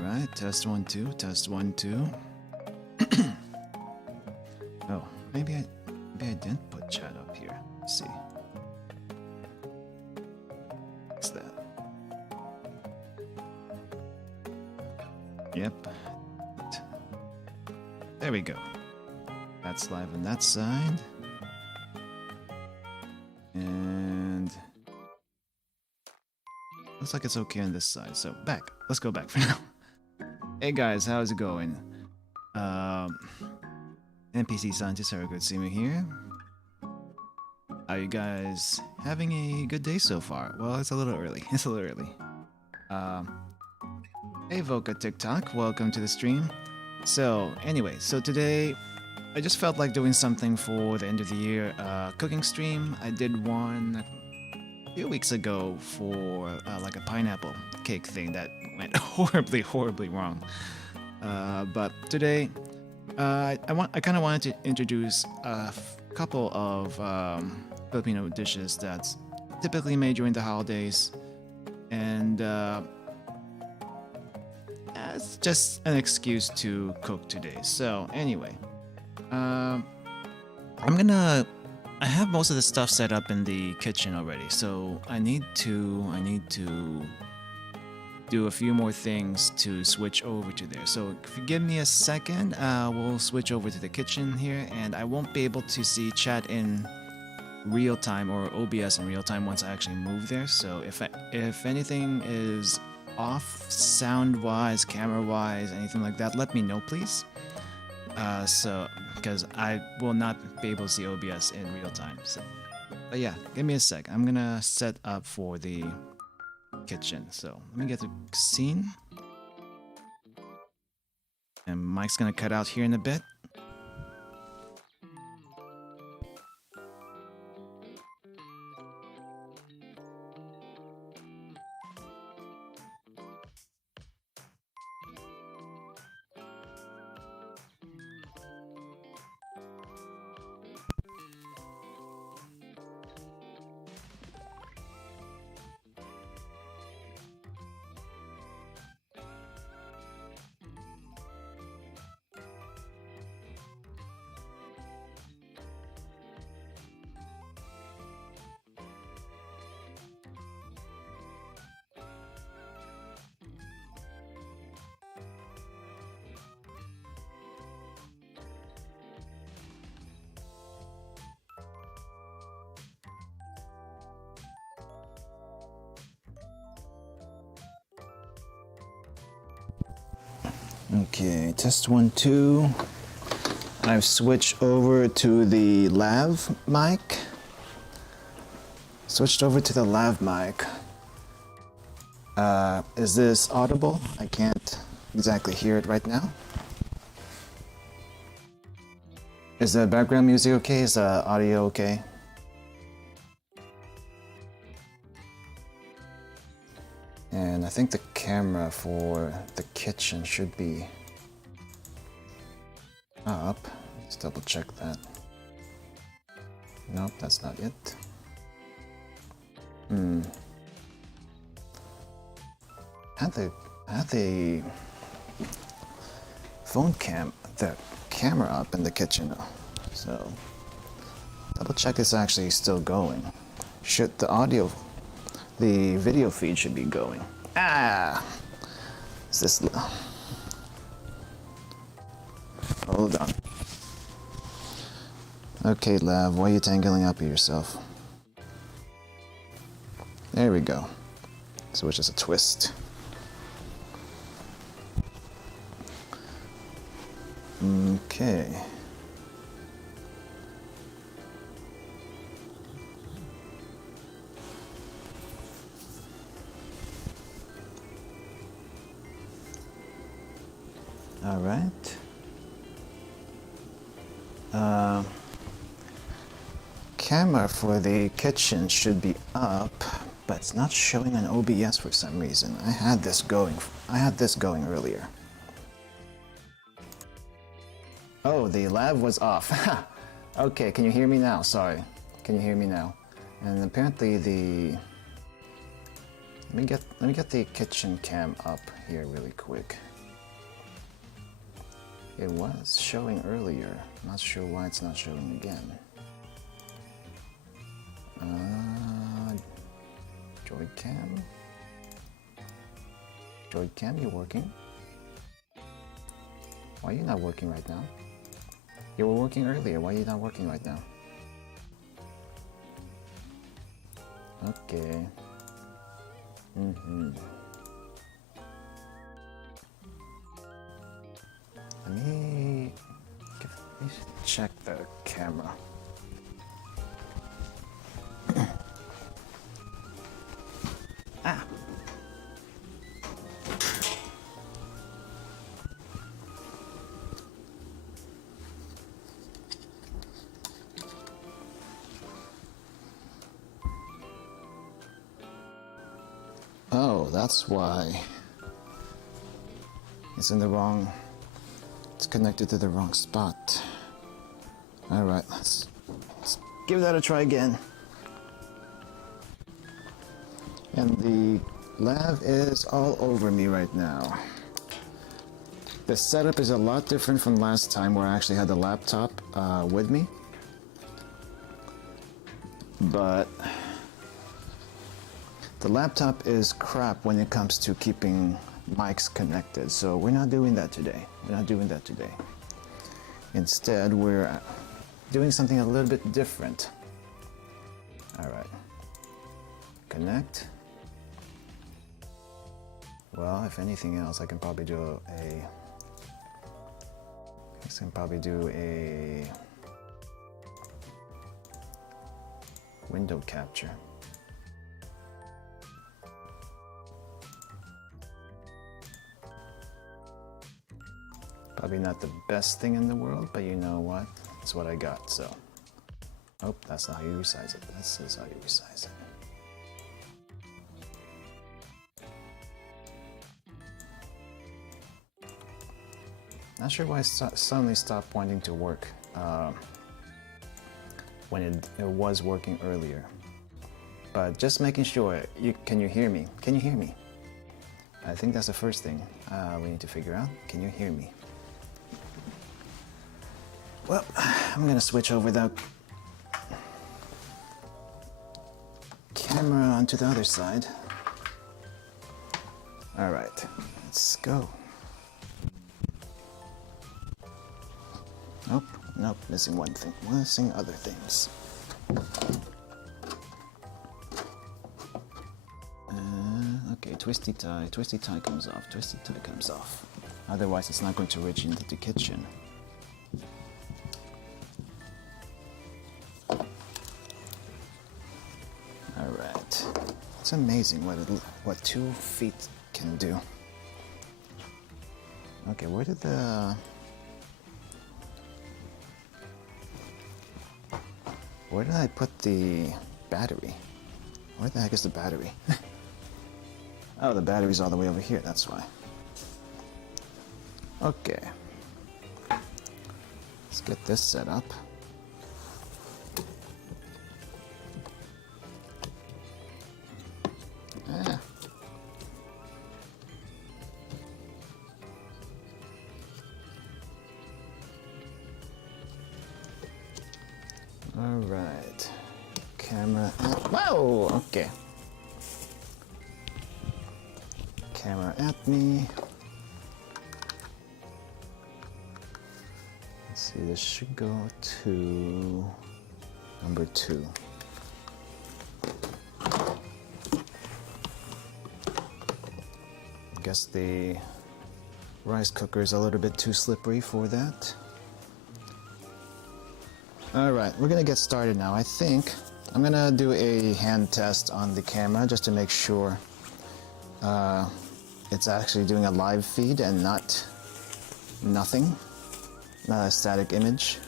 Alright, test 1, 2, test 1, 2. Oh, maybe I didn't put chat up here. Let's see. What's that? Yep. There we go. That's live on that side. And looks like it's okay on this side. So back. Let's go back for now. Hey guys, how's it going? NPC scientist Haruka Itsumi here. Are you guys having a good day so far? Well, it's a little early. It's a little early. Hey Voka TikTok, welcome to the stream. So anyway, so today I just felt like doing something for the end of the year cooking stream. I did one a few weeks ago for like a pineapple cake thing that went horribly wrong. But today I kind of wanted to introduce a couple of Filipino dishes that's typically made during the holidays, and it's just an excuse to cook today. So anyway, I have most of the stuff set up in the kitchen already, so I need to do a few more things to switch over to there. So if you give me a second, we'll switch over to the kitchen here, and I won't be able to see chat in real time or OBS in real time once I actually move there. So if anything is off sound wise, camera wise, anything like that, let me know please. So because I will not be able to see OBS in real time. So but yeah, give me a sec. I'm gonna set up for the kitchen. So let me get the scene, and Mike's gonna cut out here in a bit. Okay, test 1, 2. I've switched over to the lav mic. Is this audible? I can't exactly hear it right now. Is the background music okay? Is the audio okay? And I think the camera for the kitchen should be up. Let's double check that. Nope, that's not it. Had the phone cam, the camera up in the kitchen. So double check it's actually still going. Should the video feed should be going. Is this? Hold on. Okay, Lav, why are you tangling up yourself? There we go. So it's just a twist. Okay. All right. Camera for the kitchen should be up, but it's not showing on OBS for some reason. I had this going earlier. Oh, the lav was off. Okay, can you hear me now? Sorry. Can you hear me now? And apparently the let me get the kitchen cam up here really quick. It was showing earlier. Not sure why it's not showing again. Joycam? Joycam, you working? Why are you not working right now? You were working earlier, why are you not working right now? Okay. Let me check the camera. Ah! Oh, that's why. It's in the wrong... It's connected to the wrong spot. Alright, let's give that a try again. And the lab is all over me right now. The setup is a lot different from last time where I actually had the laptop with me. But the laptop is crap when it comes to keeping mics connected, so we're not doing that today. Instead, we're doing something a little bit different. Alright. Connect. Well, if anything else, I can probably do a window capture. Probably not the best thing in the world, but you know what? It's what I got, so. Oh, that's not how you resize it. This is how you resize it. Not sure why it suddenly stopped wanting to work when it was working earlier. But just making sure, can you hear me? Can you hear me? I think that's the first thing we need to figure out. Can you hear me? Well, I'm gonna switch over the camera onto the other side. All right, let's go. Nope, missing one thing, missing other things. Okay, twisty tie comes off, Otherwise, it's not going to reach into the kitchen. Alright, it's amazing what 2 feet can do. Okay, where did I put the battery? Where the heck is the battery? Oh, the battery's all the way over here, that's why. Okay. Let's get this set up. Alright. Camera. Whoa! Okay. Camera at me. Let's see, this should go to number 2. I guess the rice cooker is a little bit too slippery for that. Alright, we're gonna get started now. I think I'm gonna do a hand test on the camera just to make sure it's actually doing a live feed and not nothing, not a static image.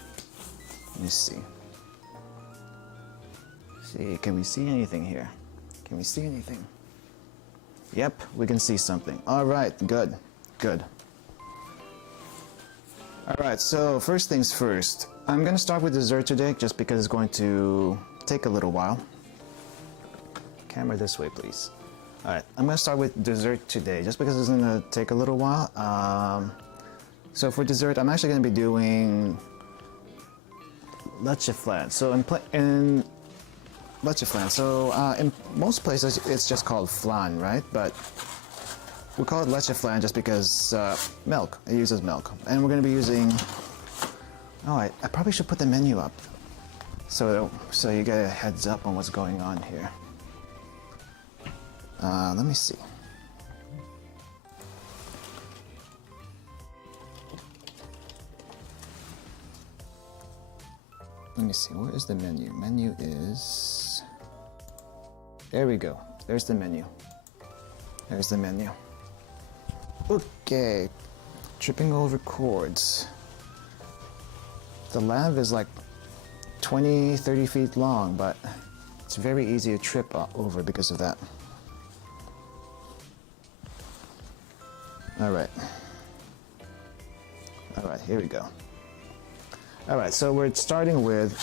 Let me see. Can we see anything here? Can we see anything? Yep, we can see something. Alright, good. Alright, so first things first. I'm going to start with dessert today just because it's going to take a little while. Camera this way, please. Alright, I'm going to start with dessert today just because it's going to take a little while. So for dessert, I'm actually going to be doing leche flan. So in leche flan, so in most places it's just called flan, right? But we call it leche flan just because milk. It uses milk, and we're going to be using. Oh, I probably should put the menu up, so you get a heads up on what's going on here. Let me see. Let me see, where is the menu? Menu is... There we go. There's the menu. There's the menu. Okay. Tripping over cords. The lav is like 20, 30 feet long, but it's very easy to trip over because of that. Alright. Alright, here we go. Alright, so we're starting with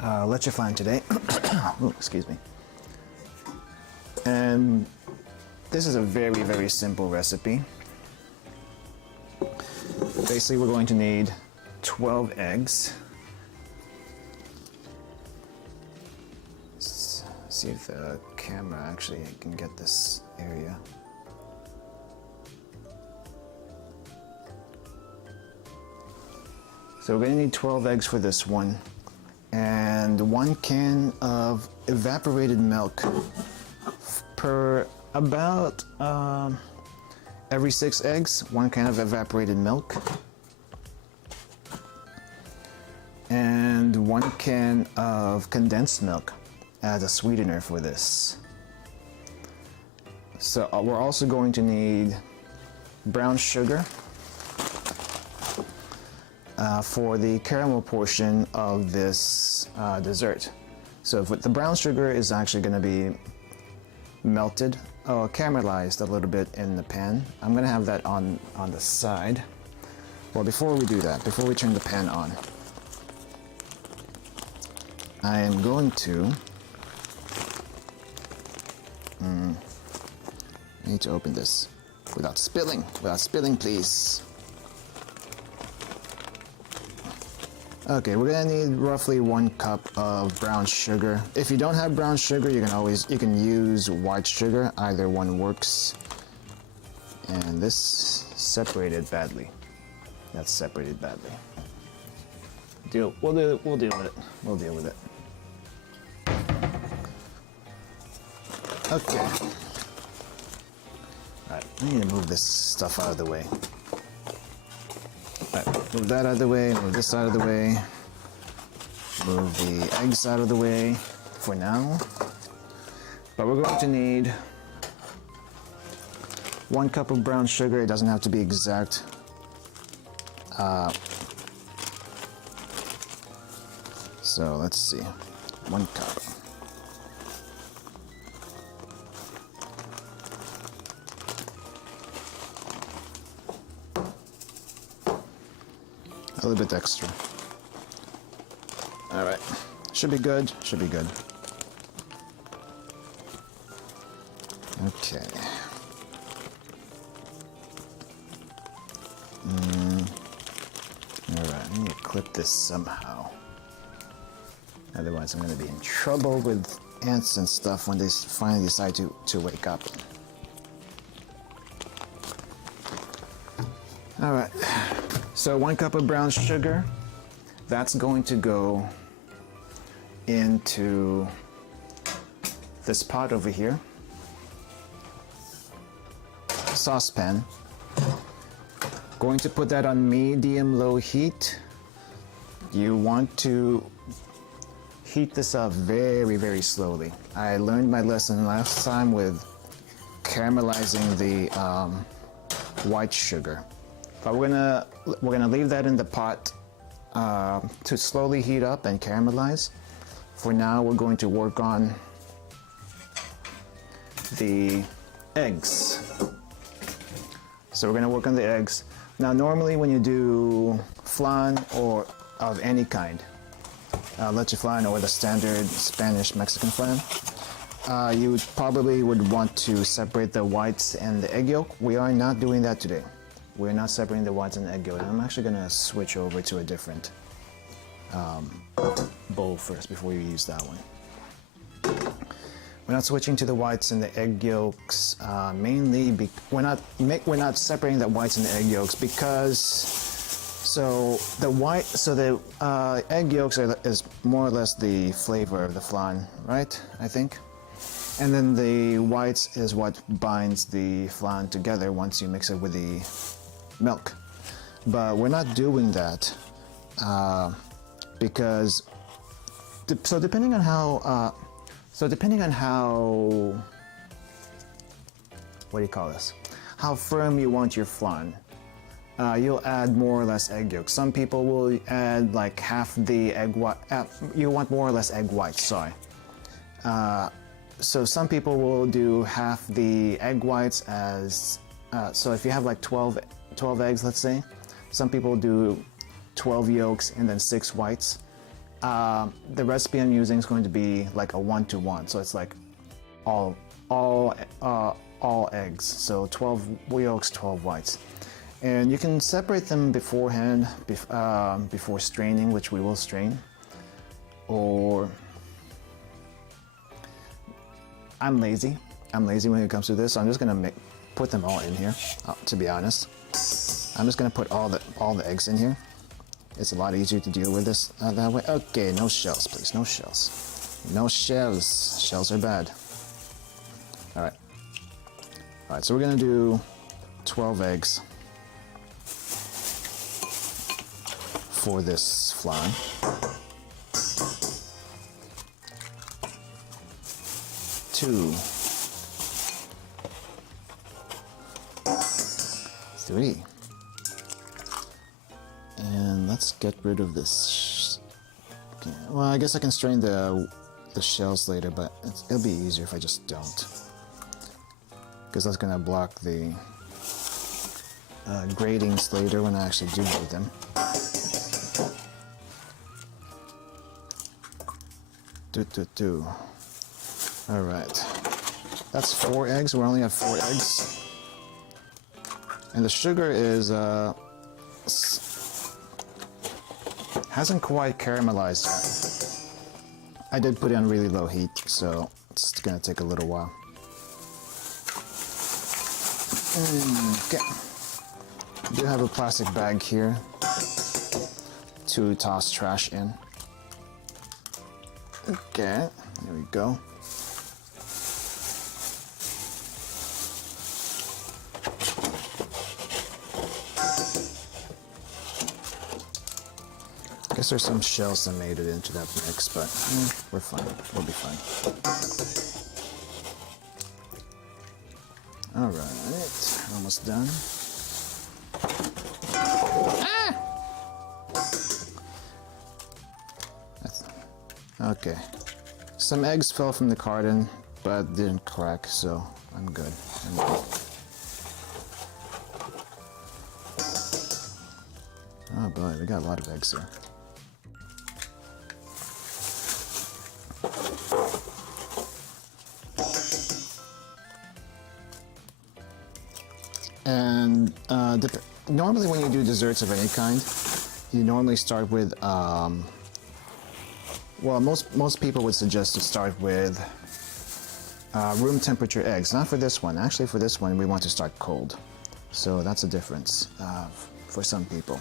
leche flan today. Ooh, excuse me. And this is a very, very simple recipe. Basically, we're going to need 12 eggs. Let's see if the camera actually can get this area. So we're going to need 12 eggs for this one, and 1 can of evaporated milk per about every 6 eggs, 1 can of evaporated milk, and 1 can of condensed milk as a sweetener for this. So we're also going to need brown sugar for the caramel portion of this dessert. So the brown sugar is actually going to be melted or caramelized a little bit in the pan. I'm going to have that on the side. Well, before we do that, before we turn the pan on, I am going to I need to open this without spilling, please. Okay, we're gonna need roughly 1 cup of brown sugar. If you don't have brown sugar, you can use white sugar. Either one works. And this separated badly. That's separated badly. We'll deal with it. We'll deal with it. Okay. Alright, I need to move this stuff out of the way. Alright, move that out of the way, move this out of the way. Move the eggs out of the way for now. But we're going to need 1 cup of brown sugar. It doesn't have to be exact. So let's see. 1 cup. A little bit extra. All right, should be good. Should be good. Okay. All right, I need to clip this somehow. Otherwise, I'm going to be in trouble with ants and stuff when they finally decide to wake up. All right. So 1 cup of brown sugar, that's going to go into this pot over here, saucepan. Going to put that on medium-low heat. You want to heat this up very, very slowly. I learned my lesson last time with caramelizing the white sugar. But we're gonna leave that in the pot to slowly heat up and caramelize. For now, we're going to work on the eggs. So we're gonna work on the eggs. Now, normally when you do flan or of any kind, leche flan or the standard Spanish Mexican flan, you probably would want to separate the whites and the egg yolk. We are not doing that today. We're not separating the whites and the egg yolk. I'm actually gonna switch over to a different bowl first before you use that one. We're not switching to the whites and the egg yolks mainly. We're not separating the whites and the egg yolks because the egg yolks is more or less the flavor of the flan, right? I think. And then the whites is what binds the flan together once you mix it with the milk. But we're not doing that because depending on how what do you call this? How firm you want your flan. You'll add more or less egg yolk. Some people will add like half the egg white. You want more or less egg whites, sorry. So some people will do half the egg whites as, so if you have like 12 eggs, let's say, some people do 12 yolks and then 6 whites. The recipe I'm using is going to be like a 1-to-1, so it's like all eggs. So 12 yolks, 12 whites. And you can separate them beforehand, before straining, which we will strain. Or I'm lazy when it comes to this, so I'm just gonna put them all in here. To be honest, I'm just gonna put all the eggs in here. It's a lot easier to deal with this that way. Okay, no shells, please, no shells. No shells. Shells are bad. All right. So we're gonna do 12 eggs for this flan. Two, 3, and let's get rid of this. Okay. Well, I guess I can strain the shells later, but it'll be easier if I just don't, because that's gonna block the gratings later when I actually do need them. All right, that's 4 eggs. We only have 4 eggs, and the sugar is hasn't quite caramelized yet. I did put it on really low heat, so it's gonna take a little while. Okay, I do have a plastic bag here to toss trash in. Okay, there we go. I guess there's some shells that made it into that mix, but we're fine. We'll be fine. All right, almost done. Okay, some eggs fell from the carton, but didn't crack, so I'm good. Oh boy, we got a lot of eggs there. And normally when you do desserts of any kind, you normally start with, well, most people would suggest to start with room temperature eggs. Not for this one. Actually, for this one, we want to start cold. So that's a difference for some people.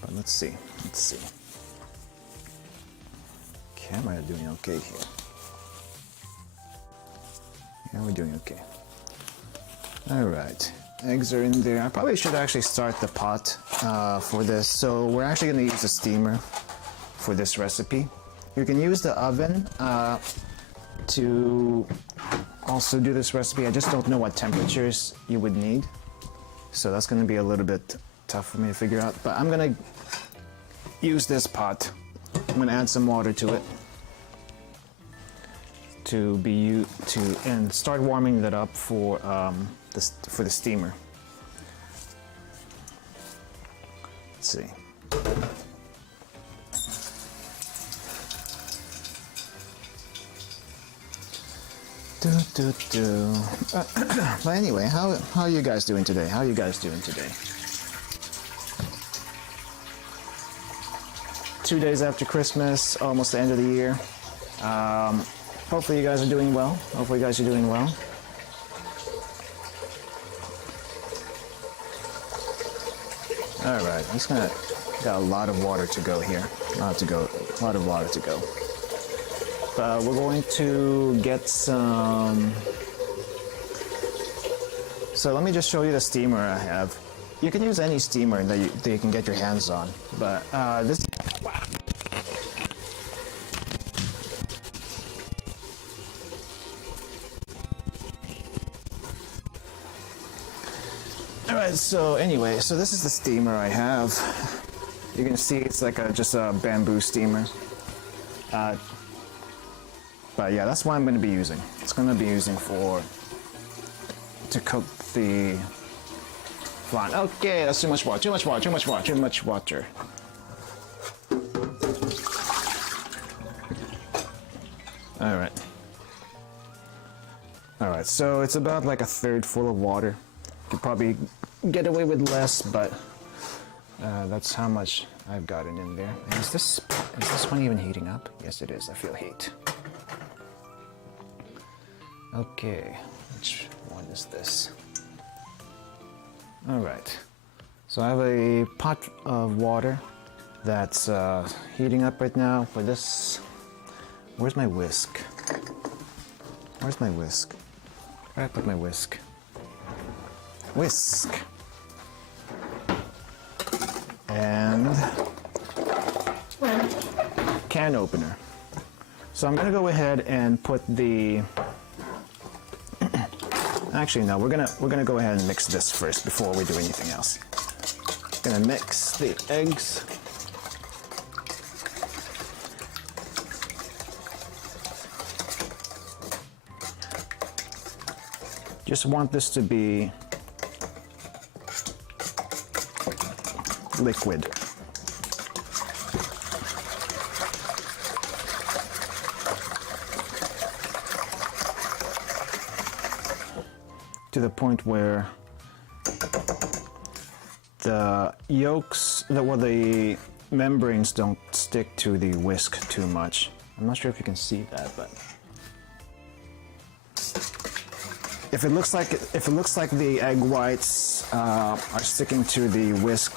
But let's see. Camera doing okay here. Yeah, we're doing okay. All right, eggs are in there. I probably should actually start the pot for this. So we're actually going to use a steamer for this recipe. You can use the oven to also do this recipe. I just don't know what temperatures you would need, so that's going to be a little bit tough for me to figure out. But I'm going to use this pot. I'm going to add some water to it and start warming that up for the steamer. Let's see. But anyway, how are you guys doing today? How are you guys doing today? 2 days after Christmas, almost the end of the year. Hopefully you guys are doing well. Hopefully you guys are doing well. All right, I'm just gonna got a lot of water to go here. A lot of water to go. But we're going to get some. So let me just show you the steamer I have. You can use any steamer that you can get your hands on, but this. Alright, so anyway, so this is the steamer I have. You can see it's like just a bamboo steamer. But yeah, that's what I'm going to be using. It's going to be using to cook the flan. Okay, that's too much water, too much water, too much water, too much water. Alright. Alright, so it's about like a third full of water. You could probably get away with less, but that's how much I've gotten in there. And is this one even heating up? Yes, it is. I feel heat. Okay, which one is this? All right. So I have a pot of water that's heating up right now. For this, where's my whisk? Where's my whisk? Where did I put my whisk? Whisk. And can opener. So I'm gonna go ahead and put the. Actually, no. We're gonna go ahead and mix this first before we do anything else. Gonna mix the eggs. Just want this to be liquid. To the point where the yolks, the membranes don't stick to the whisk too much. I'm not sure if you can see that, but if it looks like the egg whites are sticking to the whisk,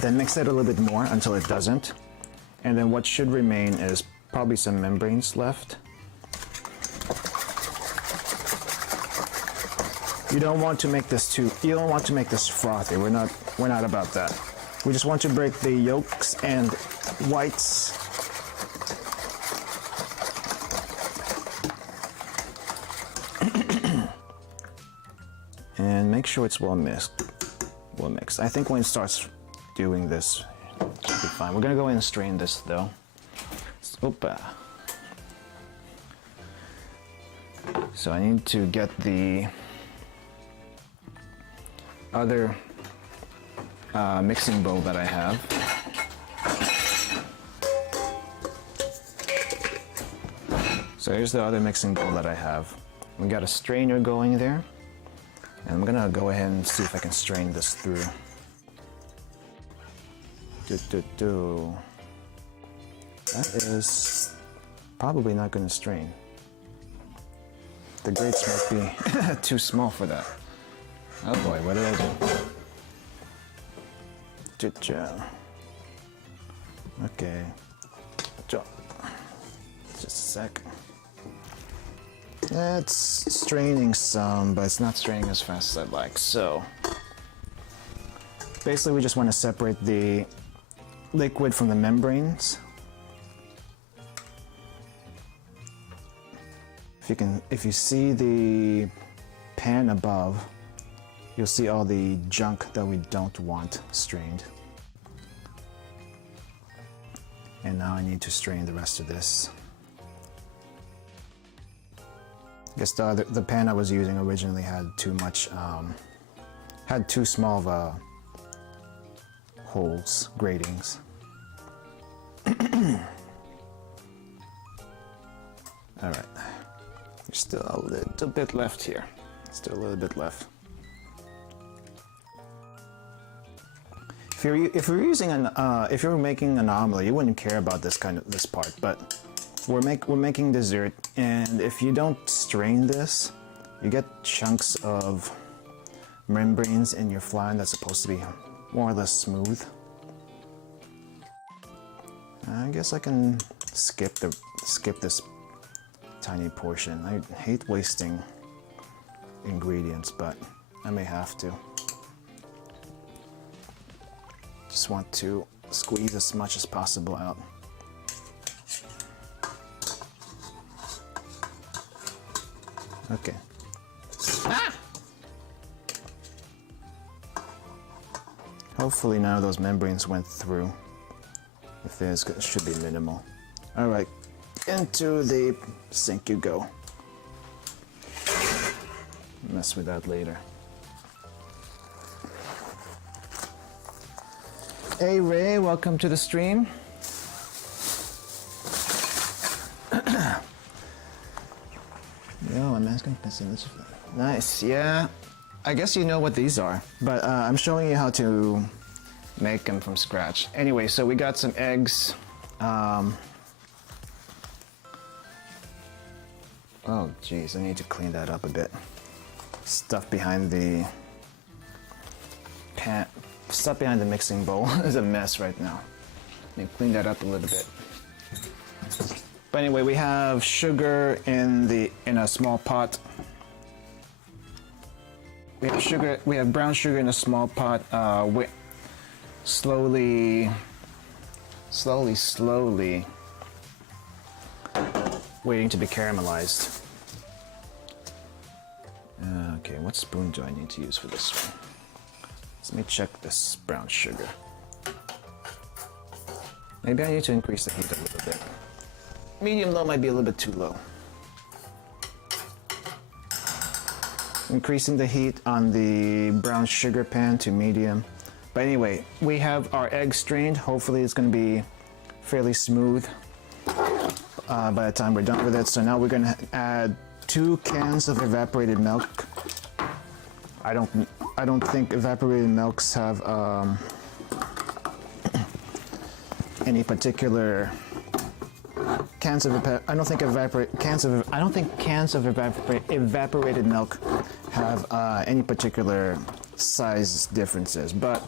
then mix it a little bit more until it doesn't, and then what should remain is probably some membranes left. You don't want to make this frothy. We're not about that. We just want to break the yolks and whites. And make sure it's well mixed. I think when it starts doing this, it should be fine. We're gonna go in and strain this though. Opa. So I need to get the other mixing bowl that I have. So here's the other mixing bowl that I have. We got a strainer going there, and I'm gonna go ahead and see if I can strain this through. That is probably not gonna strain. The grates might be too small for that. Oh boy, what did I do? Okay. Just a sec. Yeah, it's straining some, but it's not straining as fast as I'd like. So basically we just want to separate the liquid from the membranes. If you see the pan above, you'll see all the junk that we don't want strained. And now I need to strain the rest of this. I guess the pan I was using originally had too much, had too small of holes, gratings. All right. Still a little bit left here. Still a little bit left. If you're using if you're making an omelet, you wouldn't care about this part. But we're making dessert, and if you don't strain this, you get chunks of membranes in your flan that's supposed to be more or less smooth. I guess I can skip this tiny portion. I hate wasting ingredients, but I may have to. Just want to squeeze as much as possible out. Okay. Ah! Hopefully none of those membranes went through. If there's, it should be minimal. All right, into the sink you go. Mess with that later. Hey Ray, welcome to the stream. Yo, I'm asking. Nice, yeah. I guess you know what these are, but I'm showing you how to make them from scratch. Anyway, so we got some eggs. Oh geez, I need to clean that up a bit. Stuff behind the pan, stuff behind the mixing bowl is a mess right now. Let me clean that up a little bit. But anyway, we have sugar in a small pot. We have sugar. We have brown sugar in a small pot. Slowly waiting to be caramelized. Okay, what spoon do I need to use for this one? Let me check this brown sugar. Maybe I need to increase the heat a little bit. Medium low might be a little bit too low. Increasing the heat on the brown sugar pan to medium. But anyway, we have our egg strained. Hopefully it's going to be fairly smooth by the time we're done with it. So now we're going to add 2 cans of evaporated milk. I don't think evaporated milks have any particular cans of evaporated milk have any particular size differences, but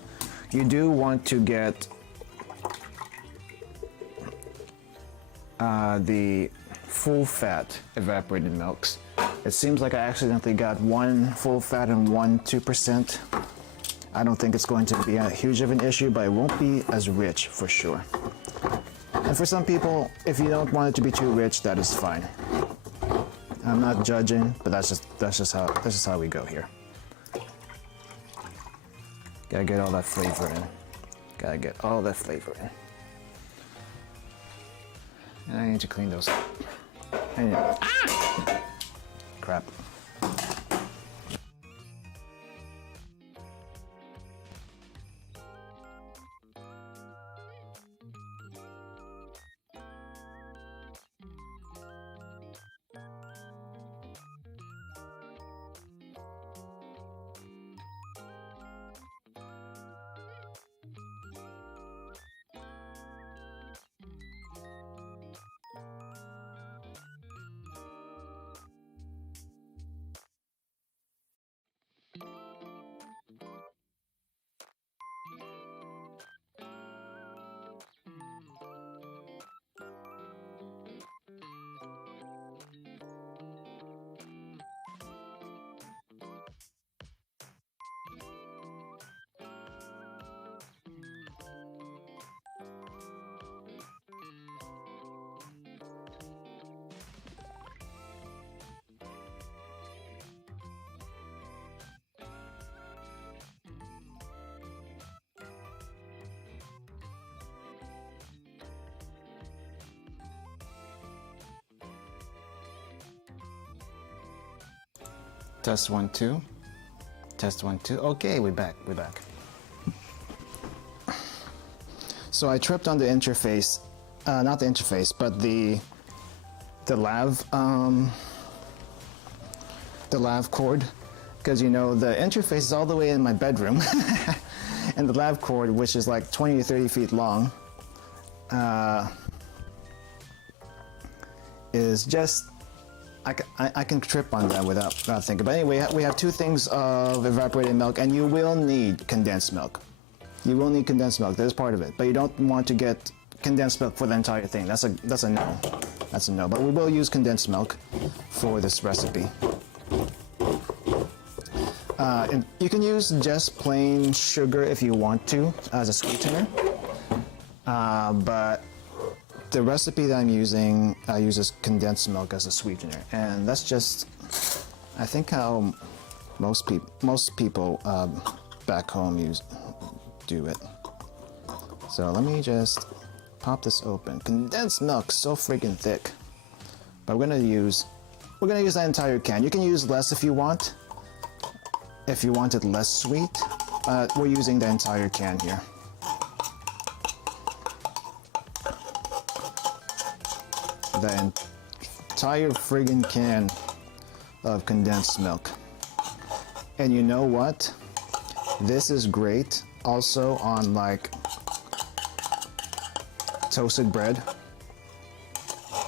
you do want to get the full fat evaporated milks. It seems like I accidentally got 1 full fat and 1 2%. I don't think it's going to be a huge of an issue, but it won't be as rich for sure. And for some people, if you don't want it to be too rich, that is fine. I'm not judging, but that's just how we go here. Gotta get all that flavor in. Gotta get all that flavor in. And I need to clean those up. Crap. Test 1 2. Test 1 2. Okay, we're back. So I tripped on the interface, not the interface, but the lav the lav cord, because you know the interface is all the way in my bedroom, and the lav cord, which is like 20 to 30 feet long, is just I can trip on that without thinking. But anyway, we have two things of evaporated milk, and you will need condensed milk. You will need condensed milk. That is part of it. But you don't want to get condensed milk for the entire thing. That's a no. That's a no. But we will use condensed milk for this recipe. And you can use just plain sugar if you want to as a sweetener. But the recipe that I'm using uses condensed milk as a sweetener, and that's just, I think, how most people back home do it. So let me just pop this open. Condensed milk, so freaking thick. But we're gonna use that entire can. You can use less if you want. If you want it less sweet, we're using the entire can here. The entire friggin' can of condensed milk. And you know what? This is great also on like toasted bread.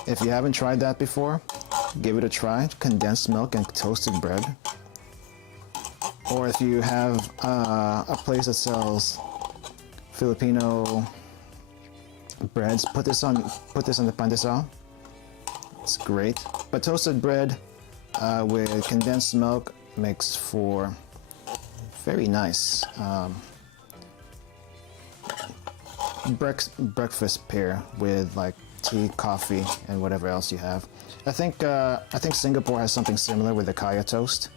If you haven't tried that before, give it a try. Condensed milk and toasted bread. Or if you have a place that sells Filipino breads, put this on the pandesal. It's great. But toasted bread with condensed milk makes for very nice breakfast pair with like tea, coffee, and whatever else you have. I think Singapore has something similar with the kaya toast,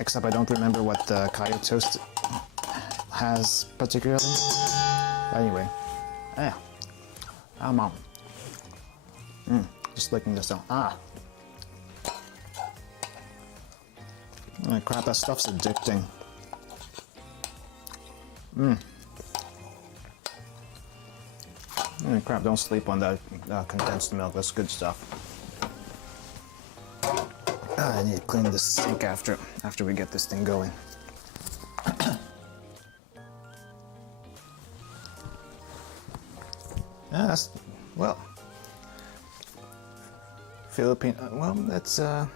except I don't remember what the kaya toast has particularly. But anyway, yeah, I'm on. Just licking this out. Oh, crap, that stuff's addicting. Oh, crap, don't sleep on that condensed milk. That's good stuff. I need to clean this sink after we get this thing going. That's, well, Filipino. Well, that's I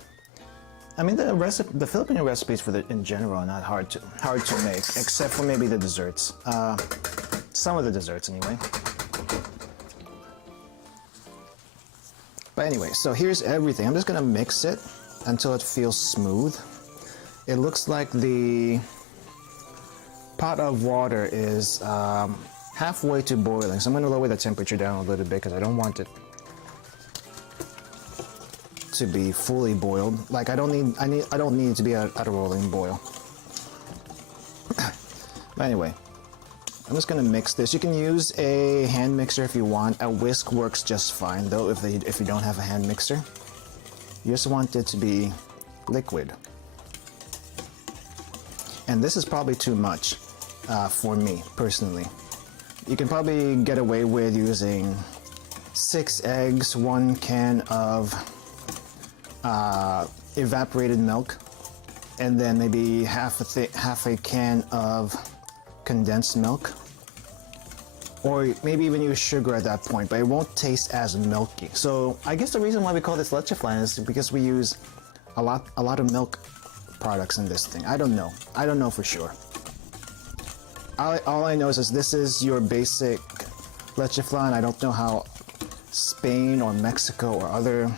mean, the Filipino recipes in general are not hard to make, except for maybe the desserts. Some of the desserts, anyway. But anyway, so here's everything. I'm just gonna mix it until it feels smooth. It looks like the pot of water is halfway to boiling, so I'm gonna lower the temperature down a little bit because I don't want it to be fully boiled. Like I don't need it to be at a rolling boil. But anyway, I'm just gonna mix this. You can use a hand mixer if you want. A whisk works just fine though if you don't have a hand mixer. You just want it to be liquid. And this is probably too much for me personally. You can probably get away with using 6 eggs, 1 can of evaporated milk, and then maybe half a can of condensed milk, or maybe even use sugar at that point, but it won't taste as milky. So I guess the reason why we call this leche flan is because we use a lot of milk products in this thing. I don't know for sure. All I know is this is your basic leche flan. I don't know how Spain or Mexico or other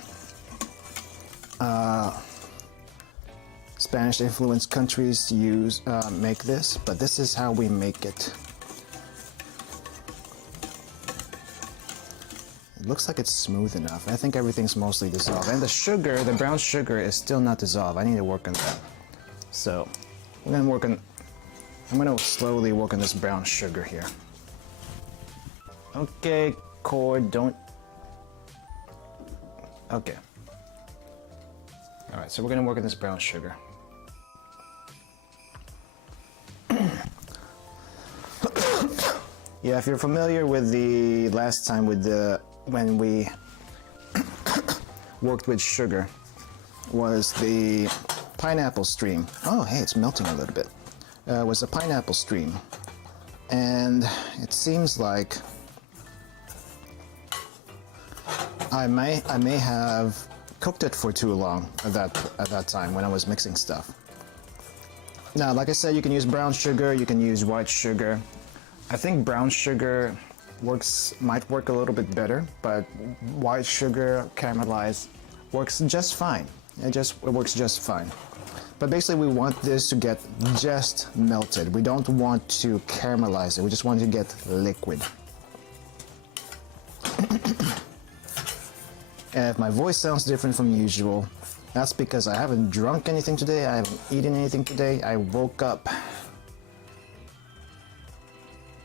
Spanish influenced countries make this, but this is how we make it. It looks like it's smooth enough. I think everything's mostly dissolved, and the brown sugar is still not dissolved. I need to work on that. So I'm gonna slowly work on this brown sugar here. Okay, cord, don't. Okay. All right, so we're gonna work on this brown sugar. Yeah, if you're familiar with the last time when we worked with sugar, was the pineapple stream. Oh, hey, it's melting a little bit. It was a pineapple stream, and it seems like I may have cooked it for too long at that time when I was mixing stuff. Now, like I said, you can use brown sugar, you can use white sugar. I think brown sugar might work a little bit better, but white sugar caramelized works just fine. It works just fine. But basically, we want this to get just melted. We don't want to caramelize it. We just want it to get liquid. And if my voice sounds different from usual, that's because I haven't drunk anything today. I haven't eaten anything today. I woke up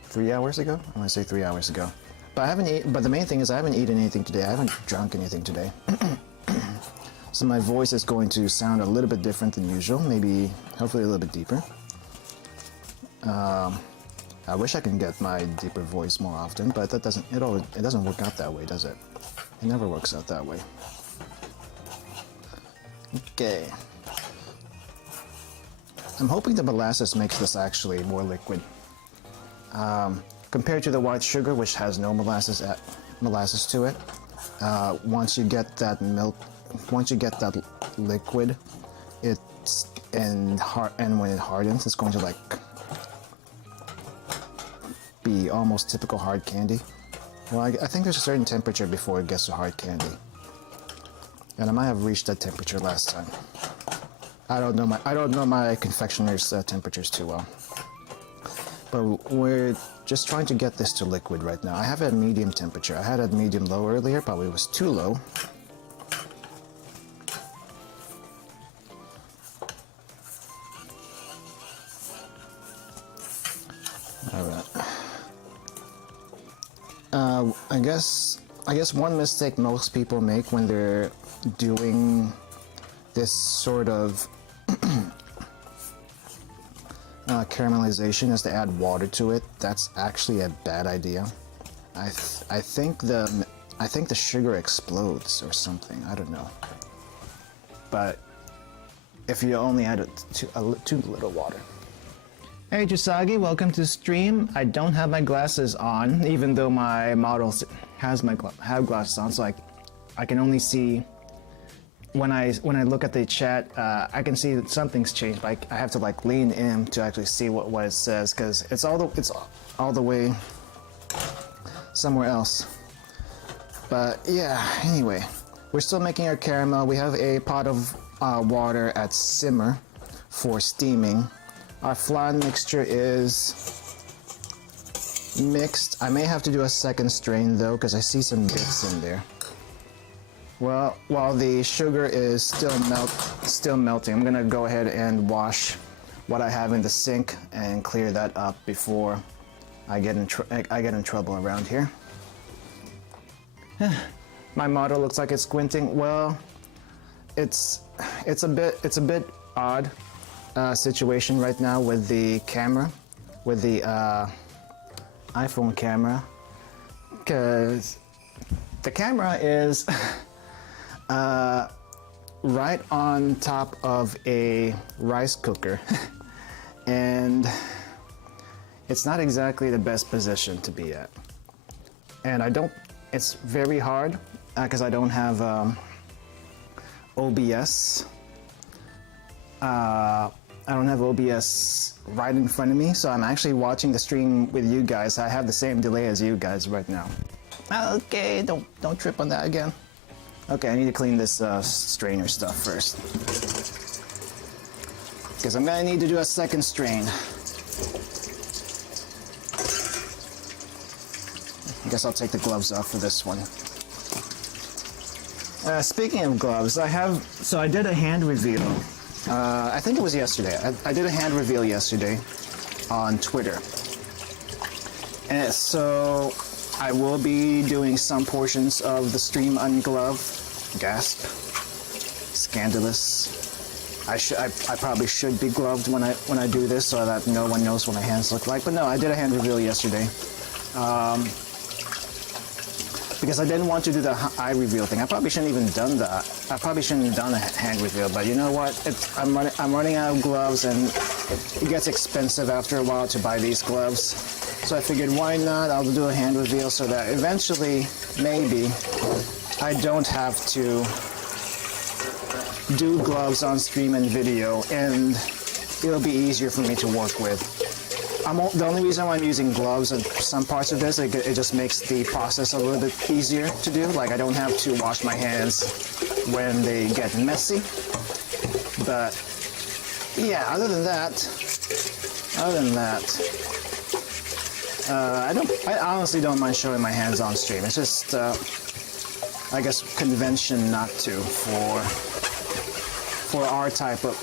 3 hours ago. I want to say 3 hours ago. But I haven't eaten. But the main thing is I haven't eaten anything today. I haven't drunk anything today. So my voice is going to sound a little bit different than usual. Maybe, hopefully, a little bit deeper. I wish I could get my deeper voice more often, but that doesn't. It doesn't work out that way, does it? It never works out that way. Okay. I'm hoping the molasses makes this actually more liquid. Compared to the white sugar, which has no molasses to it, once you get that liquid, and when it hardens, it's going to like be almost typical hard candy. Well, I think there's a certain temperature before it gets to hard candy, and I might have reached that temperature last time. I don't know my confectioner's temperatures too well. But we're just trying to get this to liquid right now. I have it at medium temperature. I had it at medium low earlier, probably was too low. Alright. I guess one mistake most people make when they're doing this sort of caramelization is to add water to it. That's actually a bad idea. I think the sugar explodes or something. I don't know. But if you only add too little water. Hey Jusagi, welcome to stream. I don't have my glasses on, even though my model has have glasses on, so I can only see. When I look at the chat, I can see that something's changed, but I have to like lean in to actually see what it says, because it's all the way somewhere else. But yeah, anyway, we're still making our caramel. We have a pot of water at simmer for steaming. Our flan mixture is mixed. I may have to do a second strain though, because I see some bits in there. Well, while the sugar is still melting, I'm gonna go ahead and wash what I have in the sink and clear that up before I get in trouble around here. My model looks like it's squinting. Well, it's a bit odd situation right now with the camera, with the iPhone camera, because the camera is right on top of a rice cooker and it's not exactly the best position to be at, and it's very hard because I don't have OBS. I don't have OBS right in front of me, so I'm actually watching the stream with you guys. I have the same delay as you guys right now. Okay, don't trip on that again. Okay, I need to clean this strainer stuff first, because I'm gonna need to do a second strain. I guess I'll take the gloves off for this one. Speaking of gloves, I did a hand reveal. I think it was yesterday. I did a hand reveal yesterday on Twitter. And so I will be doing some portions of the stream ungloved. Gasp. Scandalous. I probably should be gloved when I do this so that no one knows what my hands look like. But no, I did a hand reveal yesterday. because I didn't want to do the eye reveal thing. I probably shouldn't even done that. I probably shouldn't have done a hand reveal, but you know what? I'm running out of gloves, and it gets expensive after a while to buy these gloves. So I figured, why not? I'll do a hand reveal so that eventually, maybe, I don't have to do gloves on stream and video, and it'll be easier for me to work with. The only reason why I'm using gloves in some parts of this, it just makes the process a little bit easier to do. Like, I don't have to wash my hands when they get messy. But yeah, other than that, I honestly don't mind showing my hands on stream. It's just, I guess, convention not to for our type of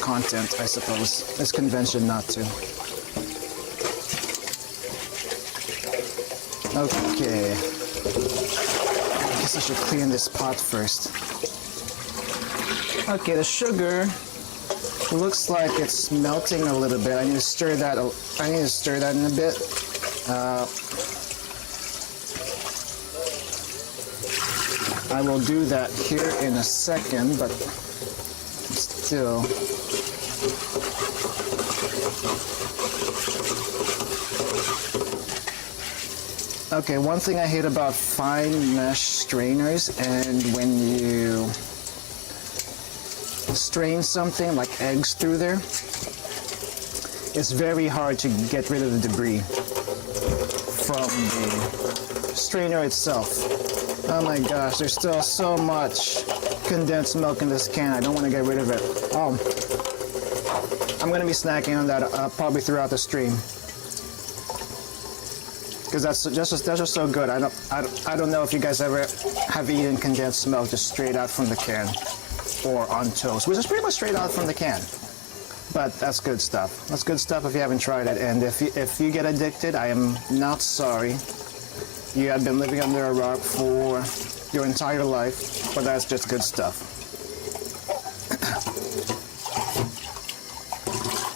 content, I suppose. It's convention not to. Okay. I guess I should clean this pot first. Okay, the sugar looks like it's melting a little bit. I need to stir that. In a bit. I will do that here in a second, but still. Okay, one thing I hate about fine mesh strainers, and when you strain something like eggs through there, it's very hard to get rid of the debris from the strainer itself. Oh my gosh, there's still so much condensed milk in this can. I don't want to get rid of it. Oh, I'm going to be snacking on that probably throughout the stream, because that's just so good. I don't know if you guys ever have eaten condensed milk just straight out from the can or on toast, which is pretty much straight out from the can. But that's good stuff. That's good stuff if you haven't tried it. And if you get addicted, I am not sorry. You have been living under a rock for your entire life, but that's just good stuff.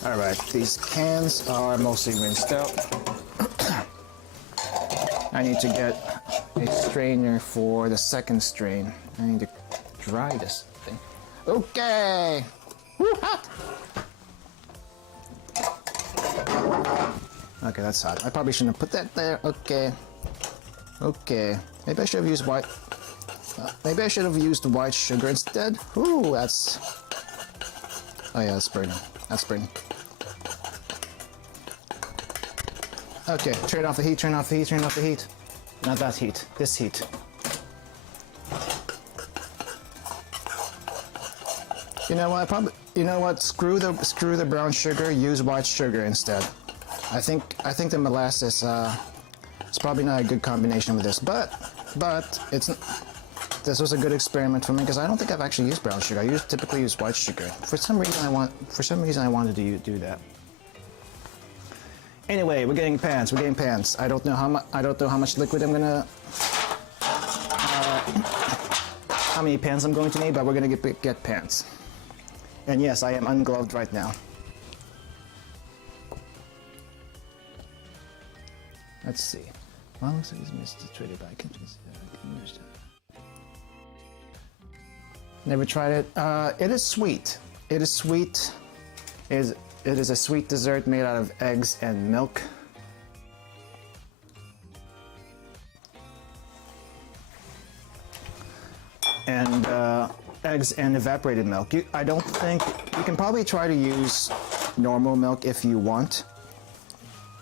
All right, these cans are mostly rinsed out. I need to get a strainer for the second strain. I need to dry this thing. Okay. Woo-ha! Okay, that's hot. I probably shouldn't have put that there. Okay. Okay. Maybe I should have used white. Maybe I should have used white sugar instead. Ooh, that's. Oh yeah, that's burning. That's burning. Okay, turn off the heat. Turn off the heat. Turn off the heat. Not that heat. This heat. You know what? You know what? Screw the brown sugar. Use white sugar instead. I think the molasses. It's probably not a good combination with this, but this was a good experiment for me, because I don't think I've actually used brown sugar. I typically use white sugar. For some reason I wanted to do that. Anyway, we're getting pans. We're getting pans. I don't know how much liquid I'm gonna. How many pans I'm going to need, but we're gonna get pans. And yes, I am ungloved right now. Let's see. Well, looks like it's missed traded by kitchens. Never tried it. It is sweet. It is sweet. It is a sweet dessert made out of eggs and milk. And eggs and evaporated milk. I don't think you can probably try to use normal milk if you want.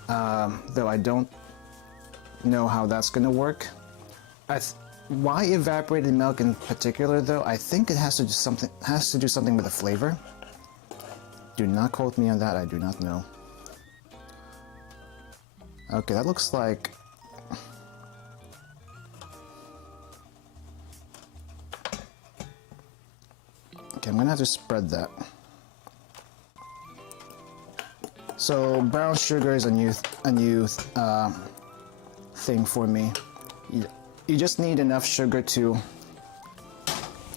Though I don't know how that's going to work. Why evaporated milk in particular, though? I think it has to do something with the flavor. Do not quote me on that. I do not know. Okay, that looks like. Okay, I'm gonna have to spread that. So brown sugar is a new thing for me. You just need enough sugar to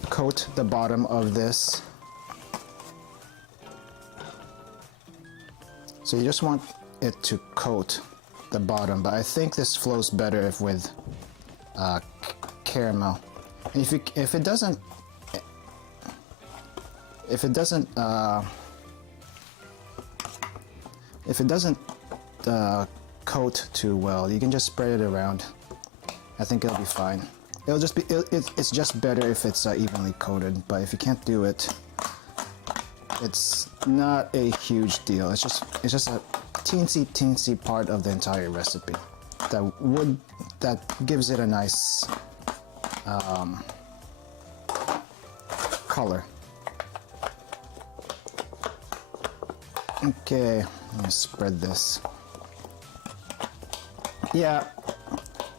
coat the bottom of this. So you just want it to coat the bottom, but I think this flows better if with caramel. And if it doesn't coat too well, you can just spread it around. I think it'll be fine. It'll just be it's just better if it's evenly coated. But if you can't do it, it's not a huge deal. It's just a teensy part of the entire recipe that gives it a nice color. Okay, let me spread this. Yeah,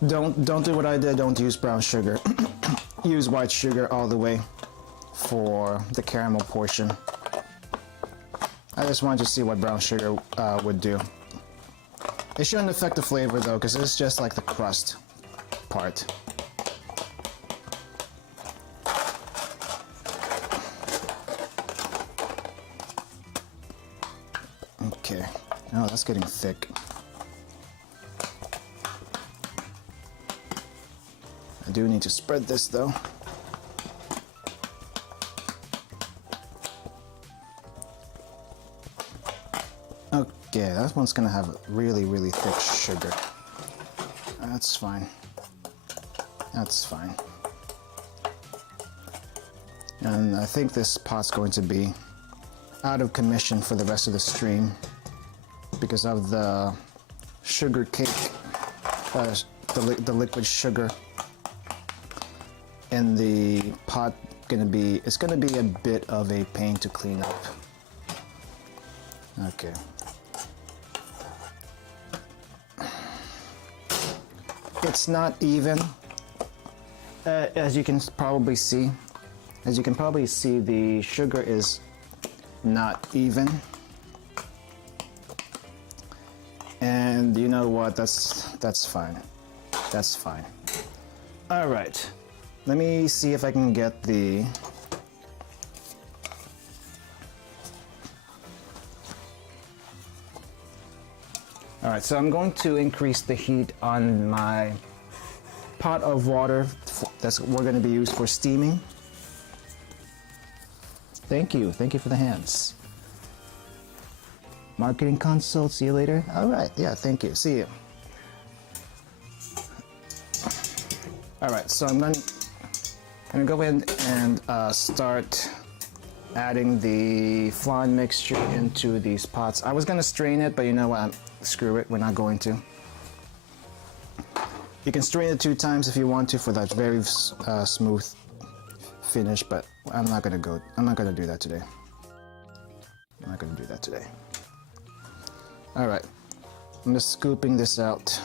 don't do what I did. Don't use brown sugar. Use white sugar all the way for the caramel portion. I just wanted to see what brown sugar would do. It shouldn't affect the flavor though, because it's just like the crust part. Okay. Oh, that's getting thick. I do need to spread this though. Okay, that one's gonna have really thick sugar. That's fine. That's fine. And I think this pot's going to be out of commission for the rest of the stream because of the sugar cake, the liquid sugar in the pot. It's gonna be a bit of a pain to clean up. Okay. It's not even, as you can probably see. As you can probably see, the sugar is not even. And you know what? That's fine. That's fine. All right. Let me see if I can get the All right, so I'm going to increase the heat on my pot of water we're going to be used for steaming. Thank you for the hands. Marketing consult, see you later. All right, yeah, thank you, see you. All right, so I'm gonna go in and start adding the flan mixture into these pots. I was gonna strain it, but you know what? Screw it, we're not going to. You can strain it 2 times if you want to for that very smooth finish, but I'm not gonna do that today. I'm not gonna do that today. All right, I'm just scooping this out.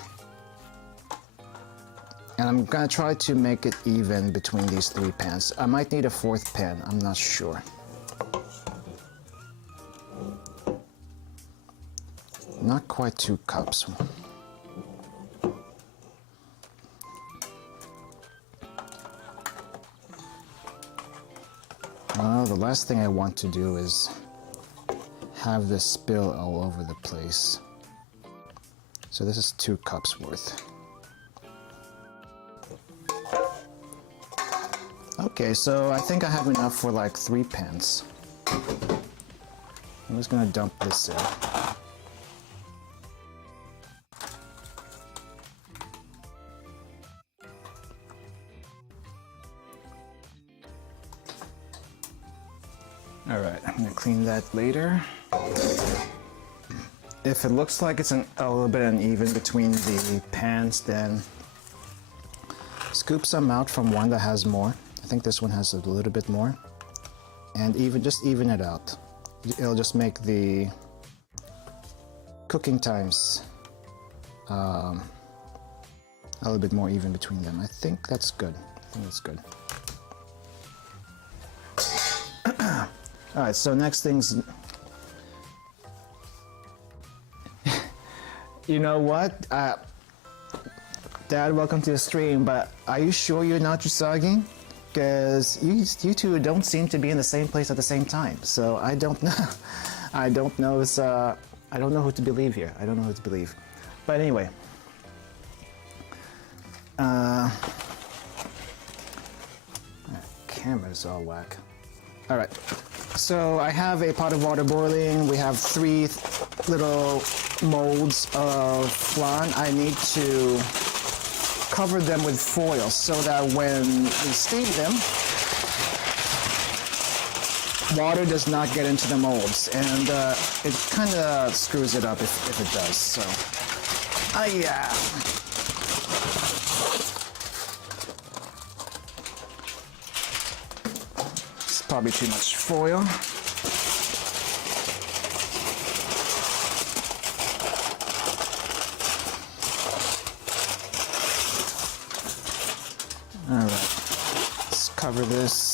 And I'm gonna try to make it even between these 3 pans. I might need a 4th pan, I'm not sure. Not quite 2 cups. Well, the last thing I want to do is have this spill all over the place. So this is 2 cups worth. Okay, so I think I have enough for like 3 pans. I'm just gonna dump this in. Alright, I'm gonna clean that later. If it looks like it's a little bit uneven between the pans, then scoop some out from one that has more. I think this one has a little bit more. And just even it out. It'll just make the cooking times a little bit more even between them. I think that's good. Alright, so next thing's... You know what? Dad, welcome to the stream, but are you sure you're not Usagi? Because you two don't seem to be in the same place at the same time, so I don't know. I don't know who to believe here. I don't know who to believe. But anyway. Camera's all whack. All right, so I have a pot of water boiling. We have 3 little molds of flan. I need to cover them with foil so that when we steam them, water does not get into the molds, and it kind of screws it up if it does. So, yeah. It's probably too much foil. All right, let's cover this.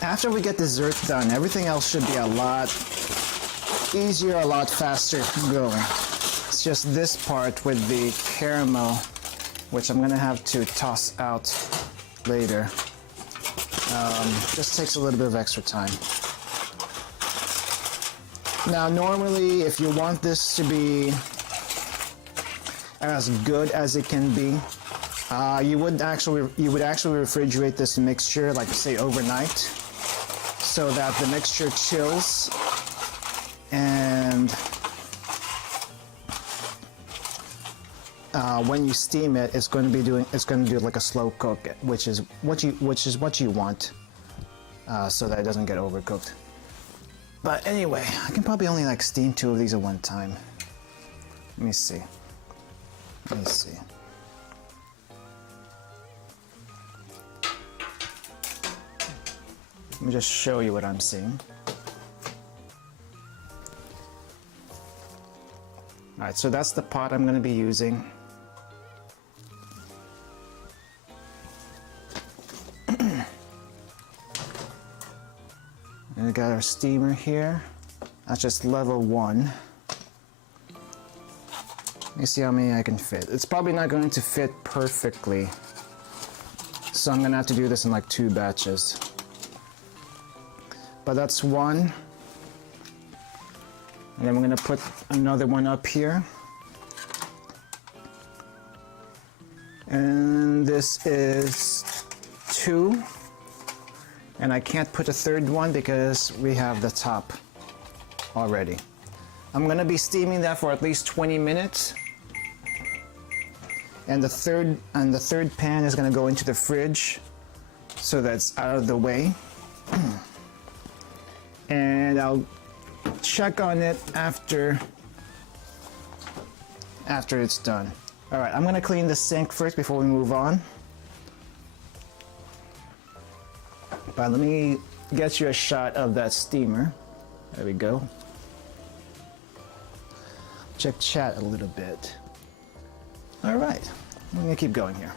After we get dessert done, everything else should be a lot easier, a lot faster going. It's just this part with the caramel, which I'm gonna have to toss out later. Just takes a little bit of extra time. Now, normally, if you want this to be as good as it can be, you would actually refrigerate this mixture, like say overnight, so that the mixture chills, and when you steam it, it's going to do like a slow cook, which is what you want, so that it doesn't get overcooked. But anyway, I can probably only like steam 2 of these at one time. Let me see. Let me just show you what I'm seeing. All right, so that's the pot I'm going to be using. And we got our steamer here. That's just level 1. Let me see how many I can fit. It's probably not going to fit perfectly, so I'm going to have to do this in like 2 batches. But that's 1. And then we're going to put another one up here. And this is 2. And I can't put a 3rd one because we have the top already. I'm going to be steaming that for at least 20 minutes. And the third pan is going to go into the fridge so that's out of the way. And I'll check on it after it's done. All right, I'm gonna clean the sink first before we move on. But let me get you a shot of that steamer. There we go. Check chat a little bit. All right, I'm gonna keep going here.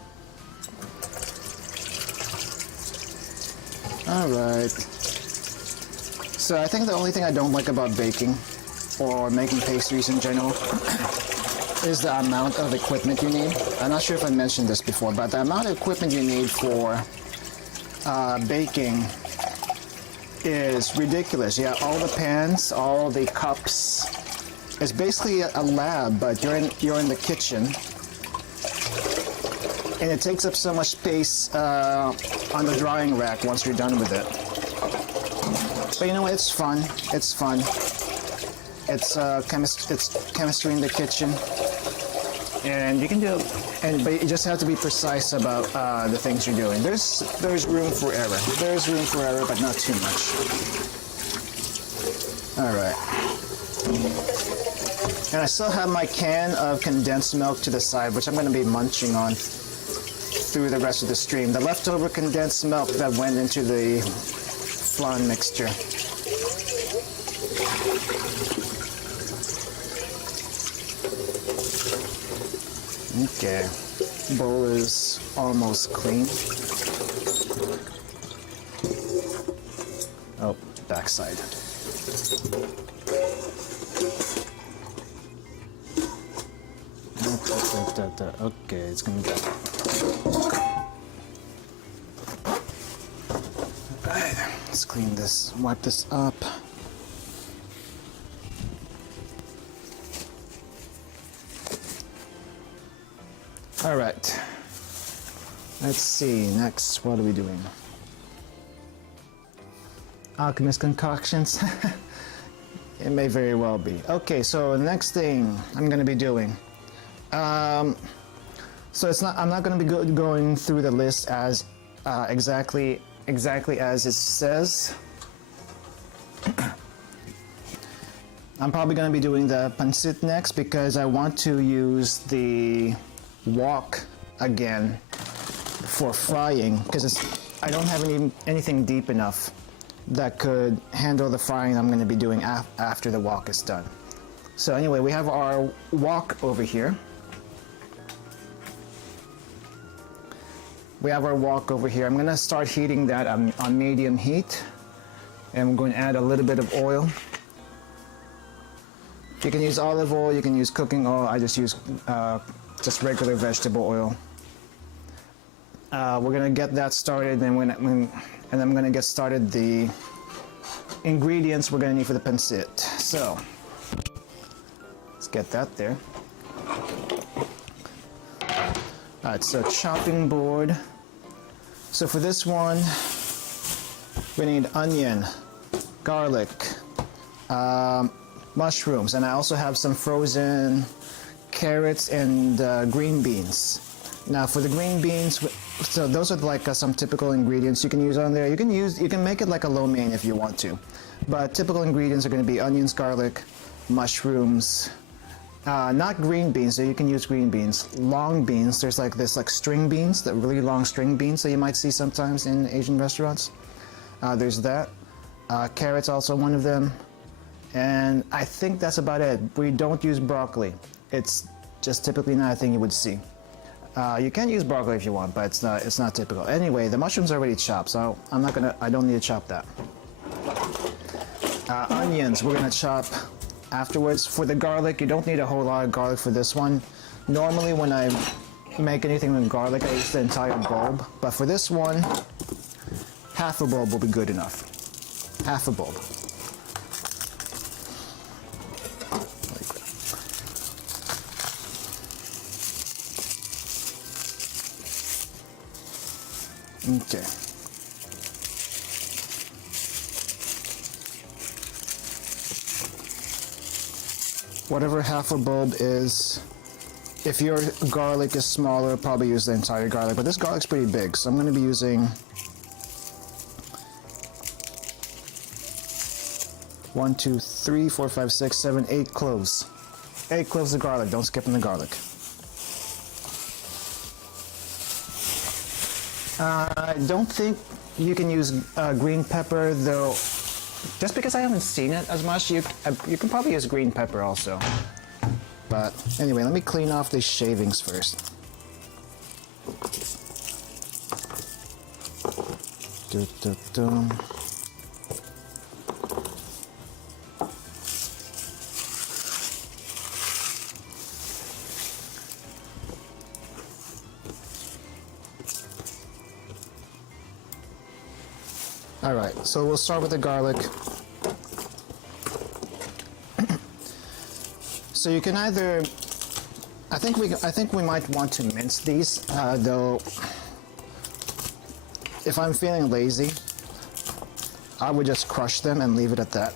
All right. So I think the only thing I don't like about baking or making pastries in general is the amount of equipment you need. I'm not sure if I mentioned this before, but the amount of equipment you need for baking is ridiculous. Yeah, all the pans, all the cups. It's basically a lab, but you're in the kitchen, and it takes up so much space on the drying rack once you're done with it. But you know what? It's fun. It's fun. It's chemistry in the kitchen, and you can do it. But you just have to be precise about the things you're doing. There's room for error. There's room for error, but not too much. All right. And I still have my can of condensed milk to the side, which I'm going to be munching on through the rest of the stream. The leftover condensed milk that went into the flan mixture. Okay, bowl is almost clean. Oh, backside. Okay, it's gonna go. Alright, let's clean this, wipe this up. All right. Let's see. Next, what are we doing? Alchemist concoctions. It may very well be. Okay, so the next thing I'm going to be doing. So I'm not going to be going through the list as exactly as it says. I'm probably going to be doing the pancit next because I want to use the wok again for frying because I don't have anything deep enough that could handle the frying I'm going to be doing after the wok is done. So anyway, we have our wok over here. I'm going to start heating that on medium heat, and I'm going to add a little bit of oil. You can use olive oil, you can use cooking oil. I just use just regular vegetable oil. We're going to get that started, and I'm going to get started the ingredients we're going to need for the pancit. So let's get that there. Alright, so chopping board. So for this one, we need onion, garlic, mushrooms, and I also have some frozen carrots and green beans. Now for the green beans, so those are like some typical ingredients you can use on there. You can make it like a lo mein if you want to, but typical ingredients are going to be onions, garlic, mushrooms. Not green beans, so you can use green beans. Long beans, there's like this string beans, the really long string beans that you might see sometimes in Asian restaurants. There's that. Carrots also one of them. And I think that's about it. We don't use broccoli. It's just typically not a thing you would see. You can use broccoli if you want, but it's not typical. Anyway, the mushroom's already chopped, so I don't need to chop that. Onions, we're gonna chop afterwards. For the garlic, you don't need a whole lot of garlic for this one. Normally when I make anything with garlic, I use the entire bulb, but for this one, half a bulb will be good enough. Half a bulb. Okay. Whatever half a bulb is, if your garlic is smaller, probably use the entire garlic, but this garlic's pretty big, so I'm going to be using 1, 2, 3, 4, 5, 6, 7, 8 cloves. 8 cloves of garlic, don't skip on the garlic. I don't think you can use green pepper, though. Just because I haven't seen it as much, you can probably use green pepper also. But anyway, let me clean off these shavings first. All right, so we'll start with the garlic. So you can either, I think we might want to mince these, though. If I'm feeling lazy, I would just crush them and leave it at that.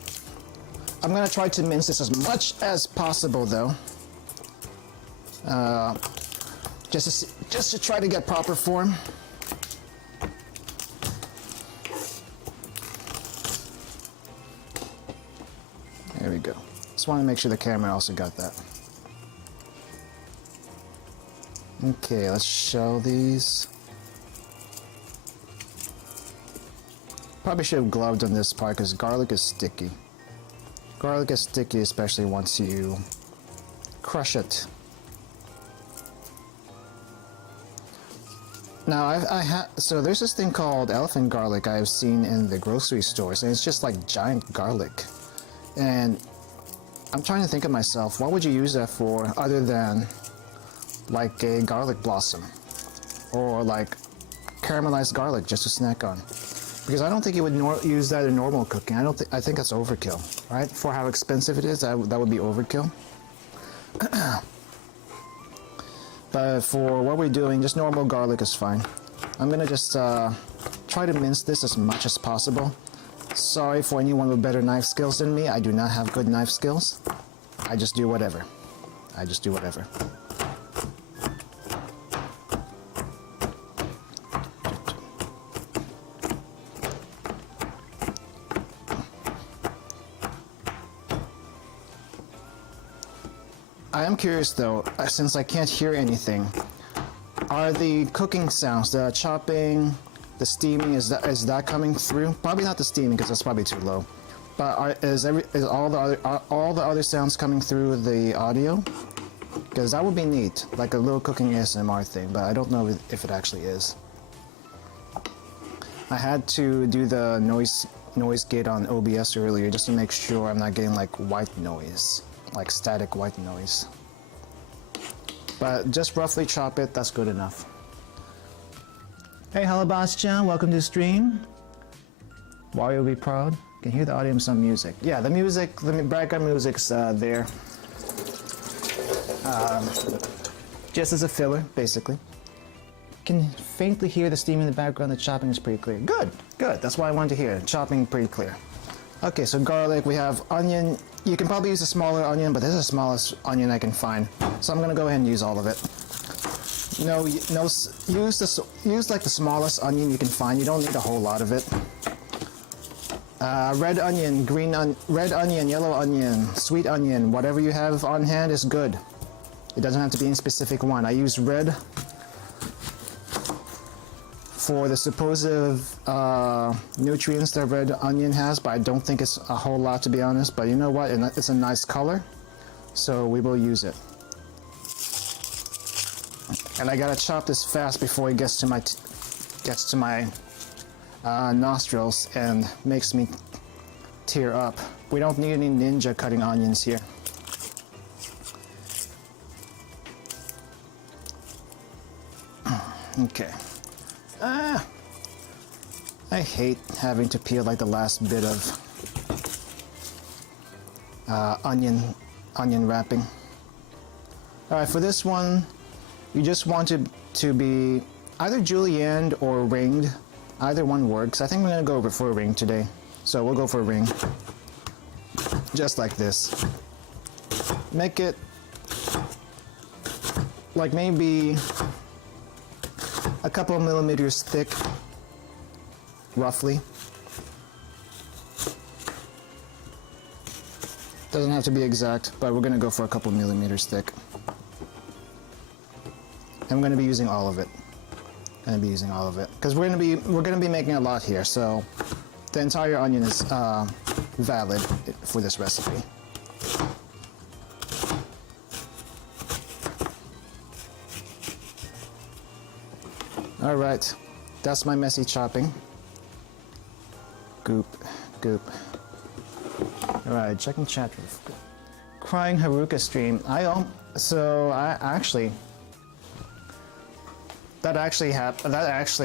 I'm gonna try to mince this as much as possible, though, just to try to get proper form. There we go. Just want to make sure the camera also got that. Okay, let's shell these. Probably should have gloved on this part because garlic is sticky. Garlic is sticky, especially once you crush it. Now, so there's this thing called elephant garlic I've seen in the grocery stores, and it's just like giant garlic. And I'm trying to think of myself, what would you use that for other than like a garlic blossom or like caramelized garlic just to snack on? Because I don't think you would use that in normal cooking. I think that's overkill, right? For how expensive it is, that would be overkill. But for what we're doing, just normal garlic is fine. I'm gonna just try to mince this as much as possible. Sorry for anyone with better knife skills than me. I do not have good knife skills. I just do whatever. I just do whatever. I am curious though, since I can't hear anything, are the cooking sounds, the chopping, the steaming, is that coming through? Probably not the steaming because that's probably too low. But is all the other sounds coming through the audio? Because that would be neat, like a little cooking ASMR thing, but I don't know if it actually is. I had to do the noise gate on OBS earlier just to make sure I'm not getting like white noise. Like static white noise. But just roughly chop it, that's good enough. Hey, hello Bastian, welcome to the stream. Wario will be proud. Can hear the audio of some music. Yeah, the music, the background music's there. Just as a filler, basically. Can faintly hear the steam in the background, the chopping is pretty clear. Good, good, that's what I wanted to hear, chopping pretty clear. Okay, so garlic, we have onion. You can probably use a smaller onion, but this is the smallest onion I can find. So I'm gonna go ahead and use all of it. Use like the smallest onion you can find. You don't need a whole lot of it. Red onion, red onion, yellow onion, sweet onion, whatever you have on hand is good. It doesn't have to be any specific one. I use red for the supposed nutrients that red onion has, but I don't think it's a whole lot, to be honest. But you know what? It's a nice color, so we will use it. And I gotta chop this fast before it gets to my nostrils and makes me tear up. We don't need any ninja cutting onions here. Okay. I hate having to peel like the last bit of onion wrapping. Alright, for this one, you just want it to be either julienned or ringed. Either one works. I think we're going to go for a ring today. So we'll go for a ring. Just like this. Make it like maybe a couple of millimeters thick, roughly. Doesn't have to be exact, but we're gonna go for a couple millimeters thick. And I'm gonna be using all of it. Because we're gonna be making a lot here, so the entire onion is valid for this recipe. All right, that's my messy chopping. Goop, goop. All right, checking chat. Crying Haruka stream. That actually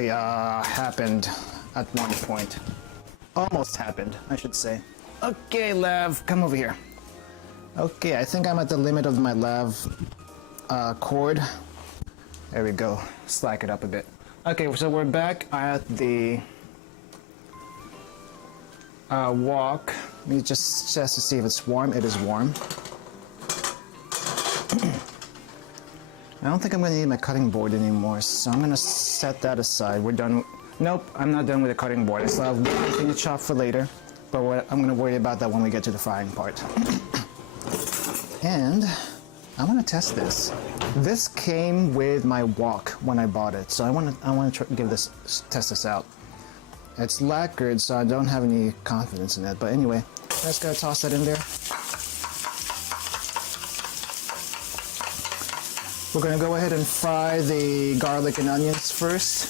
happened at one point. Almost happened, I should say. Okay, Lav, come over here. Okay, I think I'm at the limit of my Lav cord. There we go. Slack it up a bit. Okay, so we're back at the wok. Let me just to see if it's warm. It is warm. I don't think I'm going to need my cutting board anymore, so I'm going to set that aside. We're done. Nope, I'm not done with the cutting board. I still have one thing to chop for later, but I'm going to worry about that when we get to the frying part. And I want to test this. This came with my wok when I bought it, so I want to test this out. It's lacquered, so I don't have any confidence in it. But anyway, let's go toss that in there. We're going to go ahead and fry the garlic and onions first,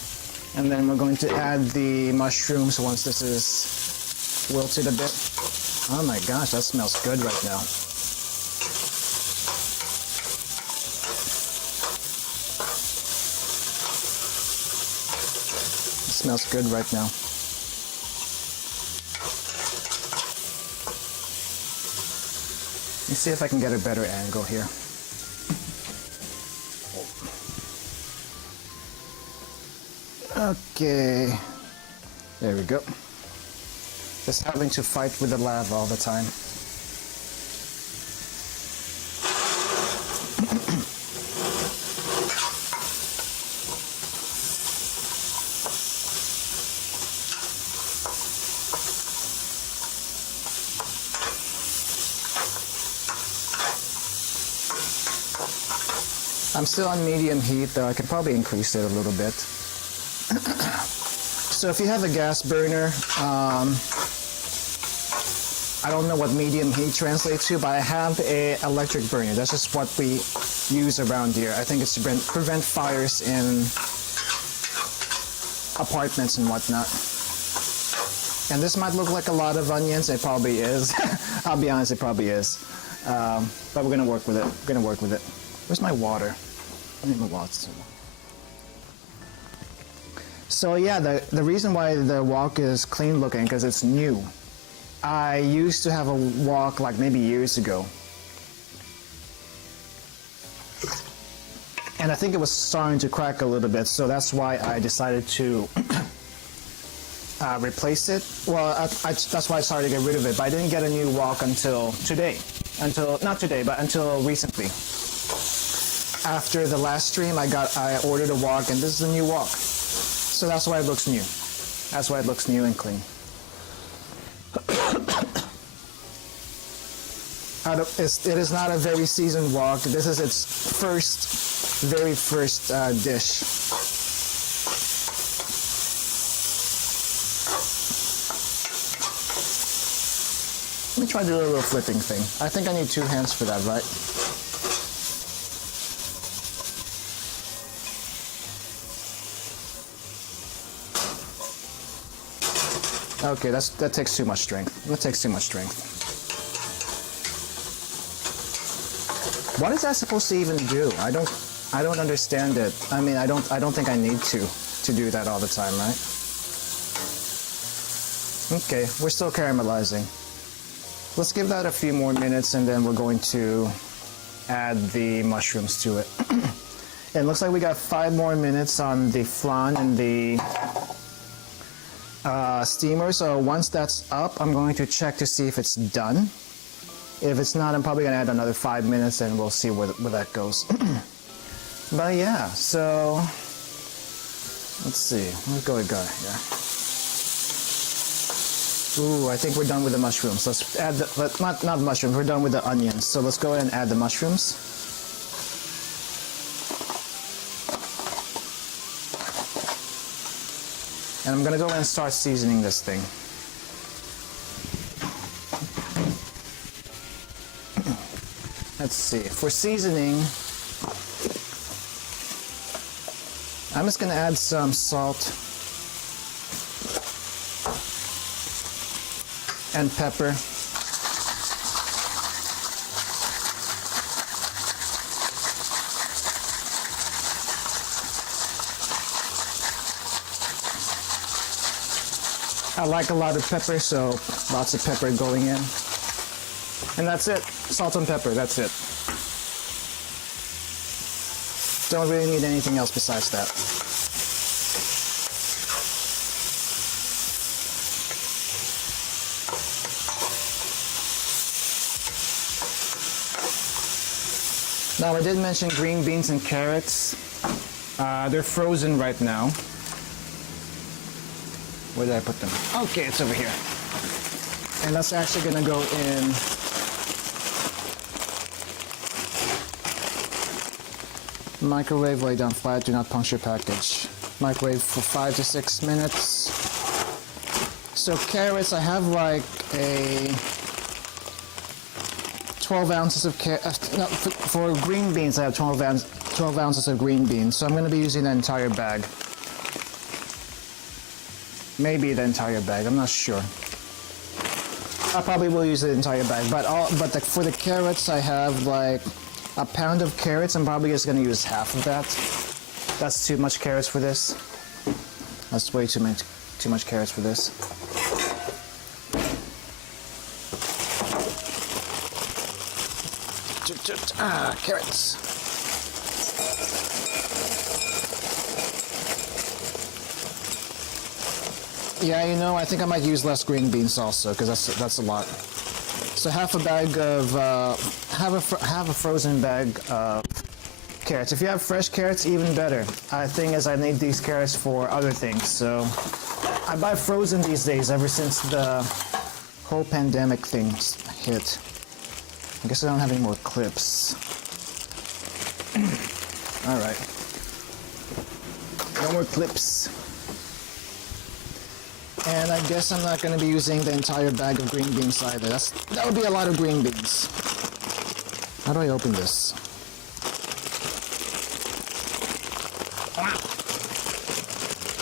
and then we're going to add the mushrooms once this is wilted a bit. Oh my gosh, that smells good right now. It smells good right now. Let me see if I can get a better angle here. Okay, there we go. Just having to fight with the lava all the time. I'm still on medium heat, though I could probably increase it a little bit. So if you have a gas burner, I don't know what medium heat translates to, but I have a electric burner. That's just what we use around here. I think it's to prevent fires in apartments and whatnot. And this might look like a lot of onions. It probably is. I'll be honest, it probably is. But we're gonna work with it. We're gonna work with it. Where's my water? I need my water. So yeah, the reason why the wok is clean looking because it's new. I used to have a wok like maybe years ago. And I think it was starting to crack a little bit, so that's why I decided to replace it. Well, that's why I started to get rid of it, but I didn't get a new wok until today. Until recently. After the last stream, I ordered a wok, and this is a new wok. So that's why it looks new. That's why it looks new and clean. It is not a very seasoned wok. This is its very first dish. Let me try to do a little flipping thing. I think I need 2 hands for that, right? Okay, that takes too much strength. That takes too much strength. What is that supposed to even do? I don't understand it. I mean, I don't think I need to do that all the time, right? Okay, we're still caramelizing. Let's give that a few more minutes and then we're going to add the mushrooms to it. It looks like we got 5 more minutes on the flan and the steamer, so once that's up, I'm going to check to see if it's done. If it's not, I'm probably going to add another 5 minutes and we'll see where that goes. But yeah, so let's see. Let's go with yeah. Ooh, I think we're done with the mushrooms. Let's add not mushrooms, we're done with the onions. So let's go ahead and add the mushrooms. And I'm gonna go and start seasoning this thing. Let's see, for seasoning, I'm just gonna add some salt and pepper. I like a lot of pepper, so lots of pepper going in. And that's it. Salt and pepper, that's it. Don't really need anything else besides that. Now, I did mention green beans and carrots. They're frozen right now. Where did I put them? Okay, it's over here. And that's actually gonna go in microwave, lay down flat, do not puncture package. Microwave for 5 to 6 minutes. So carrots, I have like a 12 ounces of no, for green beans, I have 12 ounces of green beans. So I'm gonna be using the entire bag. Maybe the entire bag, I'm not sure. I probably will use the entire bag, but for the carrots, I have like a pound of carrots. I'm probably just gonna use half of that. That's too much carrots for this. That's way too much carrots for this. Carrots. Yeah, you know, I think I might use less green beans also, because that's a lot. So half a bag of have a frozen bag of carrots. If you have fresh carrots, even better. The thing is, I need these carrots for other things, so I buy frozen these days ever since the whole pandemic thing hit. I guess I don't have any more clips. All right, no more clips. And I guess I'm not going to be using the entire bag of green beans either. That would be a lot of green beans. How do I open this?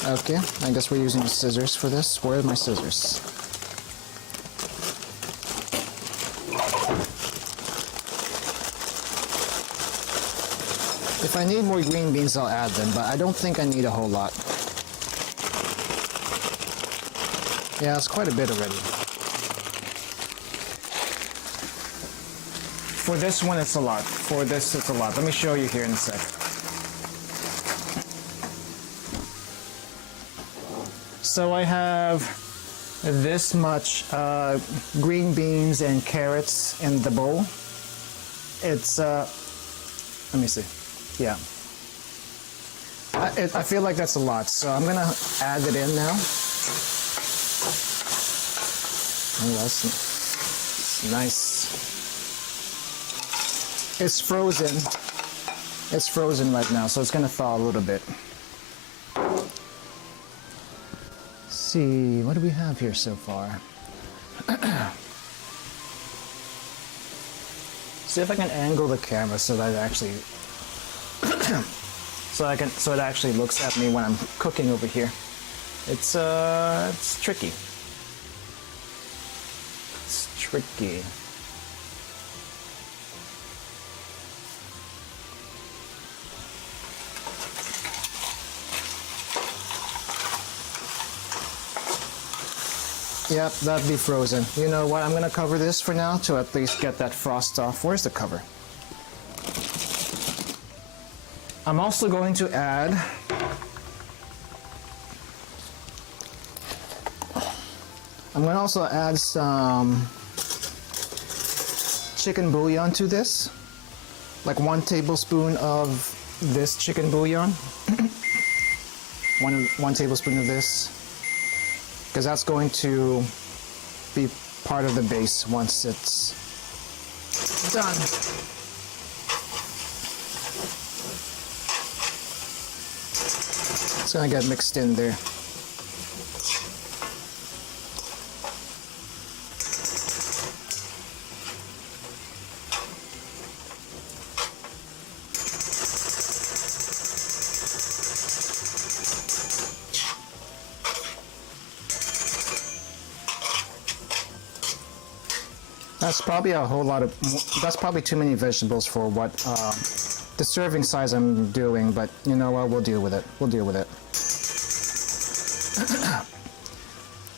Okay, I guess we're using scissors for this. Where are my scissors? If I need more green beans, I'll add them, but I don't think I need a whole lot. Yeah, it's quite a bit already. For this one, it's a lot. For this, it's a lot. Let me show you here in a sec. So I have this much green beans and carrots in the bowl. It's, let me see. Yeah. I feel like that's a lot, so I'm gonna add it in now. Oh, that's nice. It's frozen. It's frozen right now, so it's gonna thaw a little bit. Let's see, what do we have here so far? See if I can angle the camera so that it actually so it actually looks at me when I'm cooking over here. It's tricky. It's tricky. Yep, that'd be frozen. You know what? I'm gonna cover this for now to at least get that frost off. Where's the cover? I'm also going to add some chicken bouillon to this, like 1 tablespoon of this chicken bouillon, one tablespoon of this, because that's going to be part of the base once it's done. It's gonna get mixed in there. That's probably a whole lot of, that's probably too many vegetables for what the serving size I'm doing, but you know what, we'll deal with it. We'll deal with it.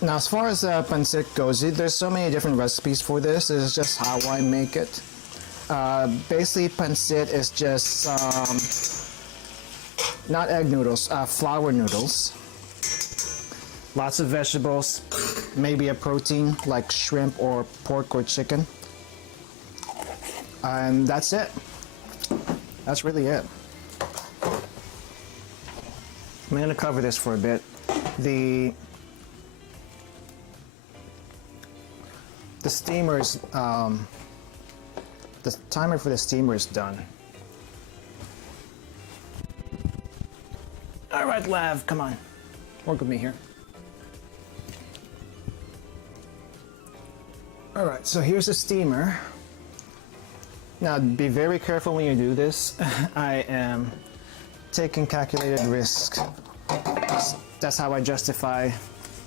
Now, as far as pancit goes, there's so many different recipes for this. This is just how I make it. Basically, pancit is just not egg noodles, flour noodles. Lots of vegetables, maybe a protein like shrimp or pork or chicken. And that's it. That's really it. I'm going to cover this for a bit. The steamer's, the timer for the steamer is done. All right, Lav, come on. Work with me here. All right, so here's the steamer. Now, be very careful when you do this. I am taking calculated risk. That's how I justify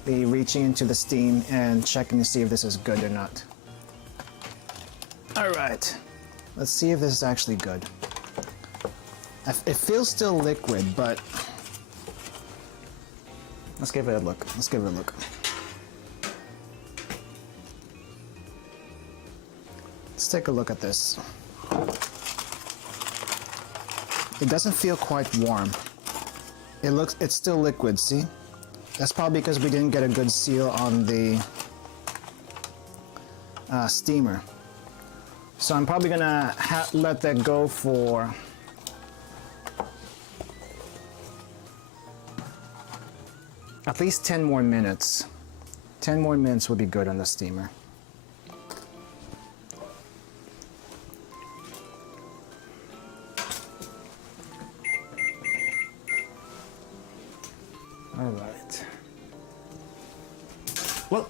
the reaching into the steam and checking to see if this is good or not. All right, let's see if this is actually good. It feels still liquid, but let's give it a look. Let's give it a look. Let's take a look at this. It doesn't feel quite warm. It's still liquid, see? That's probably because we didn't get a good seal on the steamer. So I'm probably gonna let that go for at least 10 more minutes. 10 more minutes would be good on the steamer. All right. Well,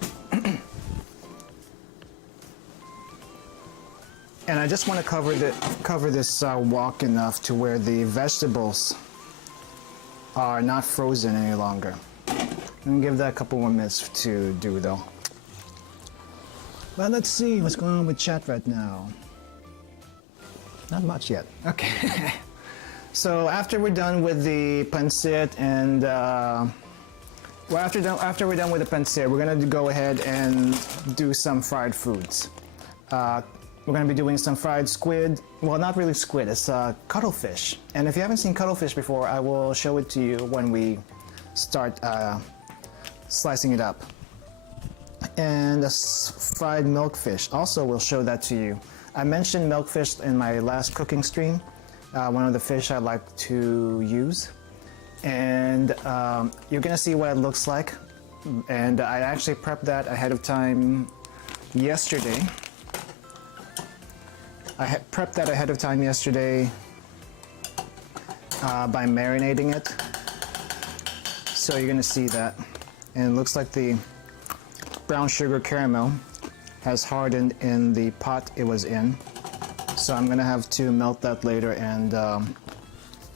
and I just want to cover this wok enough to where the vegetables are not frozen any longer. I'm gonna give that a couple more minutes to do though. Well, let's see what's going on with chat right now. Not much yet. Okay. So after we're done with the pancit and well, after we're done with the pancit, we're gonna go ahead and do some fried foods. We're gonna be doing some fried squid. Well, not really squid. It's cuttlefish. And if you haven't seen cuttlefish before, I will show it to you when we start slicing it up. And a fried milkfish. Also, we'll show that to you. I mentioned milkfish in my last cooking stream. One of the fish I like to use. And you're gonna see what it looks like. And I actually prepped that ahead of time yesterday. I had prepped that ahead of time yesterday by marinating it. So you're gonna see that. And it looks like the brown sugar caramel has hardened in the pot it was in. So I'm gonna have to melt that later and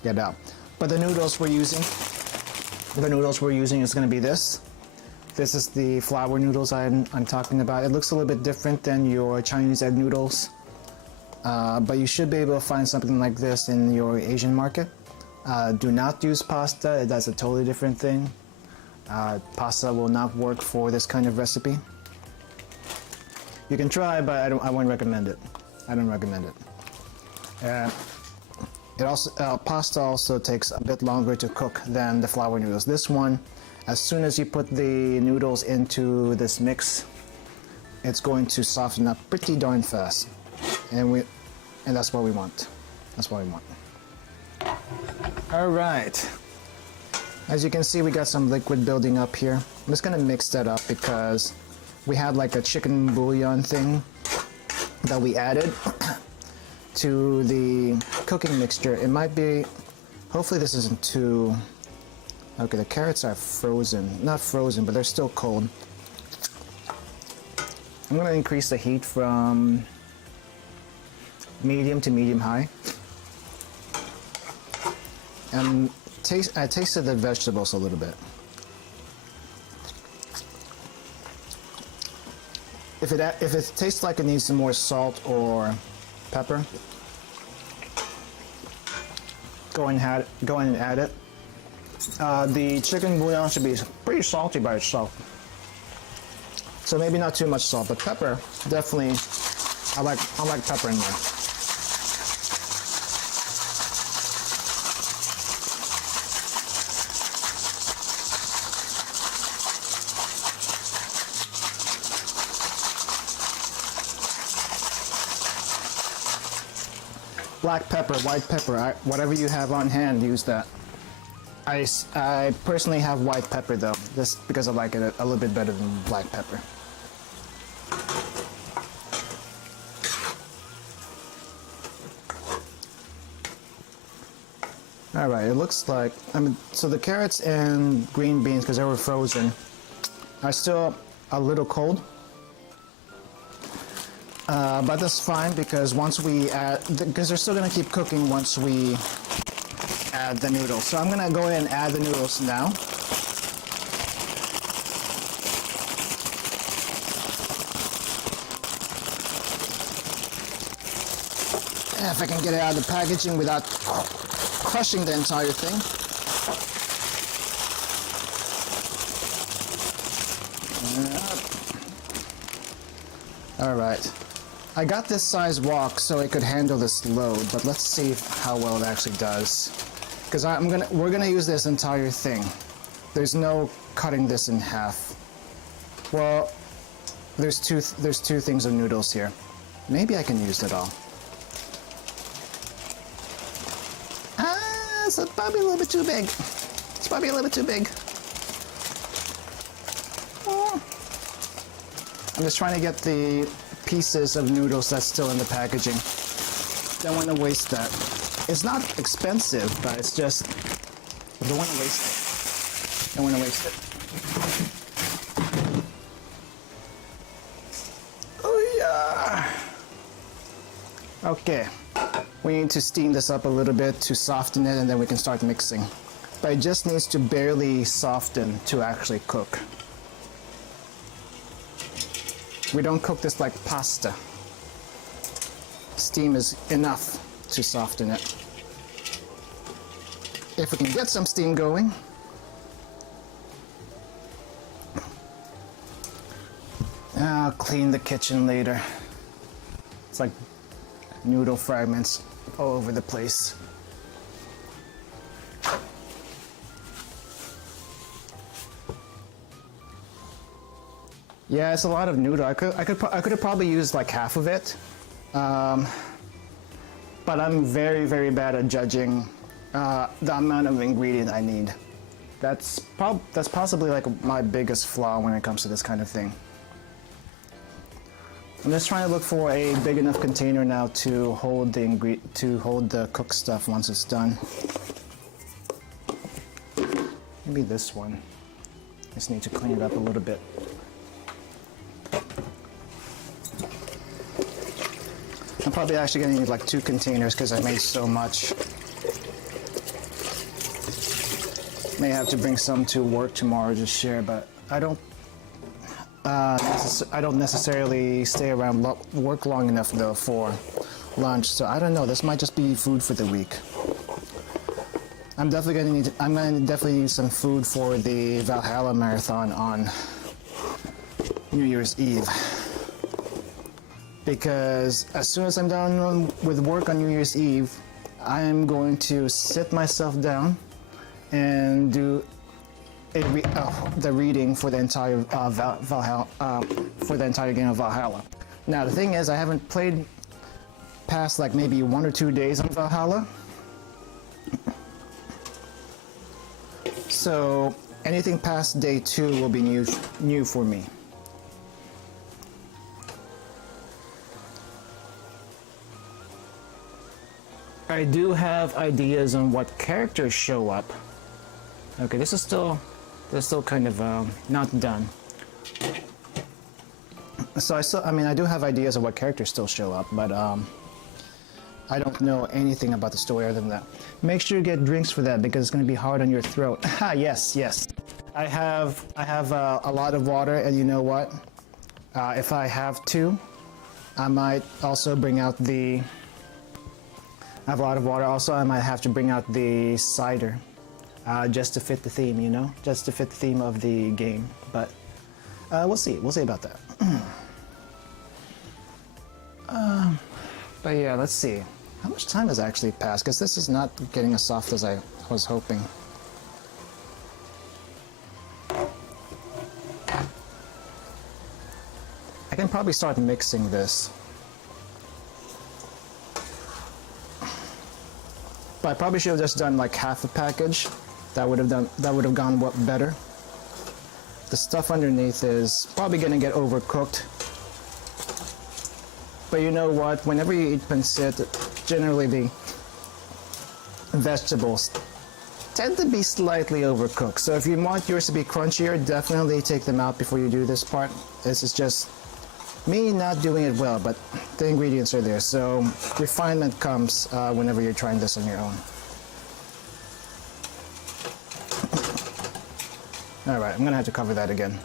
get out. But the noodles we're using is gonna be this. This is the flour noodles I'm talking about. It looks a little bit different than your Chinese egg noodles. But you should be able to find something like this in your Asian market. Do not use pasta, that's a totally different thing. Pasta will not work for this kind of recipe. You can try, but I wouldn't recommend it. I don't recommend it. Pasta also takes a bit longer to cook than the flour noodles. This one, as soon as you put the noodles into this mix, it's going to soften up pretty darn fast. And that's what we want. That's what we want. All right. As you can see, we got some liquid building up here. I'm just gonna mix that up because we had like a chicken bouillon thing that we added to the cooking mixture. It might be, hopefully this isn't too, okay, the carrots are frozen. Not frozen, but they're still cold. I'm gonna increase the heat from medium to medium high. And I tasted the vegetables a little bit. If it tastes like it needs some more salt or pepper, go in and add it. The chicken bouillon should be pretty salty by itself. So maybe not too much salt, but pepper, definitely, I like pepper in there. Black pepper, white pepper, whatever you have on hand, use that. I personally have white pepper though, just because I like it a little bit better than black pepper. All right, it looks like, so the carrots and green beans, because they were frozen, are still a little cold. But that's fine because once we add, because they're still gonna keep cooking once we add the noodles. So I'm gonna go ahead and add the noodles now. If I can get it out of the packaging without crushing the entire thing. All right. I got this size wok so it could handle this load, but let's see how well it actually does. Because we're gonna use this entire thing. There's no cutting this in half. Well, there's two things of noodles here. Maybe I can use it all. So it's probably a little bit too big. It's probably a little bit too big. Oh. I'm just trying to get the pieces of noodles that's still in the packaging. Don't want to waste that. It's not expensive, but it's just, I don't want to waste it. Don't want to waste it. Oh yeah. Okay. We need to steam this up a little bit to soften it, and then we can start mixing. But it just needs to barely soften to actually cook. We don't cook this like pasta. Steam is enough to soften it. If we can get some steam going. I'll clean the kitchen later. It's like noodle fragments all over the place. Yeah, it's a lot of noodle. I could have probably used like half of it, but I'm very, very bad at judging the amount of ingredient I need. That's possibly like my biggest flaw when it comes to this kind of thing. I'm just trying to look for a big enough container now to hold the cooked stuff once it's done. Maybe this one. Just need to clean it up a little bit. I'm probably actually going to need like 2 containers because I made so much. May have to bring some to work tomorrow to share, but I don't necessarily stay around work long enough though for lunch, so I don't know. This might just be food for the week. I'm definitely gonna need some food for the Valhalla marathon on New Year's Eve, because as soon as I'm done with work on New Year's Eve, I am going to sit myself down and do the reading for the entire Valhalla, for the entire game of Valhalla. Now the thing is, I haven't played past like maybe 1 or 2 days on Valhalla, so anything past day 2 will be new for me. I do have ideas on what characters show up. Okay, this is still kind of not done. So I do have ideas of what characters still show up, but I don't know anything about the story other than that. Make sure you get drinks for that because it's going to be hard on your throat. Yes. I have a lot of water, and you know what? If I have to, I might also bring out the. I have a lot of water. Also, I might have to bring out the cider. Just to fit the theme, you know? Just to fit the theme of the game. But we'll see. We'll see about that. But yeah, let's see. How much time has actually passed? Because this is not getting as soft as I was hoping. I can probably start mixing this. But I probably should have just done like half a package. That would have gone better. The stuff underneath is probably gonna get overcooked. But you know what? Whenever you eat pancit, generally the vegetables tend to be slightly overcooked. So if you want yours to be crunchier, definitely take them out before you do this part. This is just me not doing it well, but the ingredients are there. So refinement comes whenever you're trying this on your own. All right, I'm gonna have to cover that again.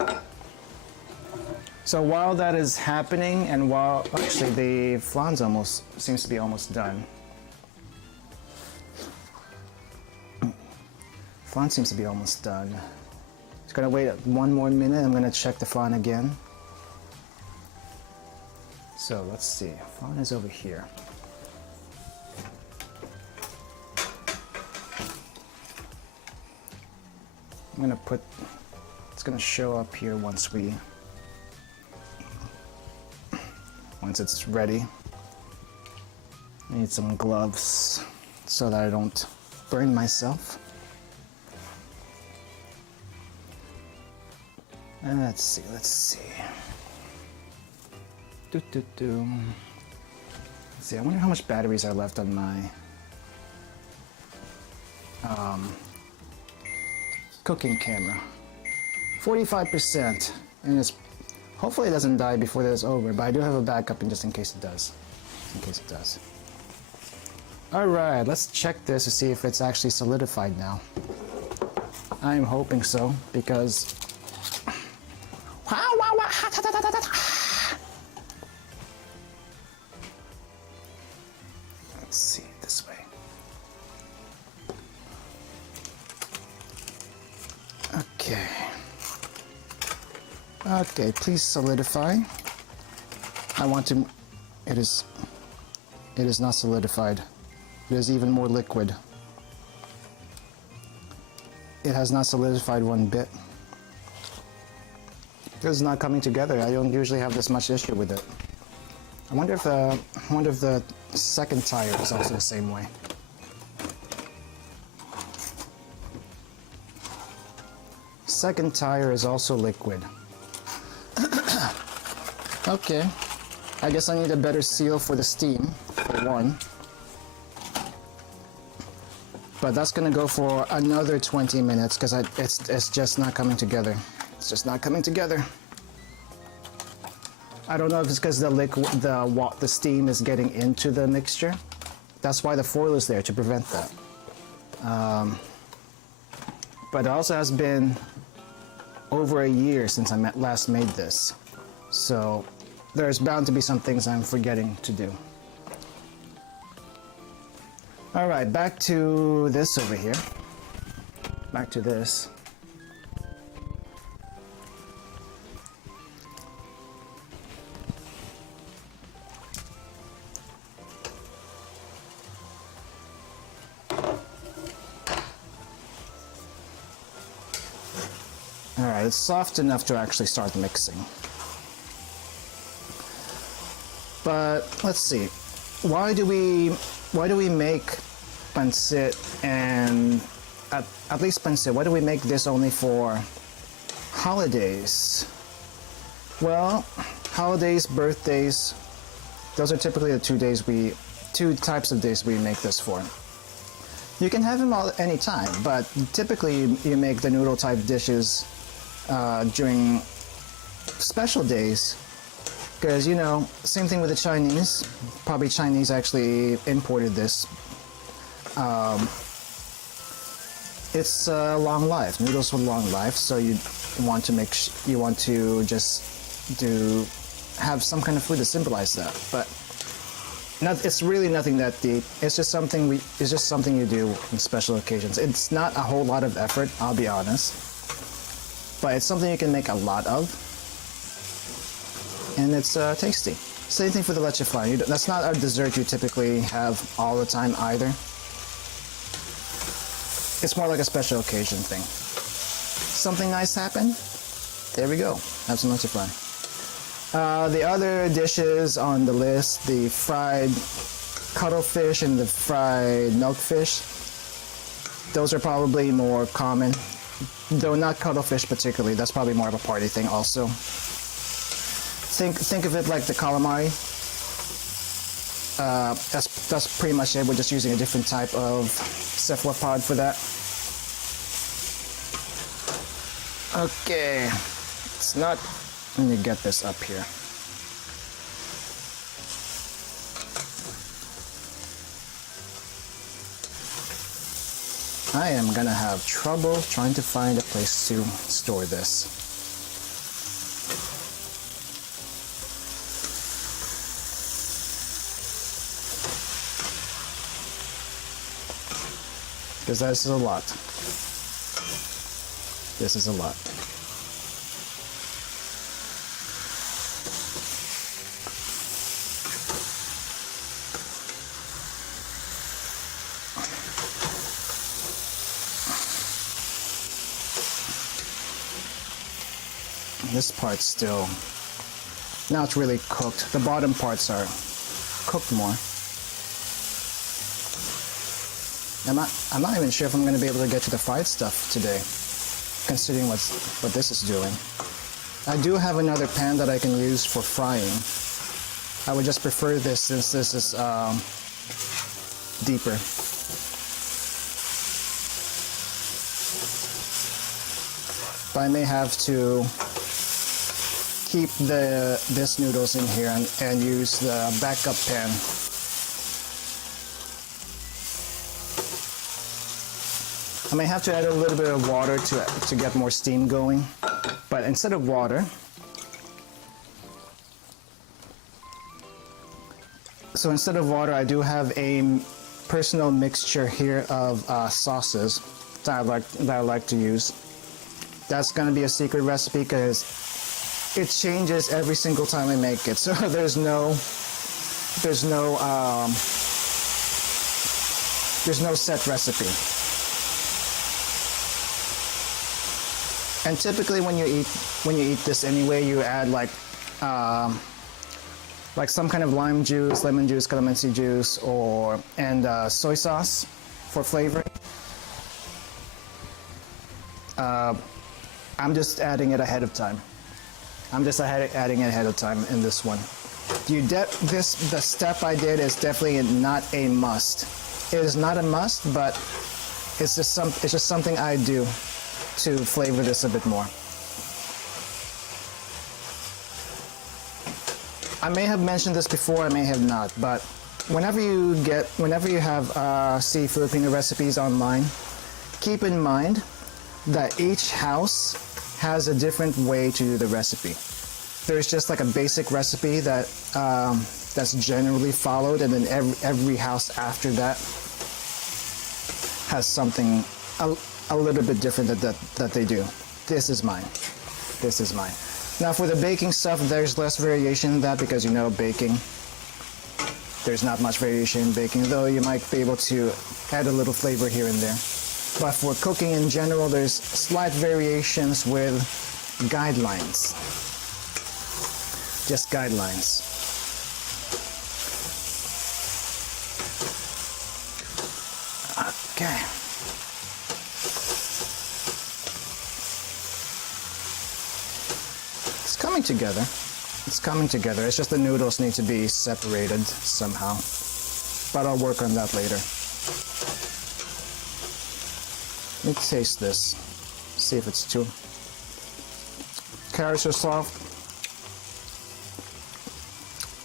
So while that is happening, and while actually the flan's seems to be almost done. Flan seems to be almost done. Just gonna wait 1 more minute. I'm gonna check the flan again. So let's see. Flan is over here. I'm gonna put, it's gonna show up here once it's ready. I need some gloves so that I don't burn myself. And let's see. Let's see, I wonder how much batteries are left on my cooking camera. 45%, and it's hopefully it doesn't die before this is over, but I do have a backup just in case it does. All right, let's check this to see if it's actually solidified now. I'm hoping so, because let's see this way. Okay, please solidify. I want to, it is not solidified. It is even more liquid. It has not solidified one bit. This is not coming together. I don't usually have this much issue with it. I wonder if the second tire is also the same way. Second tire is also liquid. Okay, I guess I need a better seal for the steam, for one. But that's gonna go for another 20 minutes because it's just not coming together. It's just not coming together. I don't know if it's because the steam is getting into the mixture. That's why the foil is there, to prevent that. But it also has been over a year since I last made this. So there's bound to be some things I'm forgetting to do. All right, back to this over here. Back to this. All right, it's soft enough to actually start mixing. But let's see, why do we make pancit and at least pancit? Why do we make this only for holidays? Well, holidays, birthdays, those are typically the two types of days we make this for. You can have them all any time, but typically you make the noodle type dishes during special days. Because, you know, same thing with the Chinese. Probably Chinese actually imported this. It's a long life, noodles with long life. So you want to just have some kind of food to symbolize that. But it's really nothing that deep. It's just something you do on special occasions. It's not a whole lot of effort, I'll be honest. But it's something you can make a lot of. And it's tasty. Same thing for the leche flan. That's not a dessert you typically have all the time either. It's more like a special occasion thing. Something nice happened? There we go. Have some leche flan. The other dishes on the list, the fried cuttlefish and the fried milkfish, those are probably more common. Though not cuttlefish particularly, that's probably more of a party thing also. Think of it like the calamari. That's pretty much it. We're just using a different type of cephalopod for that. Okay, it's not. Let me get this up here. I am gonna have trouble trying to find a place to store this. Because this is a lot. This is a lot. this part's still, now it's really cooked. The bottom parts are cooked more. I'm not even sure if I'm going to be able to get to the fried stuff today, considering what this is doing. I do have another pan that I can use for frying. I would just prefer this since this is deeper. But I may have to keep this noodles in here and use the backup pan. I may have to add a little bit of water to get more steam going, but instead of water, I do have a personal mixture here of sauces that I like to use. That's going to be a secret recipe because it changes every single time I make it. So there's no set recipe. And typically when you eat this anyway, you add like some kind of lime juice, lemon juice, calamansi juice, and soy sauce for flavoring. I'm just adding it ahead of time. I'm just adding it ahead of time in this one. The step I did is definitely not a must. It is not a must, but it's just something I do to flavor this a bit more. I may have mentioned this before, I may have not, but whenever you see Filipino recipes online, keep in mind that each house has a different way to do the recipe. There's just like a basic recipe that's generally followed, and then every house after that has something a little bit different that they do. This is mine. This is mine. Now for the baking stuff, there's less variation in that because baking, there's not much variation in baking, though you might be able to add a little flavor here and there. But for cooking in general, there's slight variations with guidelines. Just guidelines. Okay. It's coming together. It's coming together. It's just the noodles need to be separated somehow. But I'll work on that later. Let me taste this. See if it's too. Carrots are soft.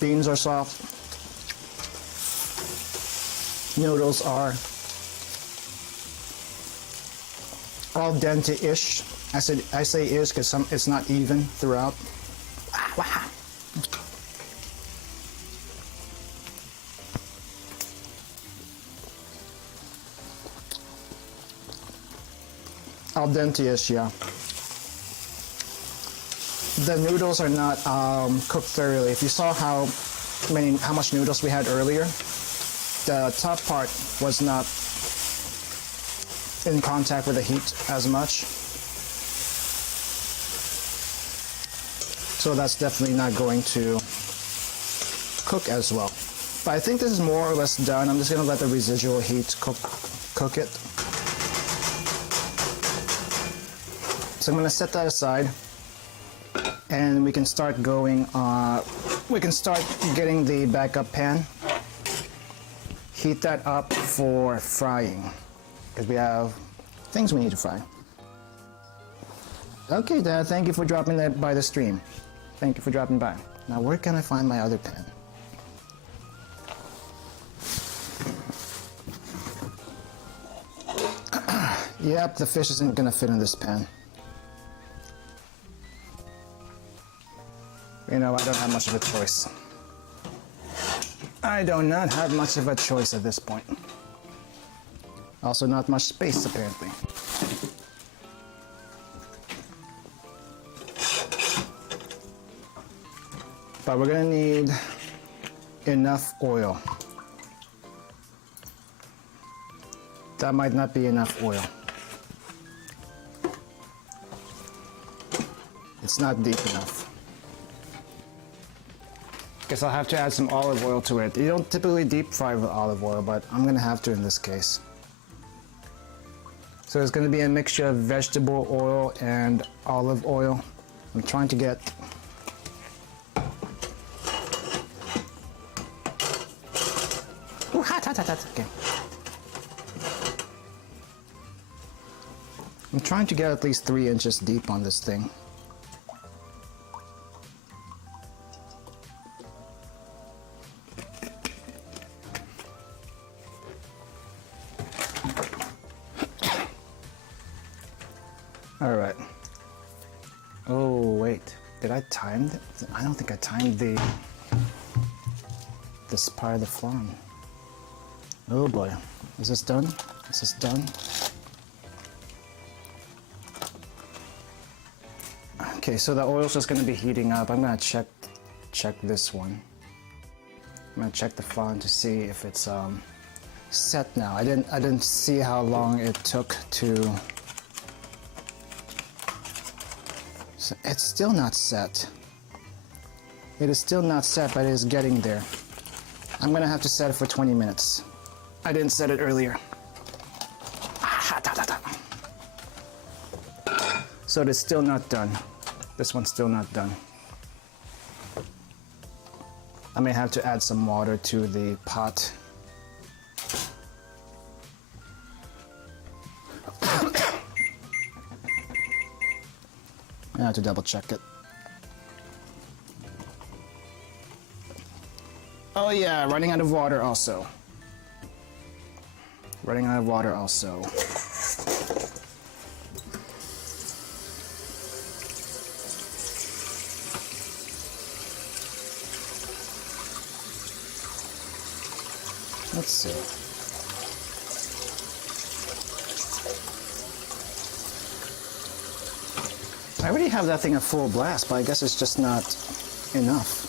Beans are soft. Noodles are al dente-ish. I say ish because it's not even throughout. Al dente-ish, yeah. The noodles are not cooked thoroughly. If you saw how much noodles we had earlier, the top part was not in contact with the heat as much. So that's definitely not going to cook as well. But I think this is more or less done. I'm just going to let the residual heat cook it. So I'm going to set that aside, and we can start going. We can start getting the backup pan. Heat that up for frying, because we have things we need to fry. Okay, Dad, thank you for dropping that by the stream. Thank you for dropping by. Now, where can I find my other pan? Yep, the fish isn't gonna fit in this pan. I don't have much of a choice. I do not have much of a choice at this point. Also, not much space, apparently. But we're gonna need enough oil. That might not be enough oil. It's not deep enough. Guess I'll have to add some olive oil to it. You don't typically deep fry with olive oil, but I'm gonna have to in this case. So it's gonna be a mixture of vegetable oil and olive oil. I'm trying to get ooh, hot, hot, hot, hot. Okay. I'm trying to get at least 3 inches deep on this thing. All right. Oh, wait. Did I time it? I don't think I timed this part of the flan. Oh boy. Is this done? Is this done? Okay, so the oil's just gonna be heating up. I'm gonna check this one. I'm gonna check the flan to see if it's set now. I didn't see how long it took to. So it's still not set. It is still not set, but it is getting there. I'm gonna have to set it for 20 minutes. I didn't set it earlier. So it is still not done. This one's still not done. I may have to add some water to the pot. I have to double check it. Oh yeah, running out of water also. Running out of water also. Let's see. I already have that thing at full blast, but I guess it's just not enough.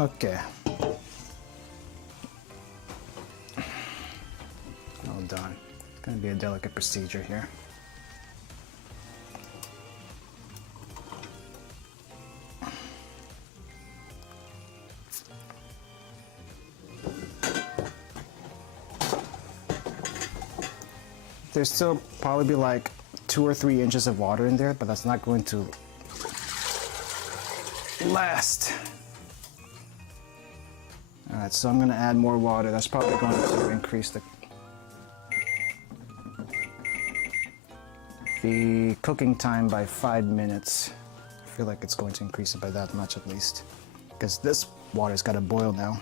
Okay. Well done. It's gonna be a delicate procedure here. There's still probably be like 2 or 3 inches of water in there, but that's not going to last. All right, so I'm gonna add more water. That's probably going to increase the cooking time by 5 minutes. I feel like it's going to increase it by that much at least, because this water's got to boil now.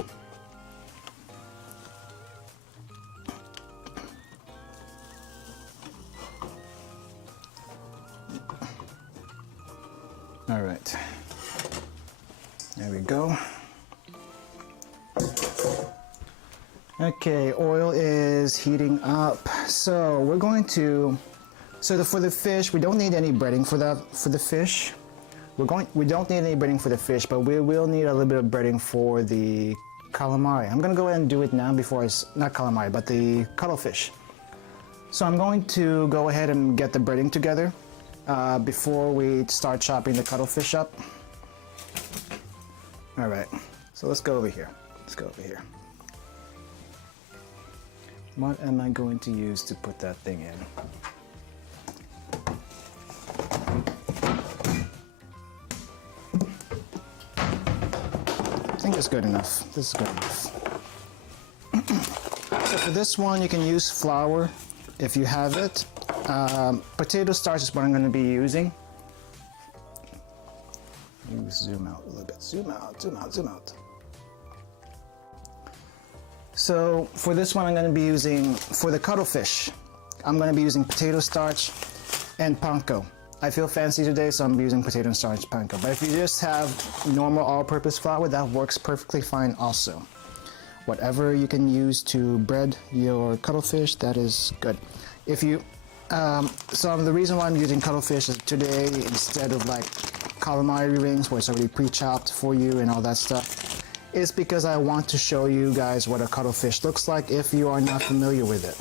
All right, there we go. Okay, oil is heating up. So we're going to, for the fish, we don't need any breading for the fish. We don't need any breading for the fish, but we will need a little bit of breading for the calamari. I'm gonna go ahead and do it now before not calamari, but the cuttlefish. So I'm going to go ahead and get the breading together before we start chopping the cuttlefish up. All right, so let's go over here. Let's go over here. What am I going to use to put that thing in? I think it's good enough. This is good enough. So for this one, you can use flour if you have it. Potato starch is what I'm going to be using. Let me zoom out a little bit. Zoom out, zoom out, zoom out. So for this one, I'm going to be using, for the cuttlefish, I'm going to be using potato starch and panko. I feel fancy today, so I'm using potato and starch panko. But if you just have normal all-purpose flour, that works perfectly fine also. Whatever you can use to bread your cuttlefish, that is good. If you, so the reason why I'm using cuttlefish is today, instead of like calamari rings where it's already pre-chopped for you and all that stuff, is because I want to show you guys what a cuttlefish looks like if you are not familiar with it.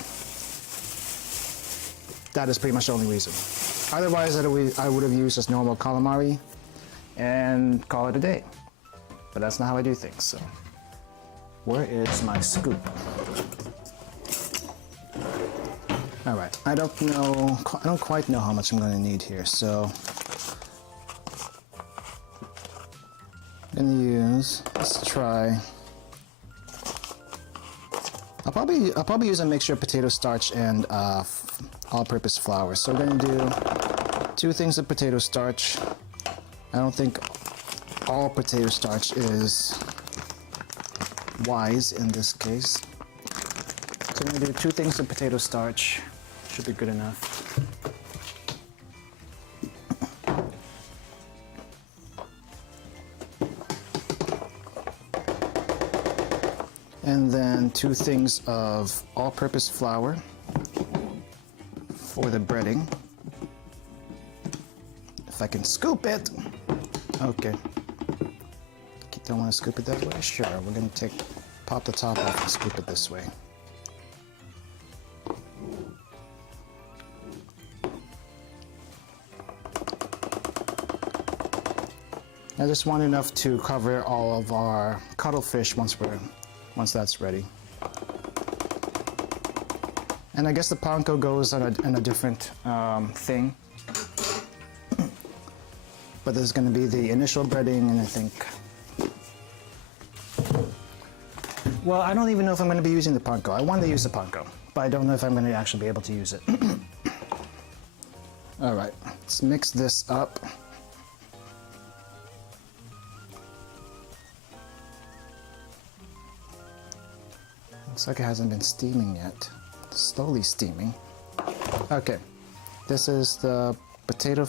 That is pretty much the only reason. Otherwise, I would have used just normal calamari and call it a day. But that's not how I do things, so. Where is my scoop? All right, I don't quite know how much I'm going to need here, so I'm going to use, let's try, I'll probably use a mixture of potato starch and all-purpose flour. So we're going to do 2 things of potato starch. I don't think all potato starch is wise in this case. So I'm going to do 2 things of potato starch. Should be good enough. And then 2 things of all-purpose flour for the breading. If I can scoop it. Okay. Don't want to scoop it that way? Sure, we're going to pop the top off and scoop it this way. I just want enough to cover all of our cuttlefish once that's ready. And I guess the panko goes on a different thing. But there's going to be the initial breading, and I think, well, I don't even know if I'm going to be using the panko. I want to use the panko, but I don't know if I'm going to actually be able to use it. All right, let's mix this up. Looks like it hasn't been steaming yet. Slowly steaming. Okay, this is the potato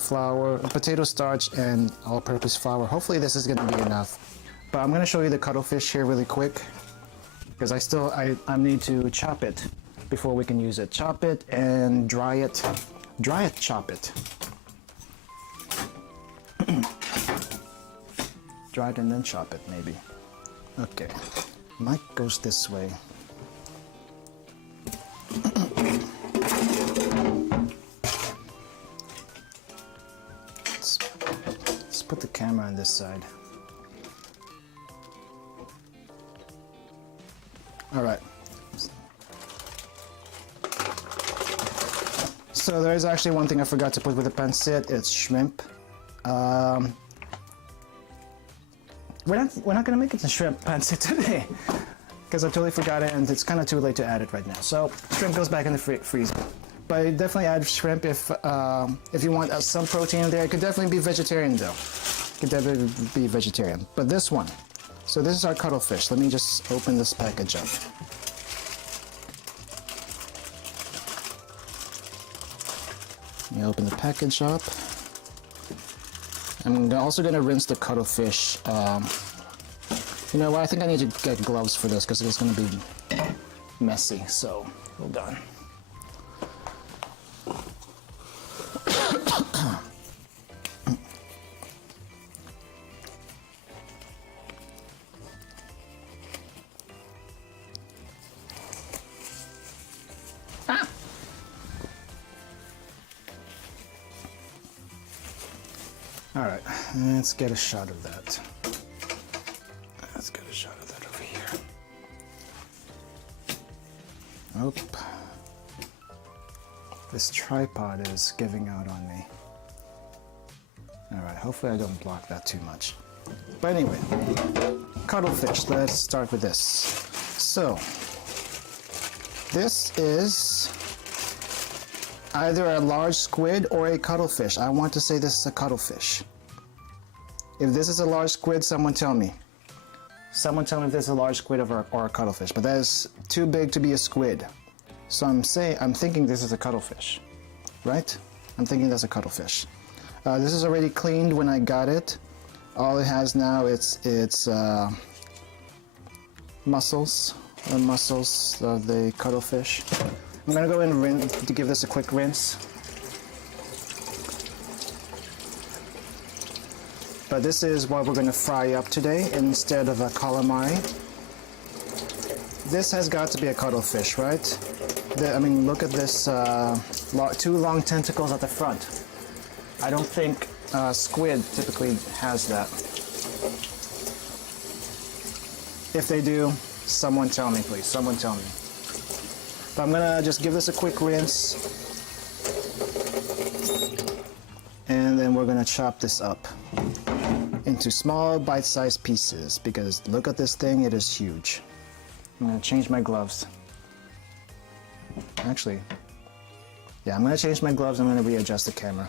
starch and all-purpose flour. Hopefully this is going to be enough. But I'm going to show you the cuttlefish here really quick, because I need to chop it before we can use it. Chop it and dry it. Dry it, chop it. Dry it and then chop it, maybe. Okay, mic goes this way. Let's put the camera on this side. All right. So there is actually one thing I forgot to put with the pancit. It's shrimp. We're not gonna make it to shrimp pancit today because I totally forgot it, and it's kind of too late to add it right now. So shrimp goes back in the freezer. But definitely add shrimp if you want some protein in there. It could definitely be vegetarian though. It could definitely be vegetarian. But this one. So this is our cuttlefish. Let me just open this package up. Let me open the package up. I'm also going to rinse the cuttlefish. You know what? I think I need to get gloves for this because it's going to be messy. So hold on. All right, let's get a shot of that. Let's get a shot of that over here. Oop. This tripod is giving out on me. All right, hopefully I don't block that too much. But anyway, cuttlefish, let's start with this. So, this is either a large squid or a cuttlefish. I want to say this is a cuttlefish. If this is a large squid, someone tell me. Someone tell me if this is a large squid or a cuttlefish. But that is too big to be a squid. So I'm thinking this is a cuttlefish, right? I'm thinking that's a cuttlefish. This is already cleaned when I got it. All it has now it's muscles, the muscles of the cuttlefish. I'm gonna go in and rinse to give this a quick rinse. But this is what we're going to fry up today instead of a calamari. This has got to be a cuttlefish, right? I mean, look at this, two long tentacles at the front. I don't think squid typically has that. If they do, someone tell me, please. Someone tell me. But I'm gonna just give this a quick rinse. And then we're gonna chop this up into small bite-sized pieces because look at this thing, it is huge. I'm gonna change my gloves. Actually, yeah, I'm gonna change my gloves. I'm gonna readjust the camera.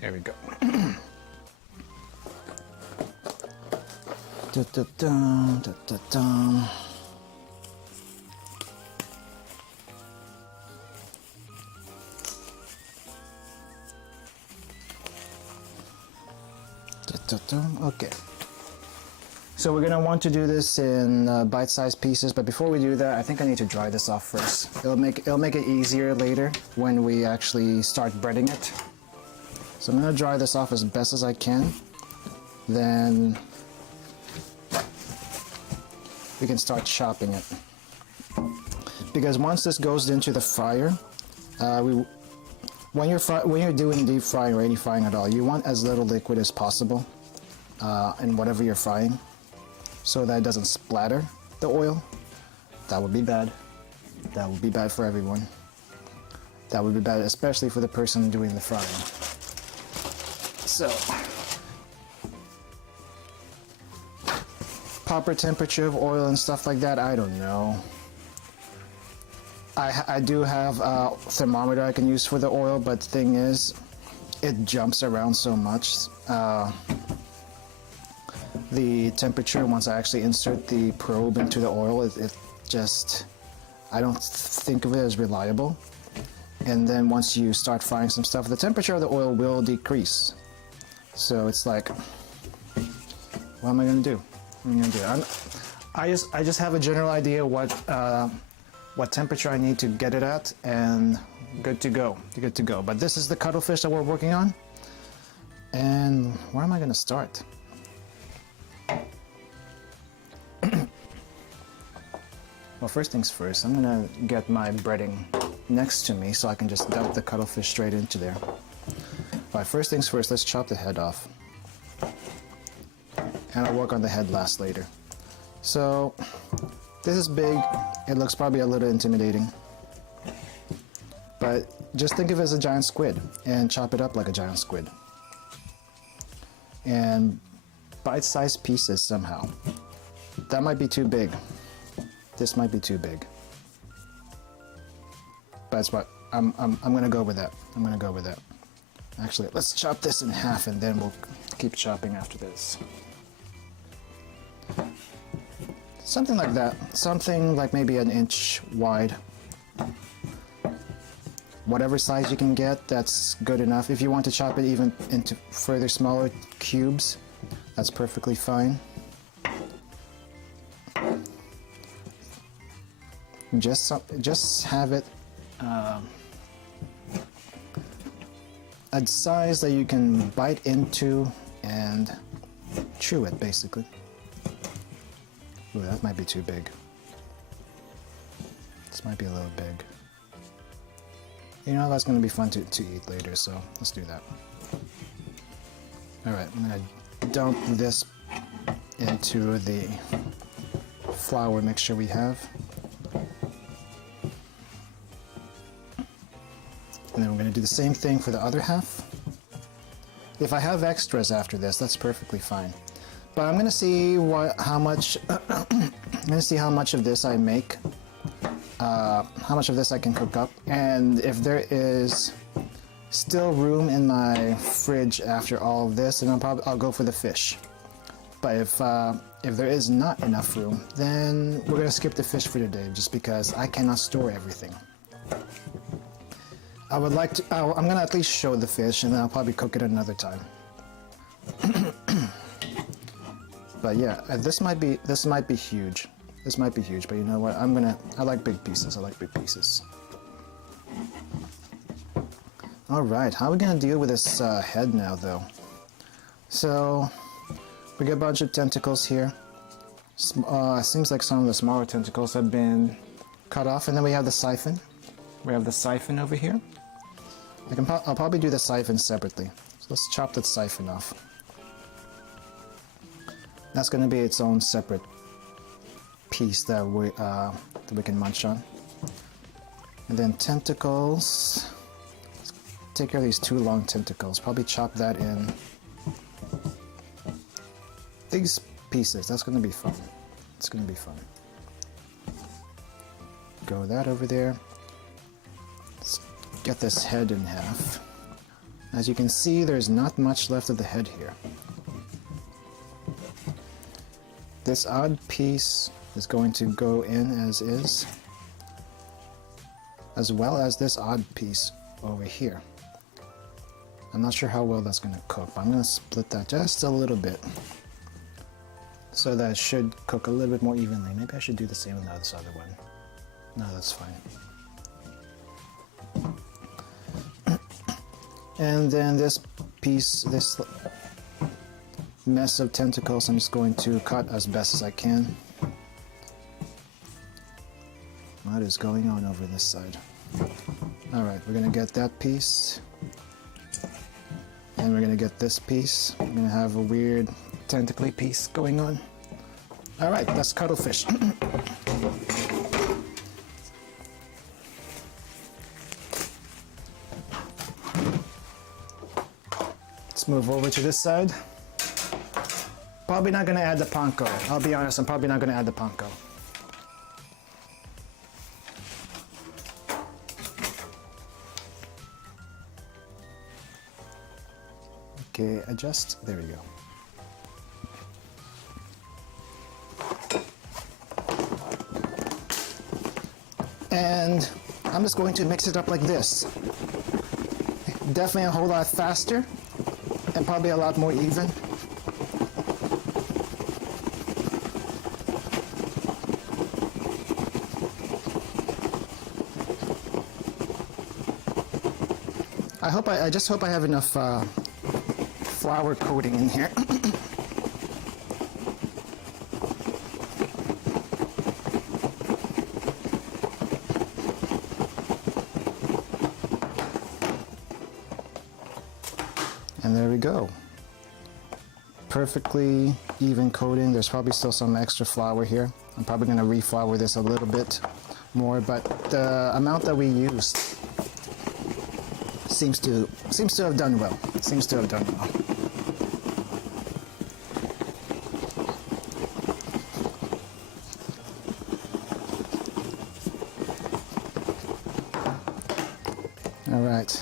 There we go. Da, da, da, da, da, da. Okay, so we're gonna want to do this in bite-sized pieces, but before we do that, I think I need to dry this off first. It'll make it easier later when we actually start breading it. So I'm gonna dry this off as best as I can. Then we can start chopping it. Because once this goes into the fryer, when you're doing deep frying or any frying at all, you want as little liquid as possible in whatever you're frying, so that it doesn't splatter the oil. That would be bad. That would be bad for everyone. That would be bad, especially for the person doing the frying. So, proper temperature of oil and stuff like that, I don't know. I do have a thermometer I can use for the oil, but the thing is, it jumps around so much. The temperature, once I actually insert the probe into the oil, it just, I don't think of it as reliable. And then once you start frying some stuff, the temperature of the oil will decrease. So it's like, what am I gonna do? What am I gonna do? I just have a general idea what temperature I need to get it at, and good to go, good to go. But this is the cuttlefish that we're working on. And where am I gonna start? Well, first things first, I'm gonna get my breading next to me so I can just dump the cuttlefish straight into there. Alright, first things first, let's chop the head off. And I'll work on the head last later. So, this is big. It looks probably a little intimidating. But just think of it as a giant squid and chop it up like a giant squid. And bite-sized pieces somehow. That might be too big. This might be too big. But that's what I'm gonna go with that. I'm gonna go with that. Actually, let's chop this in half and then we'll keep chopping after this. Something like that. Something like maybe an inch wide. Whatever size you can get, that's good enough. If you want to chop it even into further smaller cubes, that's perfectly fine. Just have it a size that you can bite into and chew it, basically. Ooh, that might be too big. This might be a little big. You know, that's going to be fun to eat later, so let's do that. Alright, I'm going to dump this into the flour mixture we have. And then we're going to do the same thing for the other half. If I have extras after this, that's perfectly fine. But I'm going to see how much of this I make, how much of this I can cook up, and if there is still room in my fridge after all of this, then I'll go for the fish. But if there is not enough room, then we're going to skip the fish for today, just because I cannot store everything. I would like to, I'm going to at least show the fish, and then I'll probably cook it another time. But yeah, this might be huge. This might be huge, but you know what? I like big pieces. I like big pieces. All right, how are we gonna deal with this head now, though? So we get a bunch of tentacles here. Seems like some of the smaller tentacles have been cut off, and then we have the siphon. We have the siphon over here. I'll probably do the siphon separately. So let's chop that siphon off. That's going to be its own separate piece that we can munch on. And then tentacles. Let's take care of these two long tentacles. Probably chop that in these pieces. That's going to be fun. It's going to be fun. Go that over there. Let's get this head in half. As you can see, there's not much left of the head here. This odd piece is going to go in as is, as well as this odd piece over here. I'm not sure how well that's going to cook, but I'm going to split that just a little bit so that it should cook a little bit more evenly. Maybe I should do the same with this other one. No, that's fine. And then this piece, this mess of tentacles, I'm just going to cut as best as I can. What is going on over this side? Alright, we're going to get that piece. And we're going to get this piece. We're going to have a weird tentacly piece going on. Alright, that's cuttlefish. Let's move over to this side. Probably not going to add the panko. I'll be honest, I'm probably not going to add the panko. Okay, adjust. There we go. And I'm just going to mix it up like this. Definitely a whole lot faster and probably a lot more even. I just hope I have enough flour coating in here. And there we go. Perfectly even coating. There's probably still some extra flour here. I'm probably going to reflour this a little bit more, but the amount that we used seems to have done well. Seems to have done well. All right,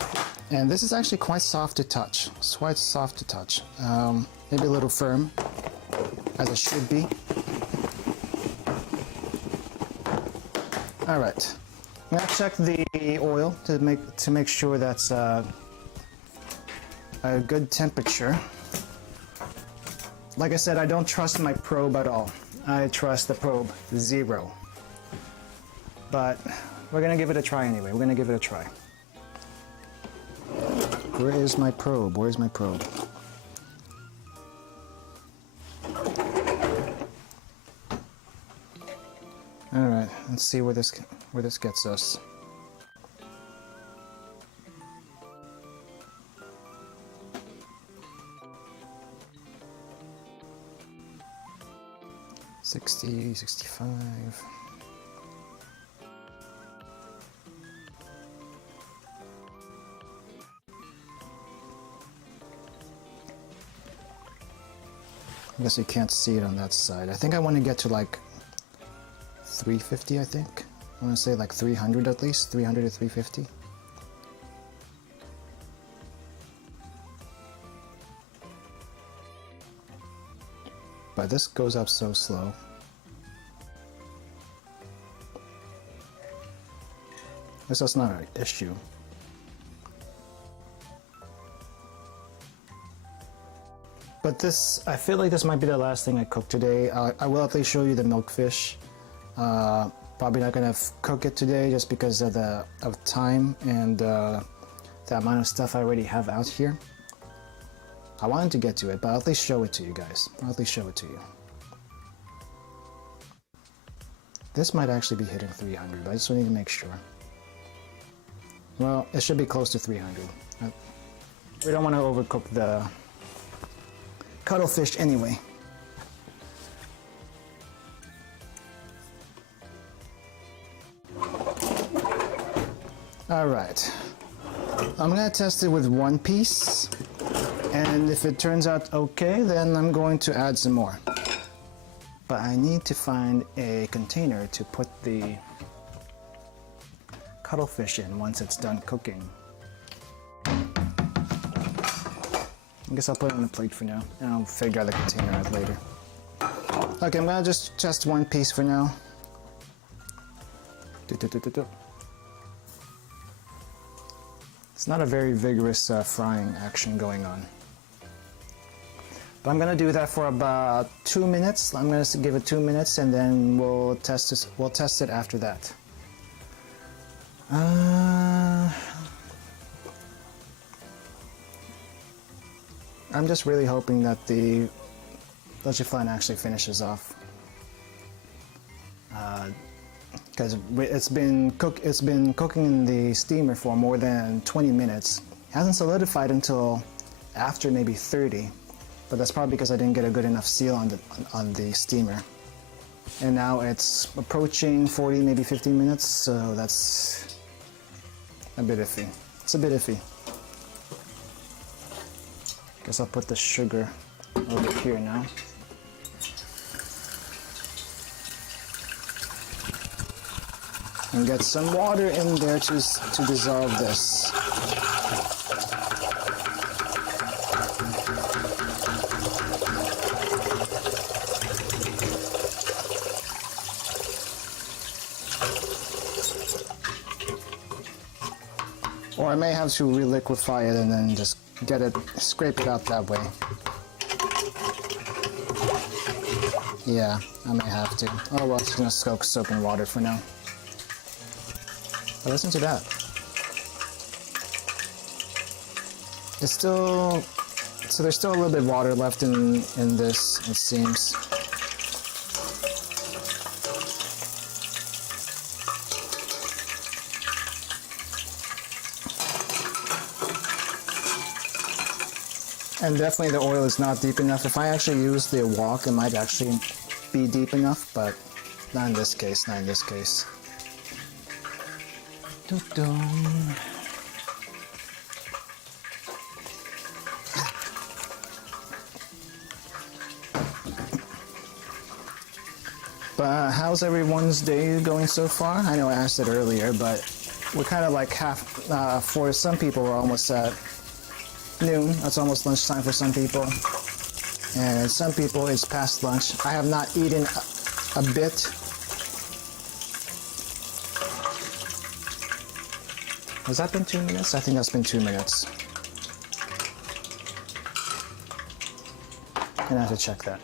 and this is actually quite soft to touch. It's quite soft to touch. Maybe a little firm, as it should be. All right. I'm gonna check the oil to make sure that's a good temperature. Like I said, I don't trust my probe at all. I trust the probe 0. But we're gonna give it a try anyway. We're gonna give it a try. Where is my probe? Where's my probe? All right, let's see where this gets us. $60, $65. I guess you can't see it on that side. I think I want to get to like 350, I think. I want to say like 300 at least, 300 to 350. But this goes up so slow. Guess that's not an issue. But this, I feel like this might be the last thing I cook today. I will at least show you the milkfish. Probably not gonna cook it today just because of the time and the amount of stuff I already have out here. I wanted to get to it, but I'll at least show it to you guys. I'll at least show it to you. This might actually be hitting 300, but I just need to make sure. Well, it should be close to 300. We don't want to overcook the cuttlefish anyway. Alright, I'm gonna test it with one piece, and if it turns out okay, then I'm going to add some more. But I need to find a container to put the cuttlefish in once it's done cooking. I guess I'll put it on the plate for now, and I'll figure out the container out later. Okay, I'm gonna just test one piece for now. It's not a very vigorous frying action going on. But I'm gonna do that for about 2 minutes. I'm gonna give it 2 minutes and then we'll test this. We'll test it after that. I'm just really hoping that the Legiflan actually finishes off. Because it's been cooking in the steamer for more than 20 minutes. It hasn't solidified until after maybe 30, but that's probably because I didn't get a good enough seal on the steamer. And now it's approaching 40, maybe 50 minutes, so that's a bit iffy. It's a bit iffy. Guess I'll put the sugar over here now. And get some water in there to dissolve this. Or I may have to reliquify it and then just scrape it out that way. Yeah, I may have to. Oh well, it's gonna soak soap in water for now. But listen to that. It's still, so there's still a little bit of water left in this, it seems. And definitely the oil is not deep enough. If I actually use the wok, it might actually be deep enough, but not in this case, not in this case. But how's everyone's day going so far? I know I asked it earlier, but we're kind of like for some people we're almost at noon. That's almost lunchtime for some people. And some people it's past lunch. I have not eaten a bit. Has that been 2 minutes? I think that's been 2 minutes. I'm gonna have to check that.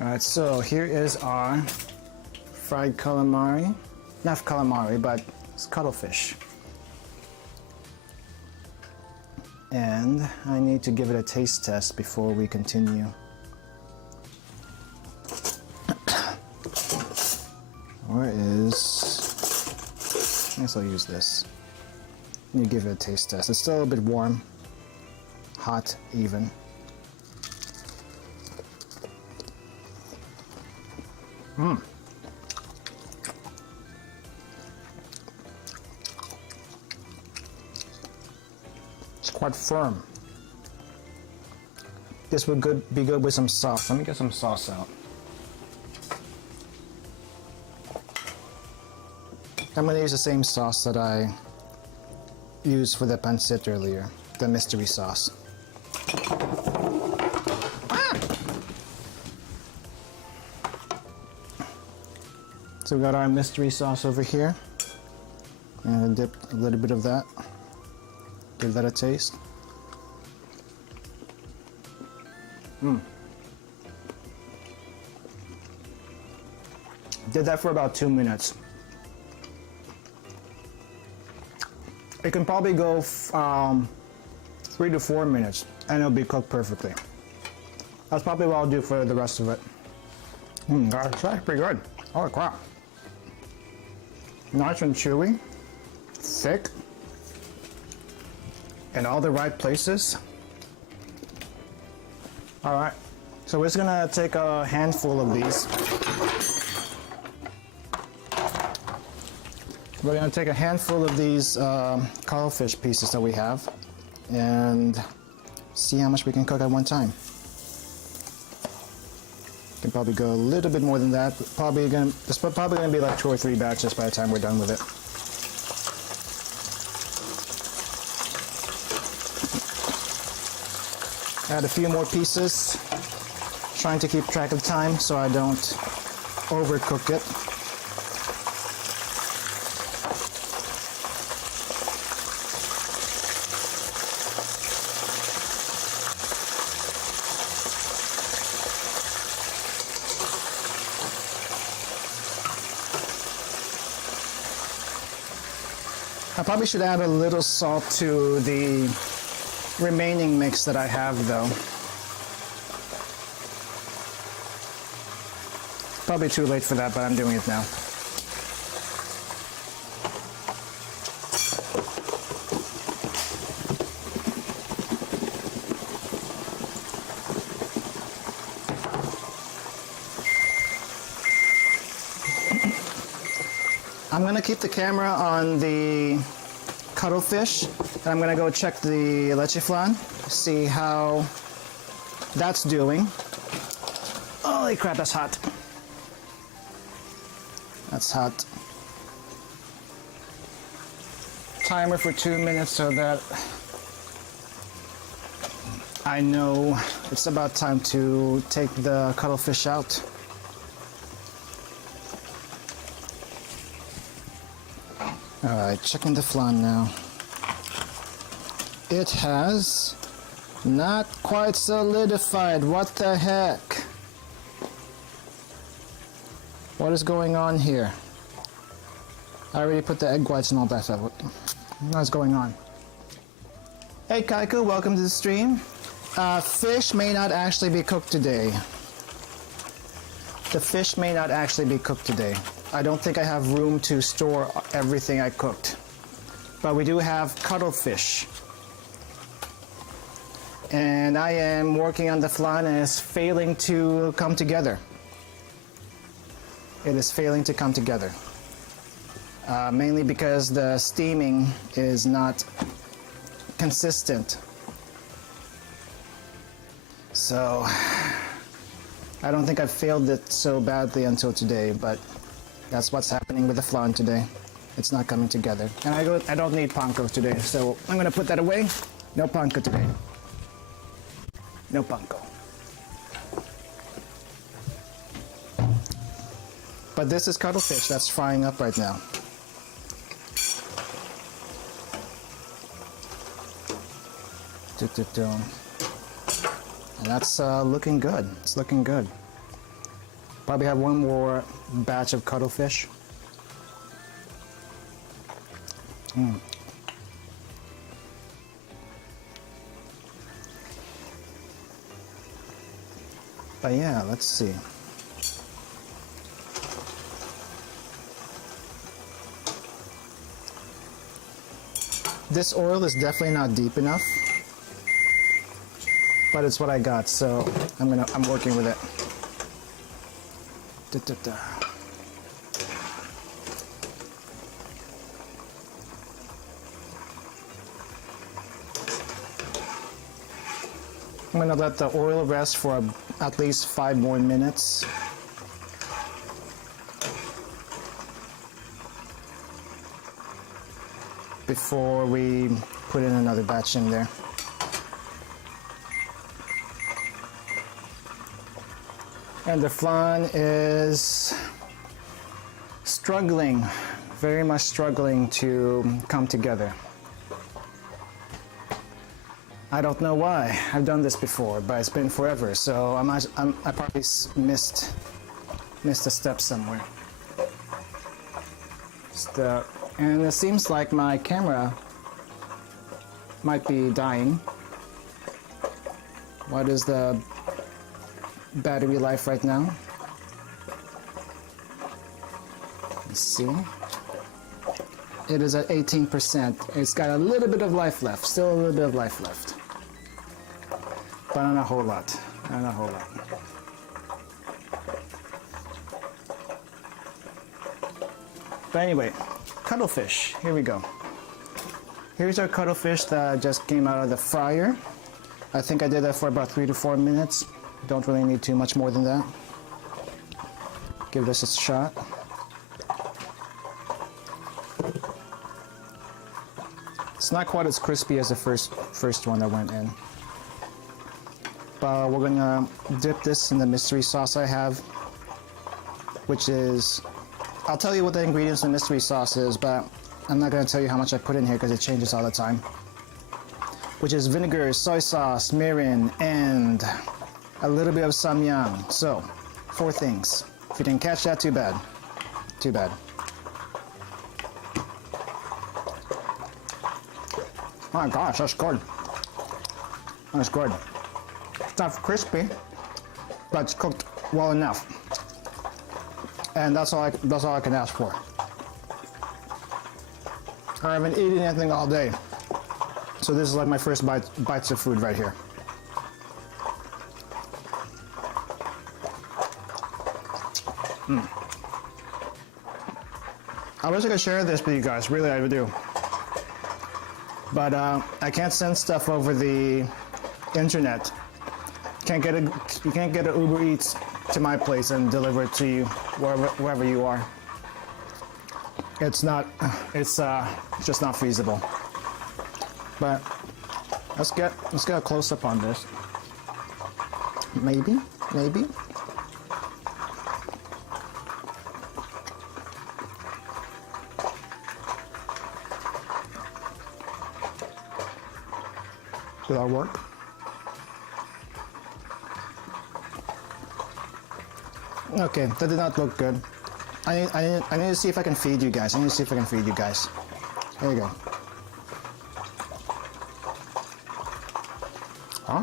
Alright, so here is our fried calamari. Not calamari, but it's cuttlefish. And I need to give it a taste test before we continue. Where is... I guess I'll use this. Let me give it a taste test. It's still a bit warm. Hot, even. It's quite firm. This would be good with some sauce. Let me get some sauce out. I'm going to use the same sauce that I used for the pancit earlier, the mystery sauce. So we got our mystery sauce over here. And I dip a little bit of that. Give that a taste. Did that for about 2 minutes. It can probably go 3 to 4 minutes and it'll be cooked perfectly. That's probably what I'll do for the rest of it. That's actually pretty good. Holy crap. Nice and chewy, thick, in all the right places. All right, so we're just gonna take a handful of these. We're gonna take a handful of these cuttlefish pieces that we have and see how much we can cook at one time. Can probably go a little bit more than that, but it's probably gonna be like 2 or 3 batches by the time we're done with it. Add a few more pieces, trying to keep track of time so I don't overcook it. I probably should add a little salt to the remaining mix that I have though. Probably too late for that, but I'm doing it now. I'm gonna keep the camera on the cuttlefish, and I'm gonna go check the leche flan, see how that's doing. Holy crap, that's hot. That's hot. Timer for 2 minutes so that I know it's about time to take the cuttlefish out. Alright, checking the flan now. It has not quite solidified. What the heck? What is going on here? I already put the egg whites and all that stuff. What's going on? Hey Kaiku, welcome to the stream. Fish may not actually be cooked today. The fish may not actually be cooked today. I don't think I have room to store everything I cooked. But we do have cuttlefish. And I am working on the flan and it's failing to come together. It is failing to come together. Mainly because the steaming is not consistent. So I don't think I've failed it so badly until today, but that's what's happening with the flan today. It's not coming together. And I don't need panko today, so I'm gonna put that away. No panko today. No panko. But this is cuttlefish that's frying up right now. And that's looking good. It's looking good. Probably have one more batch of cuttlefish. But yeah, let's see. This oil is definitely not deep enough, but it's what I got, so I'm working with it. I'm gonna let the oil rest for at least 5 more minutes. Before we put in another batch in there. And the flan is struggling, very much struggling to come together. I don't know why. I've done this before, but it's been forever, so I probably missed a step somewhere. And it seems like my camera might be dying. What is the battery life right now? Let's see. It is at 18%. It's got a little bit of life left, still a little bit of life left. But not a whole lot, not a whole lot. But anyway, cuttlefish, here we go. Here's our cuttlefish that just came out of the fryer. I think I did that for about 3 to 4 minutes. Don't really need too much more than that. Give this a shot. It's not quite as crispy as the first one that went in. But we're gonna dip this in the mystery sauce I have, which is, I'll tell you what the ingredients in the mystery sauce is, but I'm not gonna tell you how much I put in here because it changes all the time. Which is vinegar, soy sauce, mirin, and a little bit of samyang. So, 4 things. If you didn't catch that, too bad. Too bad. Oh my gosh, that's good. That's good. It's not crispy, but it's cooked well enough. And that's all I can ask for. I haven't eaten anything all day. So this is like my first bites of food right here. I wish I could share this with you guys, really I do. But I can't send stuff over the internet. You can't get an Uber Eats to my place and deliver it to you wherever you are. It's just not feasible. But let's get a close up on this. Maybe. Will that work? Okay, that did not look good. I need to see if I can feed you guys. There you go. Huh?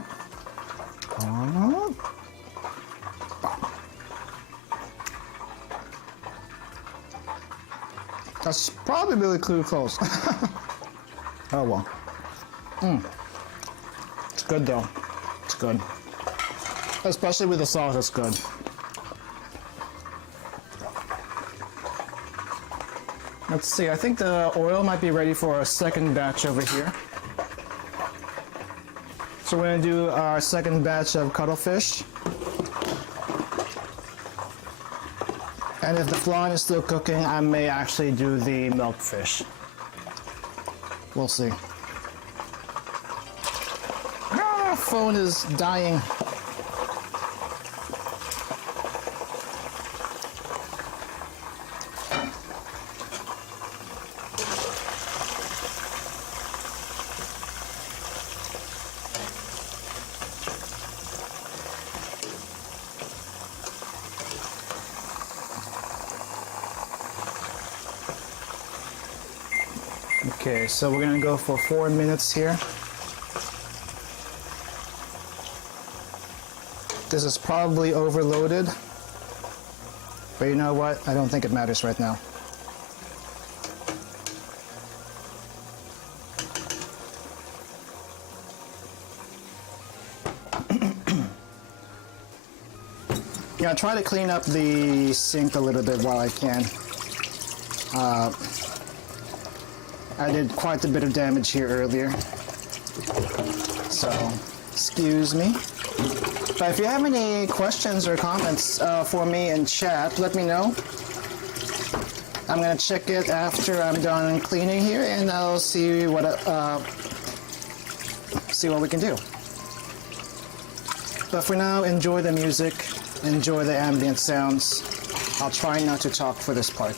That's probably really close. Oh well. It's good though. It's good. Especially with the sauce, it's good. Let's see, I think the oil might be ready for a second batch over here. So we're gonna do our second batch of cuttlefish. And if the flan is still cooking, I may actually do the milkfish. We'll see. Ah, phone is dying. Okay, so we're gonna go for 4 minutes here. This is probably overloaded, but you know what? I don't think it matters right now. Yeah, try to clean up the sink a little bit while I can. I did quite a bit of damage here earlier, so excuse me. But if you have any questions or comments for me in chat, let me know. I'm gonna check it after I'm done cleaning here, and I'll see what we can do. But for now, enjoy the music, enjoy the ambient sounds. I'll try not to talk for this part.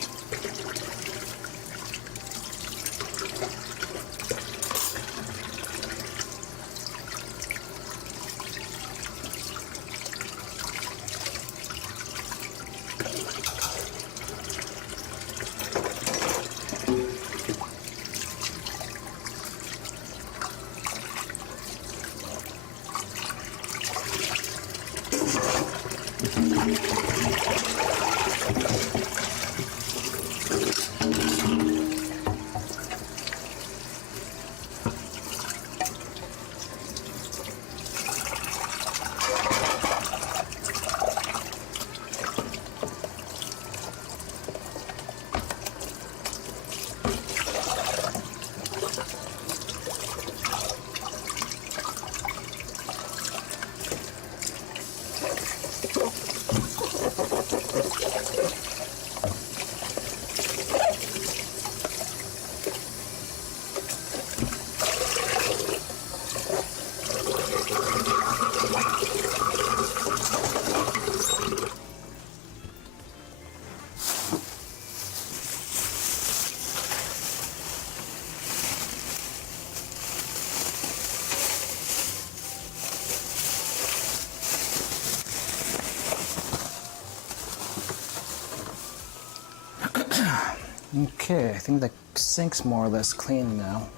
Okay, I think the sink's more or less clean now,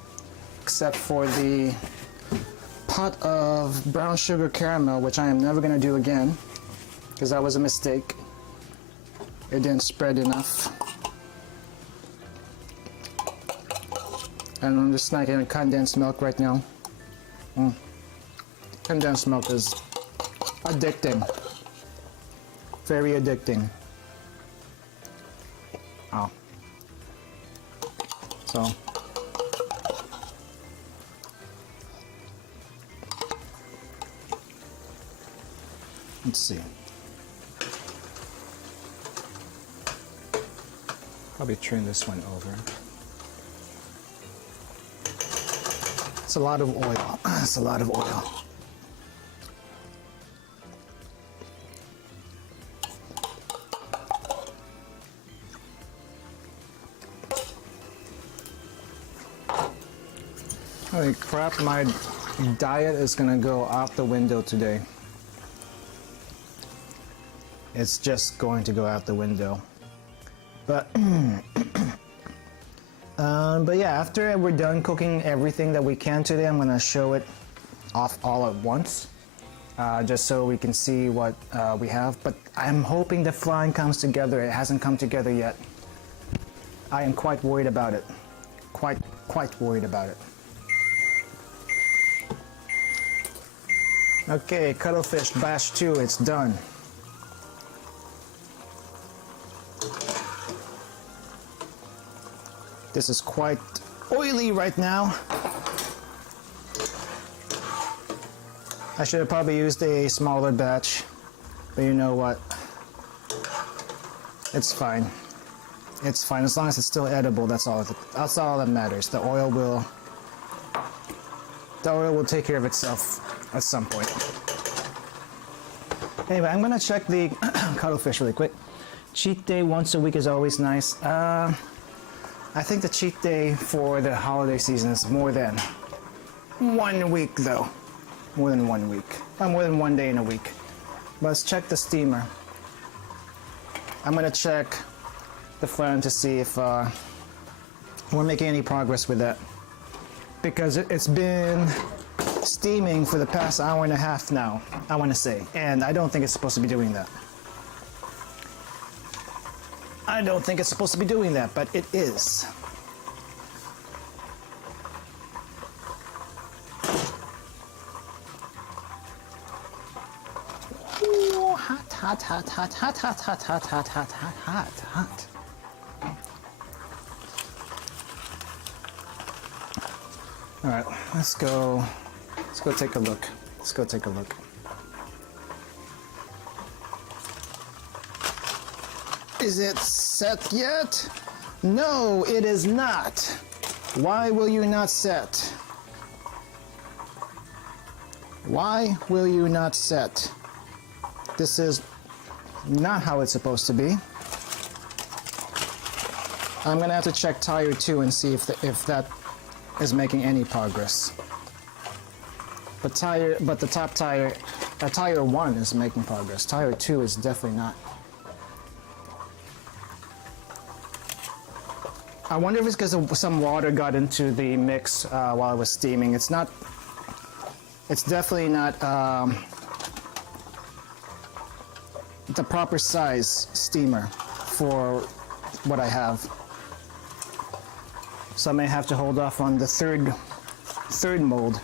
except for the pot of brown sugar caramel, which I am never going to do again, because that was a mistake. It didn't spread enough. And I'm just snacking condensed milk right now. Condensed milk is addicting. Very addicting. Oh. So. Let's see. Probably turn this one over. It's a lot of oil. It's a lot of oil. Holy crap, my diet is gonna go out the window today. It's just going to go out the window. But but yeah, after we're done cooking everything that we can today, I'm gonna show it off all at once, just so we can see what we have. But I'm hoping the flying comes together. It hasn't come together yet. I am quite worried about it. Quite worried about it. Okay, cuttlefish batch 2, it's done. This is quite oily right now. I should have probably used a smaller batch, but you know what? It's fine. It's fine as long as it's still edible. That's all that matters. The oil will take care of itself at some point. Anyway, I'm gonna check the cuttlefish really quick. Cheat day once a week is always nice. I think the cheat day for the holiday season is more than 1 week though. More than 1 week. More than 1 day in a week. Let's check the steamer. I'm gonna check the fan to see if we're making any progress with that. Because it's been steaming for the past hour and a half now, I want to say. And I don't think it's supposed to be doing that. I don't think it's supposed to be doing that, but it is. Ooh, hot, hot, hot, hot, hot, hot, hot, hot, hot, hot, hot, hot. All right, let's go take a look. Let's go take a look. Is it set yet? No, it is not. Why will you not set? Why will you not set? This is not how it's supposed to be. I'm gonna have to check tire 2 and see if that is making any progress. But the top tire, tire 1 is making progress. Tire 2 is definitely not. I wonder if it's because some water got into the mix while I was steaming. It's not. It's definitely not the proper size steamer for what I have. So I may have to hold off on the third mold.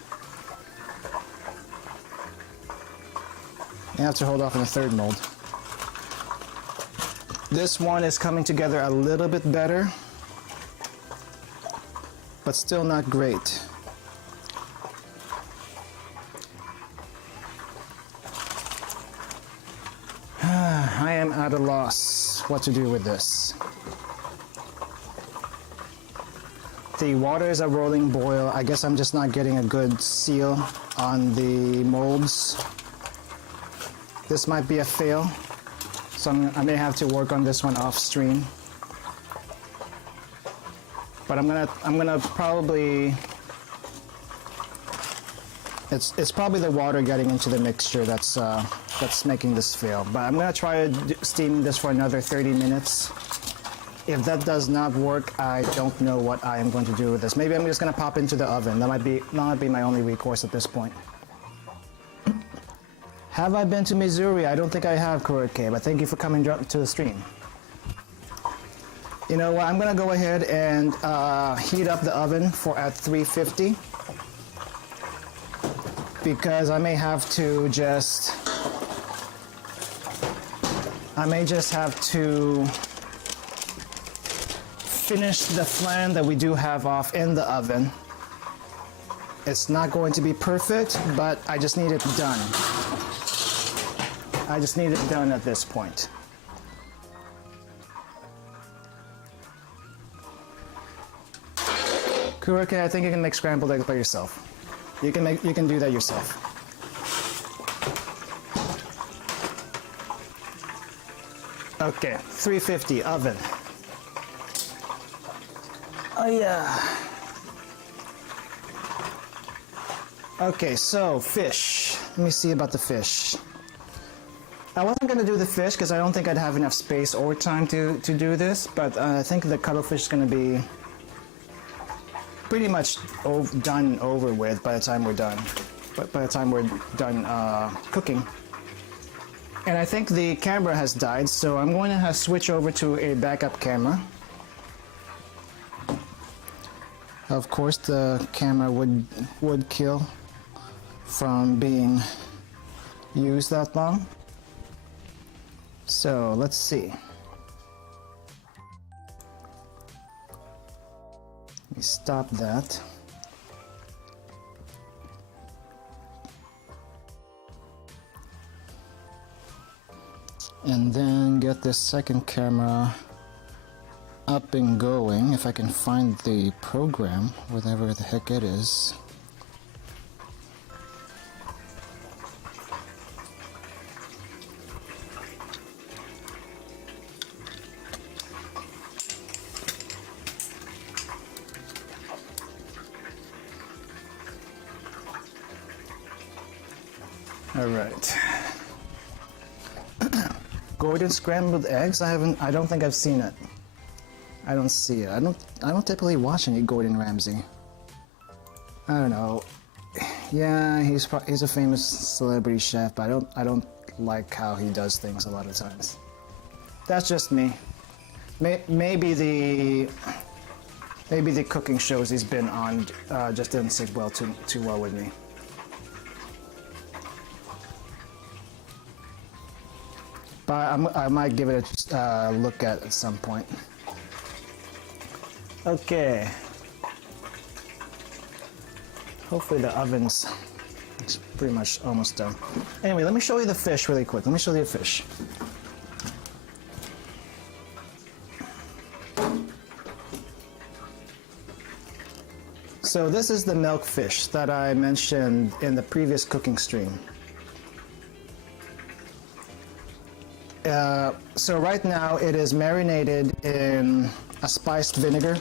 I have to hold off on the third mold. This one is coming together a little bit better, but still not great. I am at a loss what to do with this. The water is a rolling boil. I guess I'm just not getting a good seal on the molds. This might be a fail, so I may have to work on this one off stream. But I'm gonna probably. It's probably the water getting into the mixture that's making this fail. But I'm gonna try to steam this for another 30 minutes. If that does not work, I don't know what I am going to do with this. Maybe I'm just gonna pop into the oven. That might be my only recourse at this point. Have I been to Missouri? I don't think I have, Kuroke, but thank you for coming to the stream. You know what? I'm gonna go ahead and heat up the oven at 350 because I may just have to finish the flan that we do have off in the oven. It's not going to be perfect, but I just need it done. I just need it done at this point. Kuroke, I think you can make scrambled eggs by yourself. You can do that yourself. Okay, 350 oven. Oh yeah. Okay, so fish. Let me see about the fish. I wasn't gonna do the fish because I don't think I'd have enough space or time to do this, but I think the cuttlefish is gonna be pretty much done over with by the time we're done. By the time we're done cooking. And I think the camera has died, so I'm going to switch over to a backup camera. Of course, the camera would kill from being used that long. So let's see. Let me stop that. And then get this second camera up and going, if I can find the program, whatever the heck it is. All right. Gordon scrambled eggs? I don't think I've seen it. I don't see it. I don't typically watch any Gordon Ramsay. I don't know. Yeah, he's a famous celebrity chef, but I don't like how he does things a lot of times. That's just me. Maybe the cooking shows he's been on just didn't sit too well with me. But I might give it a look at some point. Okay. Hopefully the oven's pretty much almost done. Anyway, let me show you the fish really quick. Let me show you the fish. So this is the milk fish that I mentioned in the previous cooking stream. So right now it is marinated in a spiced vinegar.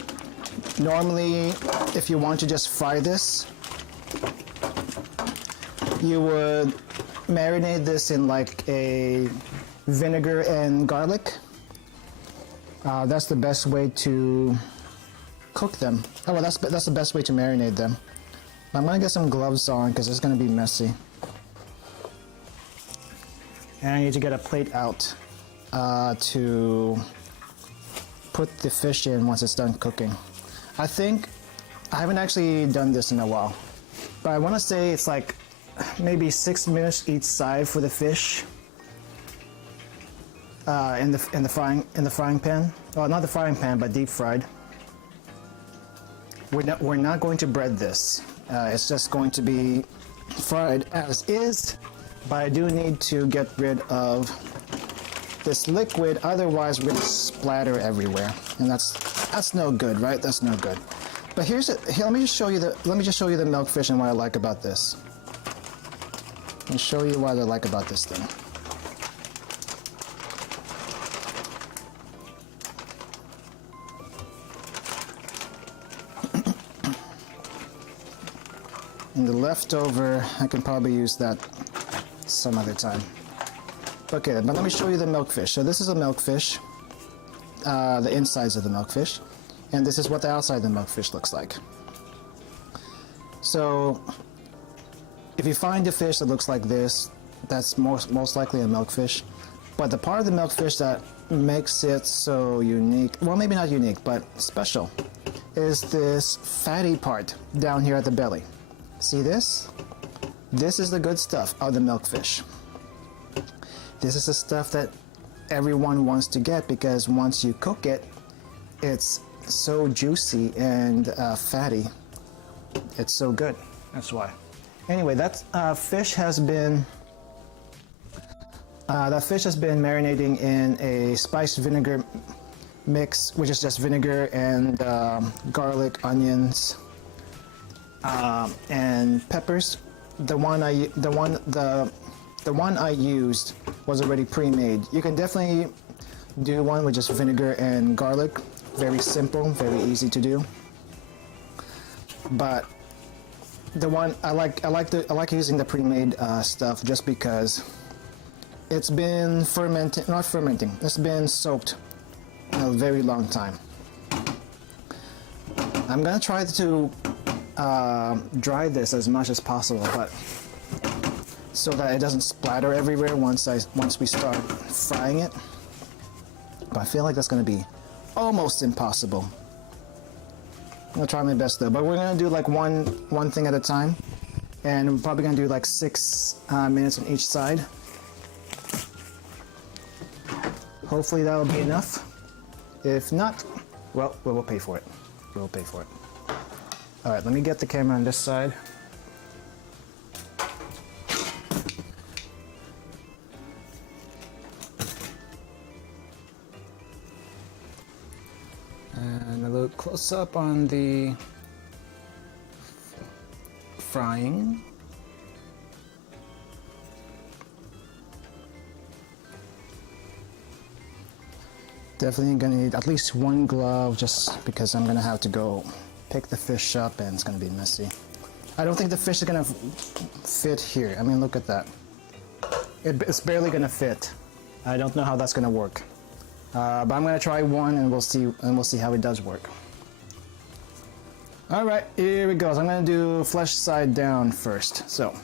Normally, if you want to just fry this, you would marinate this in like a vinegar and garlic. That's the best way to cook them. Oh, well, that's the best way to marinate them. I'm gonna get some gloves on because it's gonna be messy. And I need to get a plate out to put the fish in once it's done cooking. I think I haven't actually done this in a while, but I want to say it's like maybe 6 minutes each side for the fish in the frying pan. Well, not the frying pan, but deep fried. We're not going to bread this. It's just going to be fried as is. But I do need to get rid of this liquid, otherwise we're gonna splatter everywhere, and that's no good, right? That's no good. But here, let me just show you the milkfish and what I like about this. Let me show you what I like about this thing. And the leftover, I can probably use that some other time. Okay, but let me show you the milkfish. So this is a milkfish, the insides of the milkfish, and this is what the outside of the milkfish looks like. So if you find a fish that looks like this, that's most likely a milkfish. But the part of the milkfish that makes it so unique, well, maybe not unique, but special, is this fatty part down here at the belly. See this? This is the good stuff of the milkfish. This is the stuff that everyone wants to get because once you cook it, it's so juicy and fatty. It's so good. That's why. Anyway, that fish has been marinating in a spiced vinegar mix, which is just vinegar and garlic, onions, and peppers. The one I used was already pre-made. You can definitely do one with just vinegar and garlic. Very simple, very easy to do. But the one I like using the pre-made stuff just because it's been it's been soaked a very long time. I'm gonna try to dry this as much as possible, but so that it doesn't splatter everywhere once we start frying it. But I feel like that's going to be almost impossible. I'm going to try my best though, but we're going to do like one thing at a time, and we're probably going to do like 6 minutes on each side. Hopefully that'll be enough. If not, well, we'll pay for it. We'll pay for it. All right, let me get the camera on this side. And a little close up on the frying. Definitely gonna need at least 1 glove just because I'm gonna have to go pick the fish up and it's gonna be messy. I don't think the fish is gonna fit here. I mean, look at that. It's barely gonna fit. I don't know how that's gonna work. But I'm gonna try one and we'll see how it does work. All right, here we go. So I'm gonna do flesh side down first. So.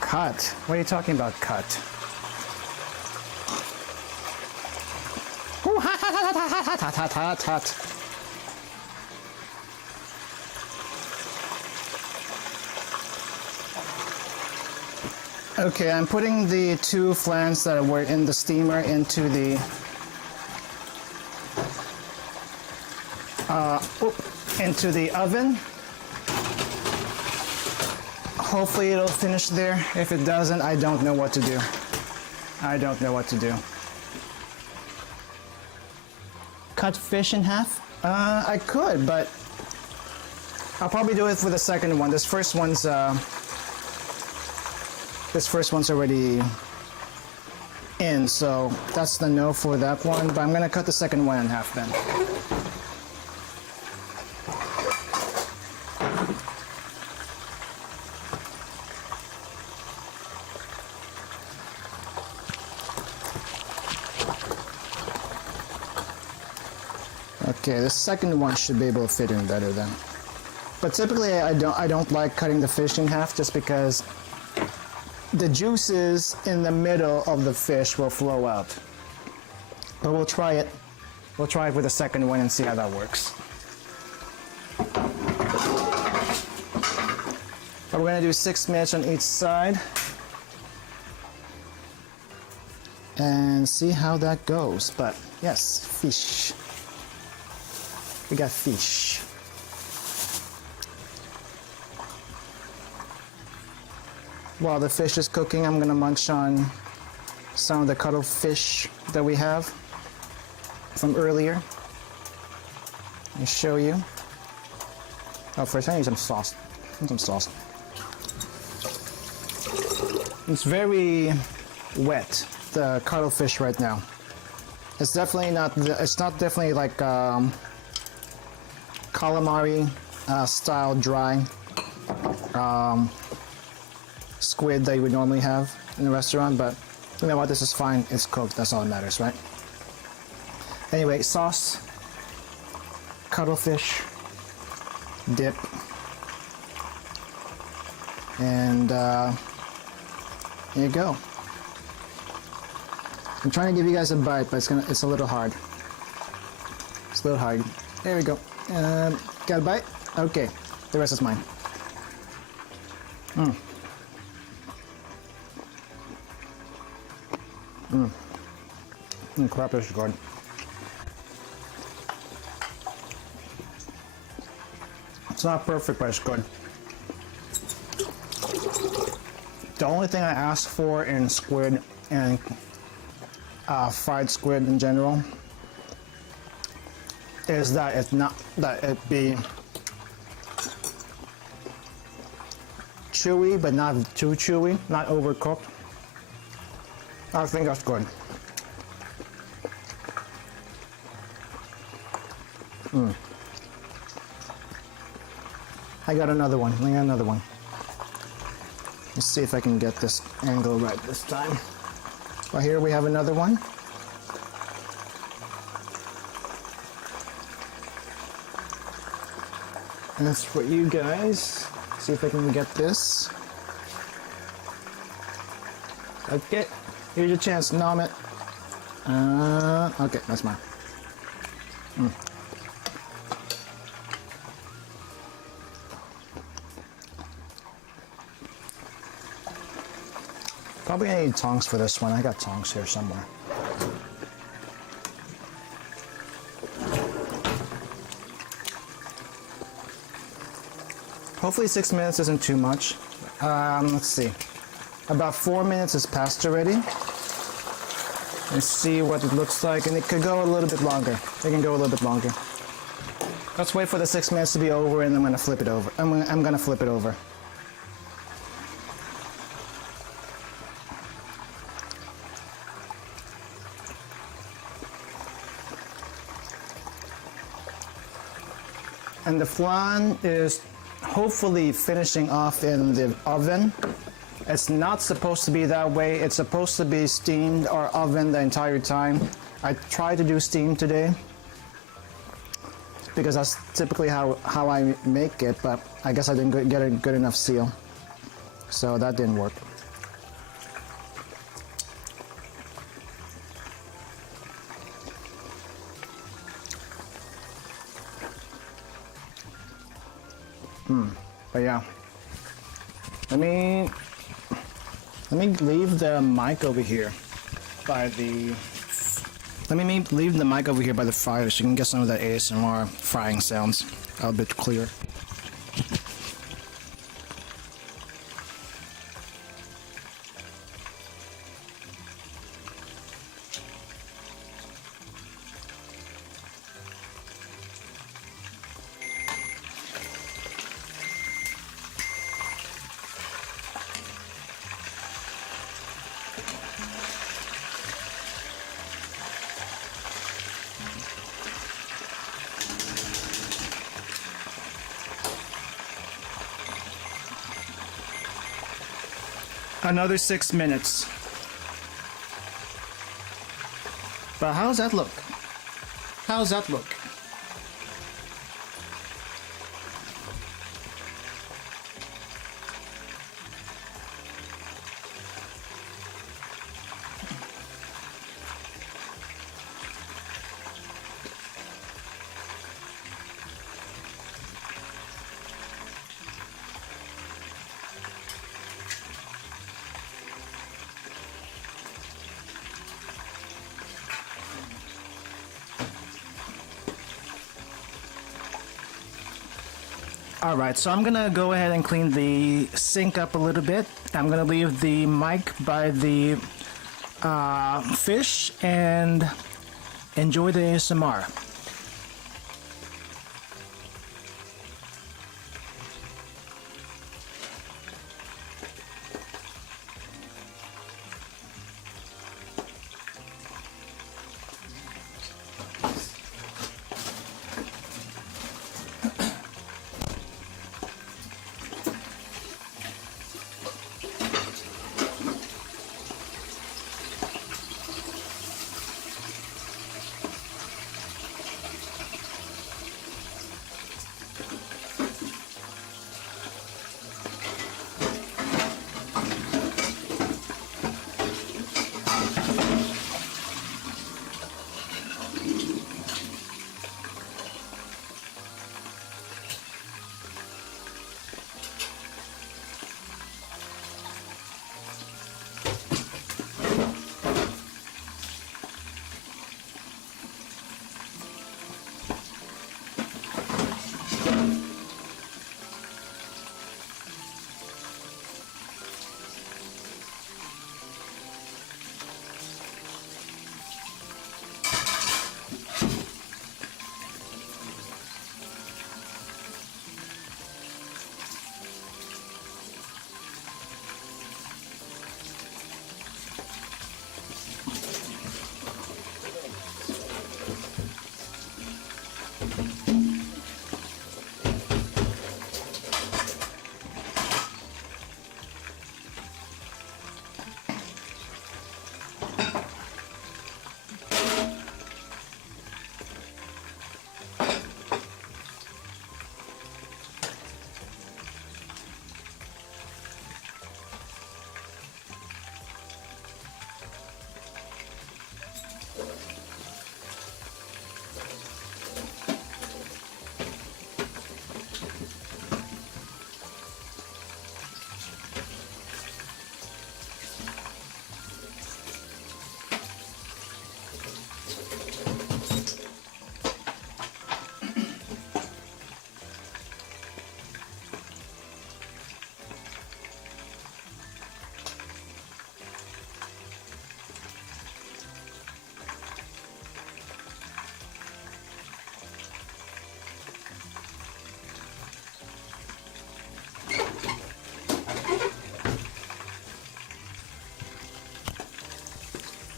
Cut? What are you talking about, cut? Ooh, hot, hot, hot, hot, hot, hot, hot, hot, hot. Okay, I'm putting the 2 flans that were in the steamer into the into the oven. Hopefully it'll finish there. If it doesn't, I don't know what to do. I don't know what to do. Cut fish in half? I could, but I'll probably do it for the second one. This first one's already in, so that's the no for that one. But I'm gonna cut the second one in half then. Okay, the second one should be able to fit in better then. But typically I don't like cutting the fish in half just because the juices in the middle of the fish will flow out. But we'll try it. We'll try it with the second one and see how that works. But we're gonna do 6 minutes on each side and see how that goes. But yes, fish. We got fish. While the fish is cooking, I'm gonna munch on some of the cuttlefish that we have from earlier. Let me show you. Oh, first I need some sauce. Some sauce. It's very wet, the cuttlefish right now. It's definitely not. It's not definitely like calamari style dry squid that you would normally have in a restaurant, but you know what, this is fine, it's cooked, that's all that matters, right? Anyway, sauce, cuttlefish, dip, and here you go. I'm trying to give you guys a bite, but it's a little hard. It's a little hard. There we go. Got a bite? Okay, the rest is mine. Crayfish is good. It's not perfect, but it's good. The only thing I ask for in squid and fried squid in general is that it be chewy, but not too chewy, not overcooked. I think that's good. I got another one. Let's see if I can get this angle right this time. Well, here we have another one. And that's for you guys. See if I can get this. Okay, here's your chance, nom it. Okay, that's mine. Probably I need tongs for this one. I got tongs here somewhere. Hopefully 6 minutes isn't too much. Let's see. About 4 minutes is passed already. Let's see what it looks like, and it could go a little bit longer. It can go a little bit longer. Let's wait for the 6 minutes to be over, and I'm gonna flip it over. I'm gonna flip it over. And the flan is hopefully finishing off in the oven. It's not supposed to be that way. It's supposed to be steamed or ovened the entire time. I tried to do steam today because that's typically how I make it, but I guess I didn't get a good enough seal. So that didn't work. But yeah, let me leave the mic over here by the. Let Let me maybe leave the mic over here by the fire so you can get some of that ASMR frying sounds a bit clearer. Another 6 minutes. But how's that look? How's that look? Alright, so I'm gonna go ahead and clean the sink up a little bit. I'm gonna leave the mic by the fish and enjoy the ASMR.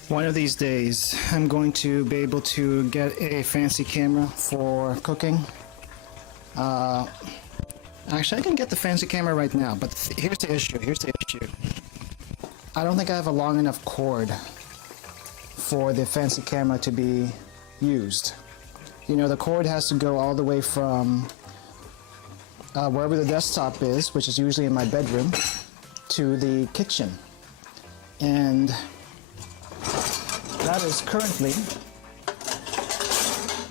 One of these days, I'm going to be able to get a fancy camera for cooking. Actually, I can get the fancy camera right now, but here's the issue. I don't think I have a long enough cord for the fancy camera to be used. You know, the cord has to go all the way from wherever the desktop is, which is usually in my bedroom, to the kitchen. And that is currently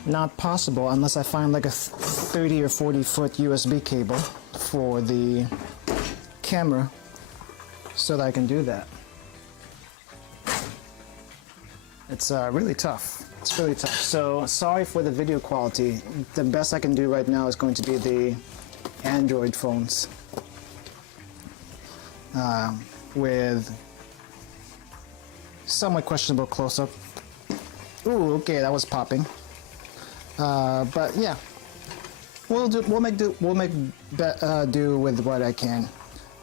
not possible unless I find like a 30 or 40 foot USB cable for the camera so that I can do that. It's really tough. It's really tough. So sorry for the video quality. The best I can do right now is going to be the Android phones with somewhat questionable close-up. Ooh, okay, that was popping. But yeah, we'll make do with what I can.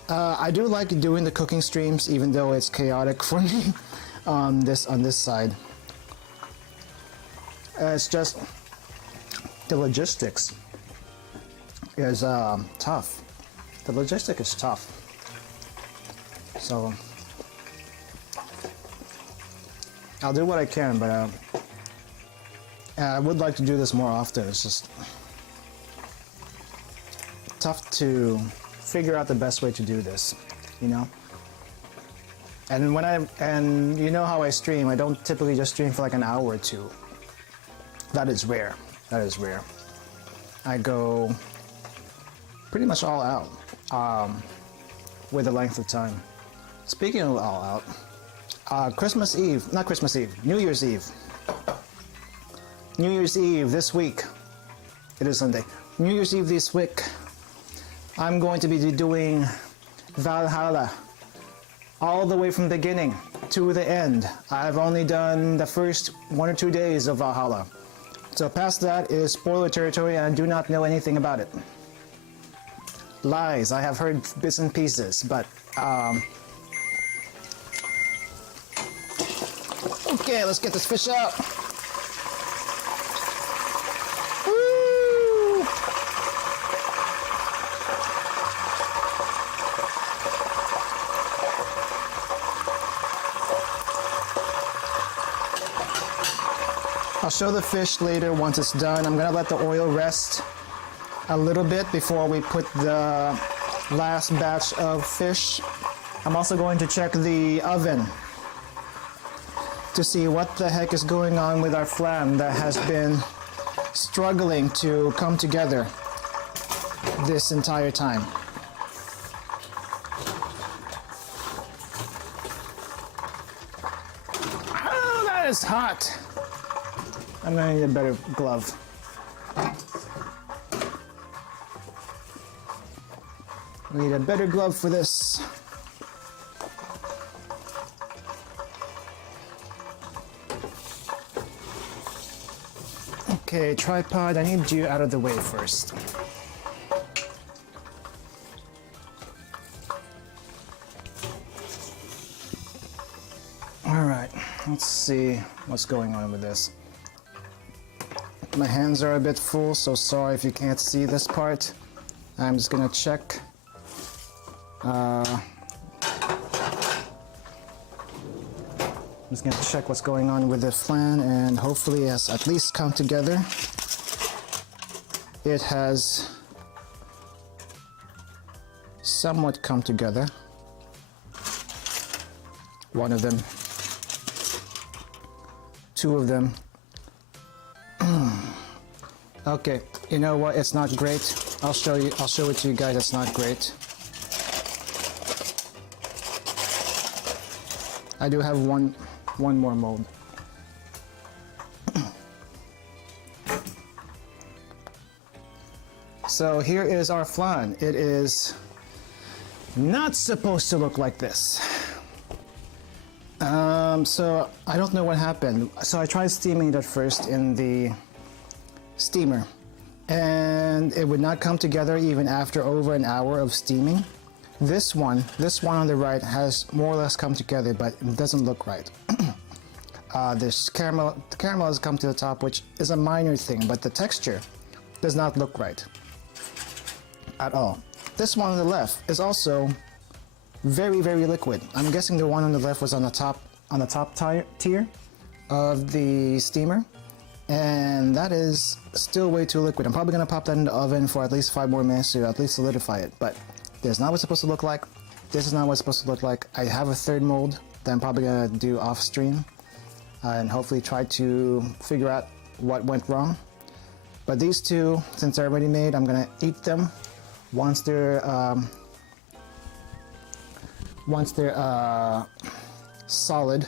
I do like doing the cooking streams, even though it's chaotic for me on this side. It's just the logistics is tough. The logistic is tough. So I'll do what I can, but I would like to do this more often. It's just tough to figure out the best way to do this, you know. And you know how I stream. I don't typically just stream for like an hour or two. That is rare. That is rare. I go pretty much all out with the length of time. Speaking of all out, Christmas Eve, not Christmas Eve, New Year's Eve. New Year's Eve this week. It is Sunday. New Year's Eve this week. I'm going to be doing Valhalla all the way from the beginning to the end. I've only done the first 1 or 2 days of Valhalla. So past that is spoiler territory and I do not know anything about it. Lies, I have heard bits and pieces, but okay, let's get this fish out. Woo! I'll show the fish later once it's done. I'm gonna let the oil rest a little bit before we put the last batch of fish. I'm also going to check the oven to see what the heck is going on with our flan that has been struggling to come together this entire time. Oh, that is hot. I'm gonna need a better glove. We need a better glove for this. Okay, tripod, I need you out of the way first. All right, let's see what's going on with this. My hands are a bit full, so sorry if you can't see this part. I'm just gonna check. I'm just gonna check what's going on with the flan, and hopefully it has at least come together. It has somewhat come together. One of them. Two of them. Okay, you know what? It's not great. I'll show it to you guys. It's not great. I do have one more mold. So here is our flan. It is not supposed to look like this. So I don't know what happened. So I tried steaming it at first in the steamer, and it would not come together even after over an hour of steaming. This one on the right has more or less come together, but it doesn't look right. The caramel has come to the top, which is a minor thing, but the texture does not look right at all. This one on the left is also very, very liquid. I'm guessing the one on the left was on the top tier of the steamer, and that is still way too liquid. I'm probably gonna pop that in the oven for at least 5 more minutes to at least solidify it, but this is not what it's supposed to look like. This is not what it's supposed to look like. I have a third mold that I'm probably gonna do off stream and hopefully try to figure out what went wrong. But these two, since they're already made, I'm gonna eat them once they're solid.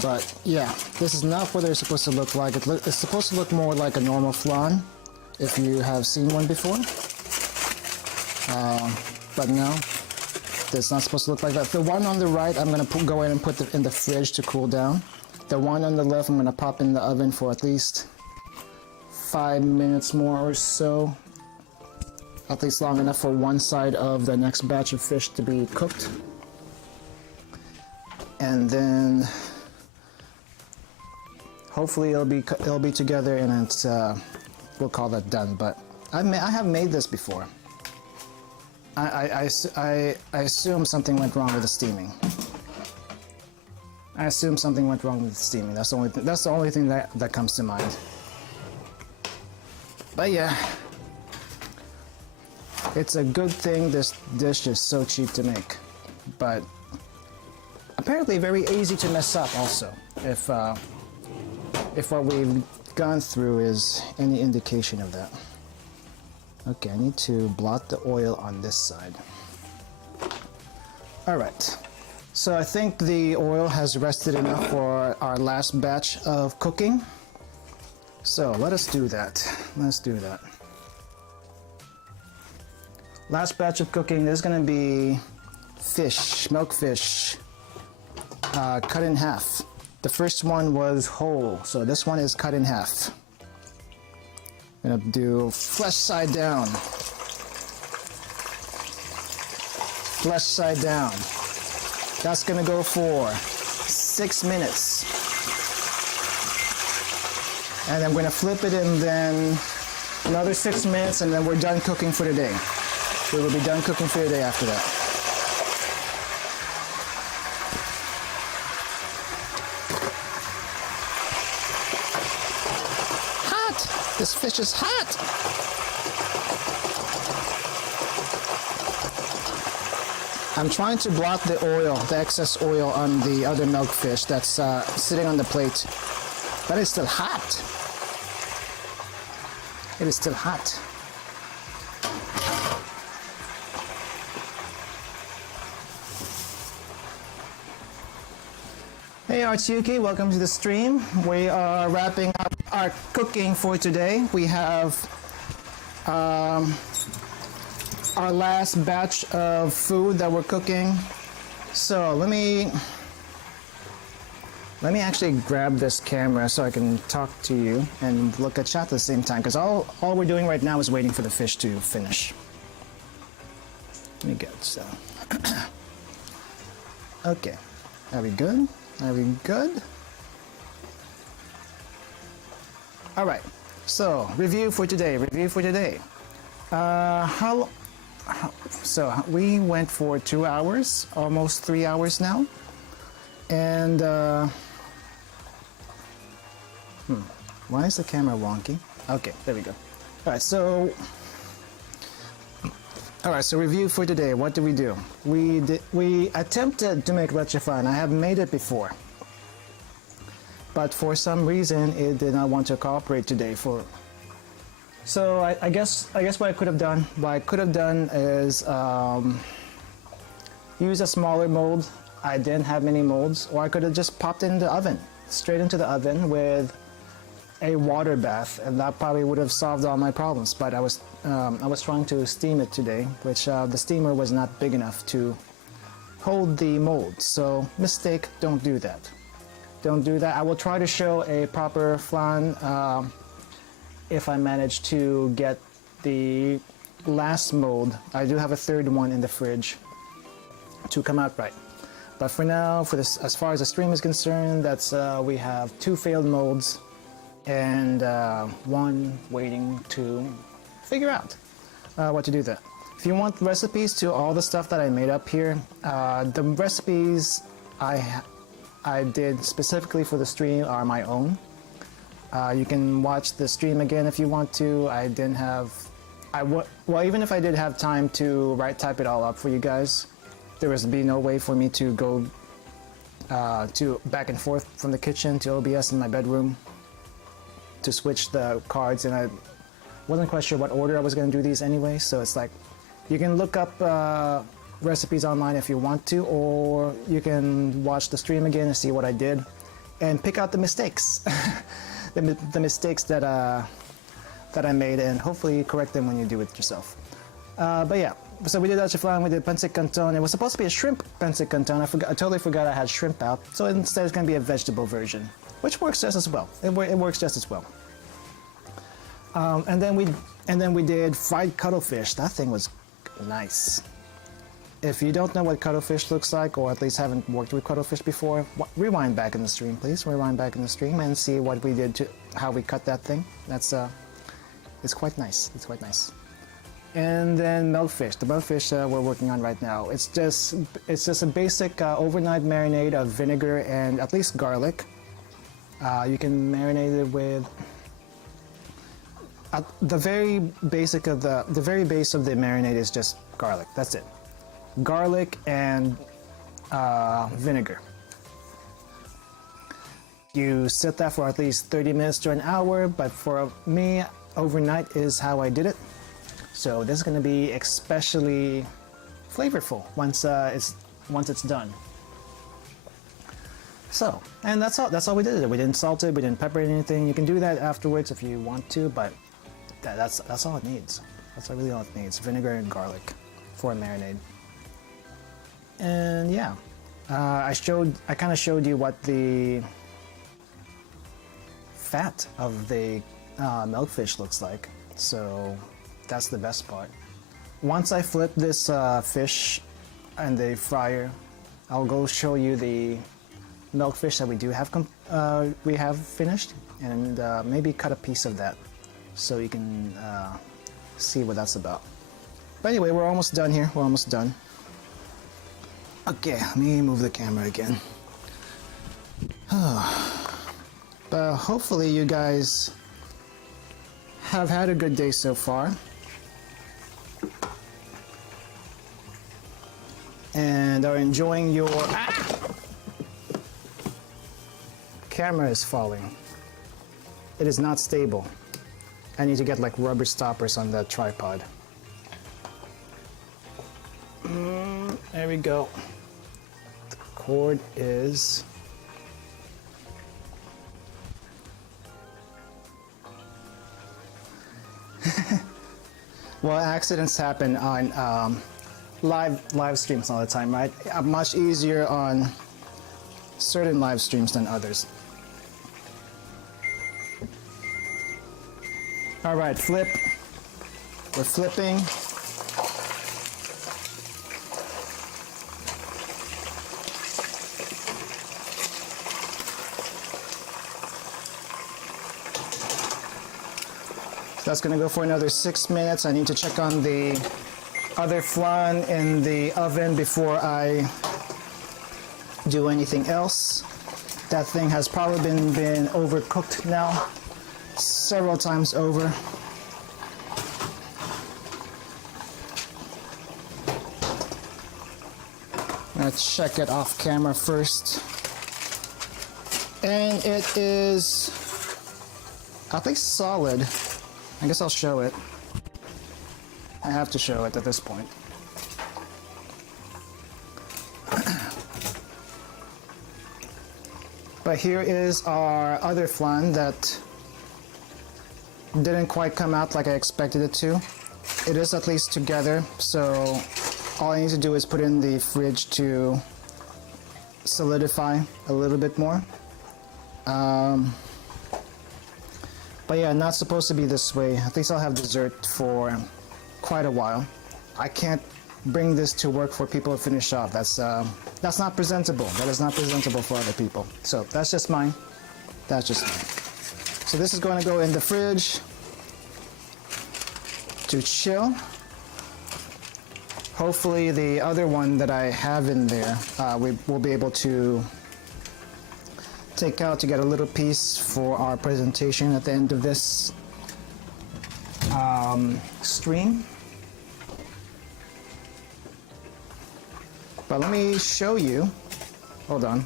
But yeah, this is not what they're supposed to look like. It's supposed to look more like a normal flan, if you have seen one before. But no, it's not supposed to look like that. The one on the right, I'm gonna go in and put in the fridge to cool down. The one on the left, I'm gonna pop in the oven for at least 5 minutes more or so. At least long enough for one side of the next batch of fish to be cooked. And then hopefully it'll be together and it's we'll call that done. But I have made this before. I assume something went wrong with the steaming. I assume something went wrong with the steaming. That's the only thing that comes to mind. But yeah, it's a good thing this dish is so cheap to make, but apparently very easy to mess up also, if what we've gone through is any indication of that. Okay, I need to blot the oil on this side. All right, so I think the oil has rested enough for our last batch of cooking. So let us do that. Let's do that. Last batch of cooking, there's gonna be fish, milkfish, cut in half. The first one was whole, so this one is cut in half. I'm gonna do flesh side down. Flesh side down. That's gonna go for 6 minutes. And I'm gonna flip it and then another 6 minutes and then we're done cooking for the day. We will be done cooking for the day after that. Hot! This fish is hot! I'm trying to blot the oil, the excess oil on the other milkfish that's sitting on the plate. But it's still hot. It is still hot. Hey Artsuki, welcome to the stream. We are wrapping up our cooking for today. We have our last batch of food that we're cooking. So let me actually grab this camera so I can talk to you and look at chat at the same time, because all we're doing right now is waiting for the fish to finish. Let me get so. Okay, are we good? Are we good? All right, so review for today. So we went for 2 hours, almost 3 hours now. And why is the camera wonky? Okay, there we go. All right, so review for today. What did we do? We attempted to make leche flan. I have made it before, but for some reason it did not want to cooperate today. So I guess what I could have done. What I could have done is use a smaller mold. I didn't have many molds, or I could have just popped it in the oven, straight into the oven with a water bath, and that probably would have solved all my problems. But I was trying to steam it today, which the steamer was not big enough to hold the mold. So mistake, don't do that. Don't do that. I will try to show a proper flan if I manage to get the last mold. I do have a third one in the fridge to come out right. But for now, for this, as far as the stream is concerned, that's we have 2 failed molds and 1 waiting to figure out what to do there. If you want recipes to all the stuff that I made up here, the recipes I did specifically for the stream are my own. You can watch the stream again if you want to. I didn't have, well, even if I did have time to type it all up for you guys, there would be no way for me to go to back and forth from the kitchen to OBS in my bedroom to switch the cards, and I wasn't quite sure what order I was going to do these anyway. So it's like, you can look up recipes online if you want to, or you can watch the stream again and see what I did. and pick out the mistakes, the mistakes that that I made, and hopefully correct them when you do it yourself. But yeah, so we did achiflan, we did pancit canton. It was supposed to be a shrimp pancit canton. I totally forgot I had shrimp out. So instead it's going to be a vegetable version, which works just as well. It works just as well. And then we did fried cuttlefish. That thing was nice. If you don't know what cuttlefish looks like, or at least haven't worked with cuttlefish before, rewind back in the stream, please. Rewind back in the stream and see what we did to how we cut that thing. That's it's quite nice. It's quite nice. And then milkfish. The milkfish we're working on right now. It's just a basic overnight marinade of vinegar and at least garlic. You can marinate it with the very base of the marinade is just garlic. That's it. Garlic and vinegar. You set that for at least 30 minutes to an hour, but for me, overnight is how I did it. So this is going to be especially flavorful once it's done. So, and that's all we did. We didn't salt it, we didn't pepper it, anything. You can do that afterwards if you want to, but that's all it needs. That's really all it needs. Vinegar and garlic for a marinade. And yeah, I kind of showed you what the fat of the milkfish looks like. So that's the best part. Once I flip this fish in the fryer, I'll go show you the milkfish that we have finished, and maybe cut a piece of that so you can see what that's about. But anyway, we're almost done here. We're almost done. Okay, let me move the camera again. But hopefully you guys have had a good day so far. And are enjoying your... Camera is falling. It is not stable. I need to get like rubber stoppers on that tripod. There we go. The cord is... Well, accidents happen on live streams all the time, right? Much easier on certain live streams than others. All right, flip. We're flipping. That's gonna go for another 6 minutes. I need to check on the other flan in the oven before I do anything else. That thing has probably been overcooked now, several times over. Let's check it off camera first. And it is at least solid. I guess I'll show it. I have to show it at this point. But here is our other flan that didn't quite come out like I expected it to. It is at least together, so all I need to do is put it in the fridge to solidify a little bit more. But yeah, not supposed to be this way. At least I'll have dessert for quite a while. I can't bring this to work for people to finish off. That's not presentable. That is not presentable for other people. So that's just mine. That's just mine. So this is going to go in the fridge to chill. Hopefully the other one that I have in there, we will be able to take out to get a little piece for our presentation at the end of this stream. But let me show you. Hold on.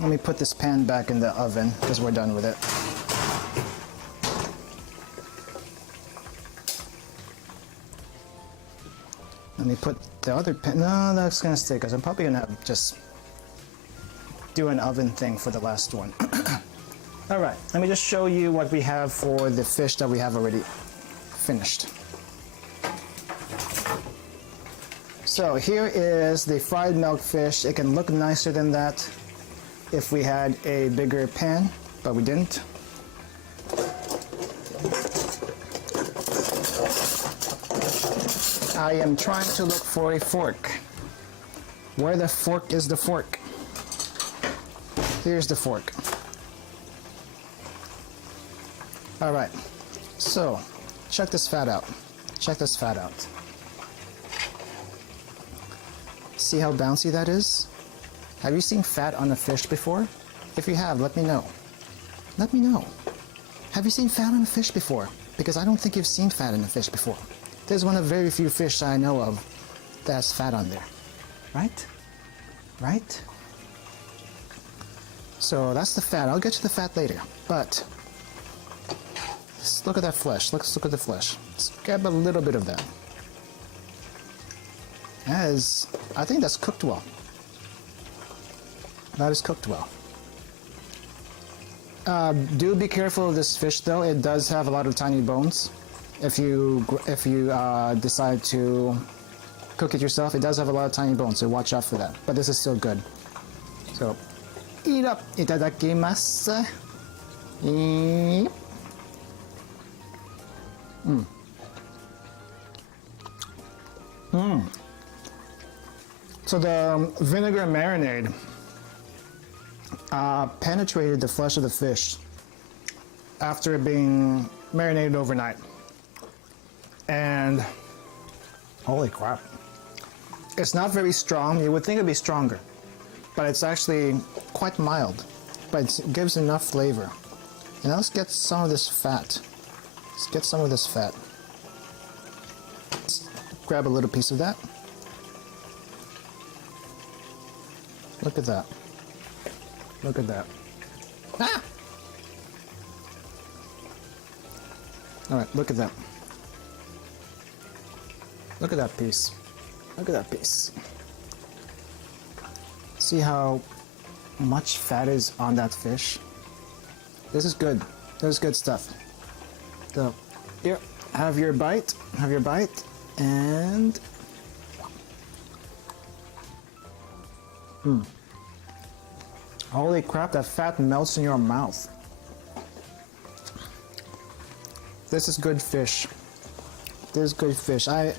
Let me put this pan back in the oven because we're done with it. Let me put the other pan. No, that's gonna stay because I'm probably gonna have just do an oven thing for the last one. All right, let me just show you what we have for the fish that we have already finished. So here is the fried milk fish. It can look nicer than that if we had a bigger pan, but we didn't. I am trying to look for a fork. Where the fork is the fork? Here's the fork. All right, so check this fat out. Check this fat out. See how bouncy that is? Have you seen fat on a fish before? If you have, let me know. Let me know. Have you seen fat on a fish before? Because I don't think you've seen fat in a fish before. There's one of very few fish I know of that has fat on there. Right? Right? So that's the fat. I'll get to the fat later. But let's look at that flesh. Let's look at the flesh. Let's grab a little bit of that. I think that's cooked well. That is cooked well. Do be careful of this fish though. It does have a lot of tiny bones. If you decide to cook it yourself, it does have a lot of tiny bones, so watch out for that. But this is still good. So, eat up. Itadakimasu. Yep. So the vinegar marinade penetrated the flesh of the fish after it being marinated overnight. And holy crap. It's not very strong. You would think it'd be stronger, but it's actually quite mild, but it gives enough flavor. And let's get some of this fat. Let's get some of this fat. Let's grab a little piece of that. Look at that. Look at that. Ah! All right, look at that. Look at that piece. Look at that piece. See how much fat is on that fish? This is good. This is good stuff. So, here, have your bite. Have your bite. And holy crap, that fat melts in your mouth. This is good fish. This is good fish. I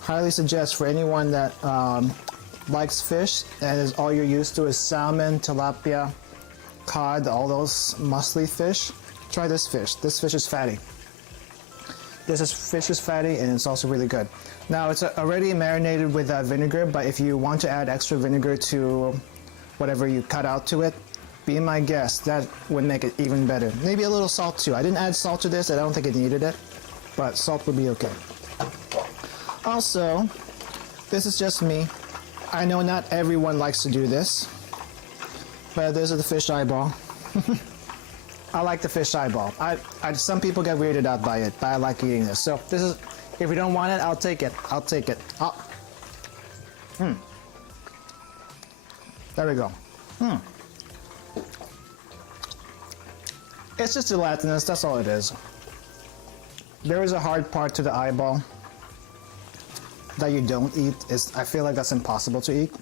highly suggest for anyone that likes fish and all you're used to is salmon, tilapia, cod, all those muscly fish, try this fish. This fish is fatty. Fish is fatty and it's also really good. Now it's already marinated with vinegar, but if you want to add extra vinegar to whatever you cut out to it, be my guest. That would make it even better. Maybe a little salt too. I didn't add salt to this. I don't think it needed it, but salt would be okay. Also, this is just me. I know not everyone likes to do this, but this is the fish eyeball. I like the fish eyeball. Some people get weirded out by it, but I like eating this. So this is, if you don't want it, I'll take it. I'll take it. There we go. It's just gelatinous, that's all it is. There is a hard part to the eyeball that you don't eat. I feel like that's impossible to eat,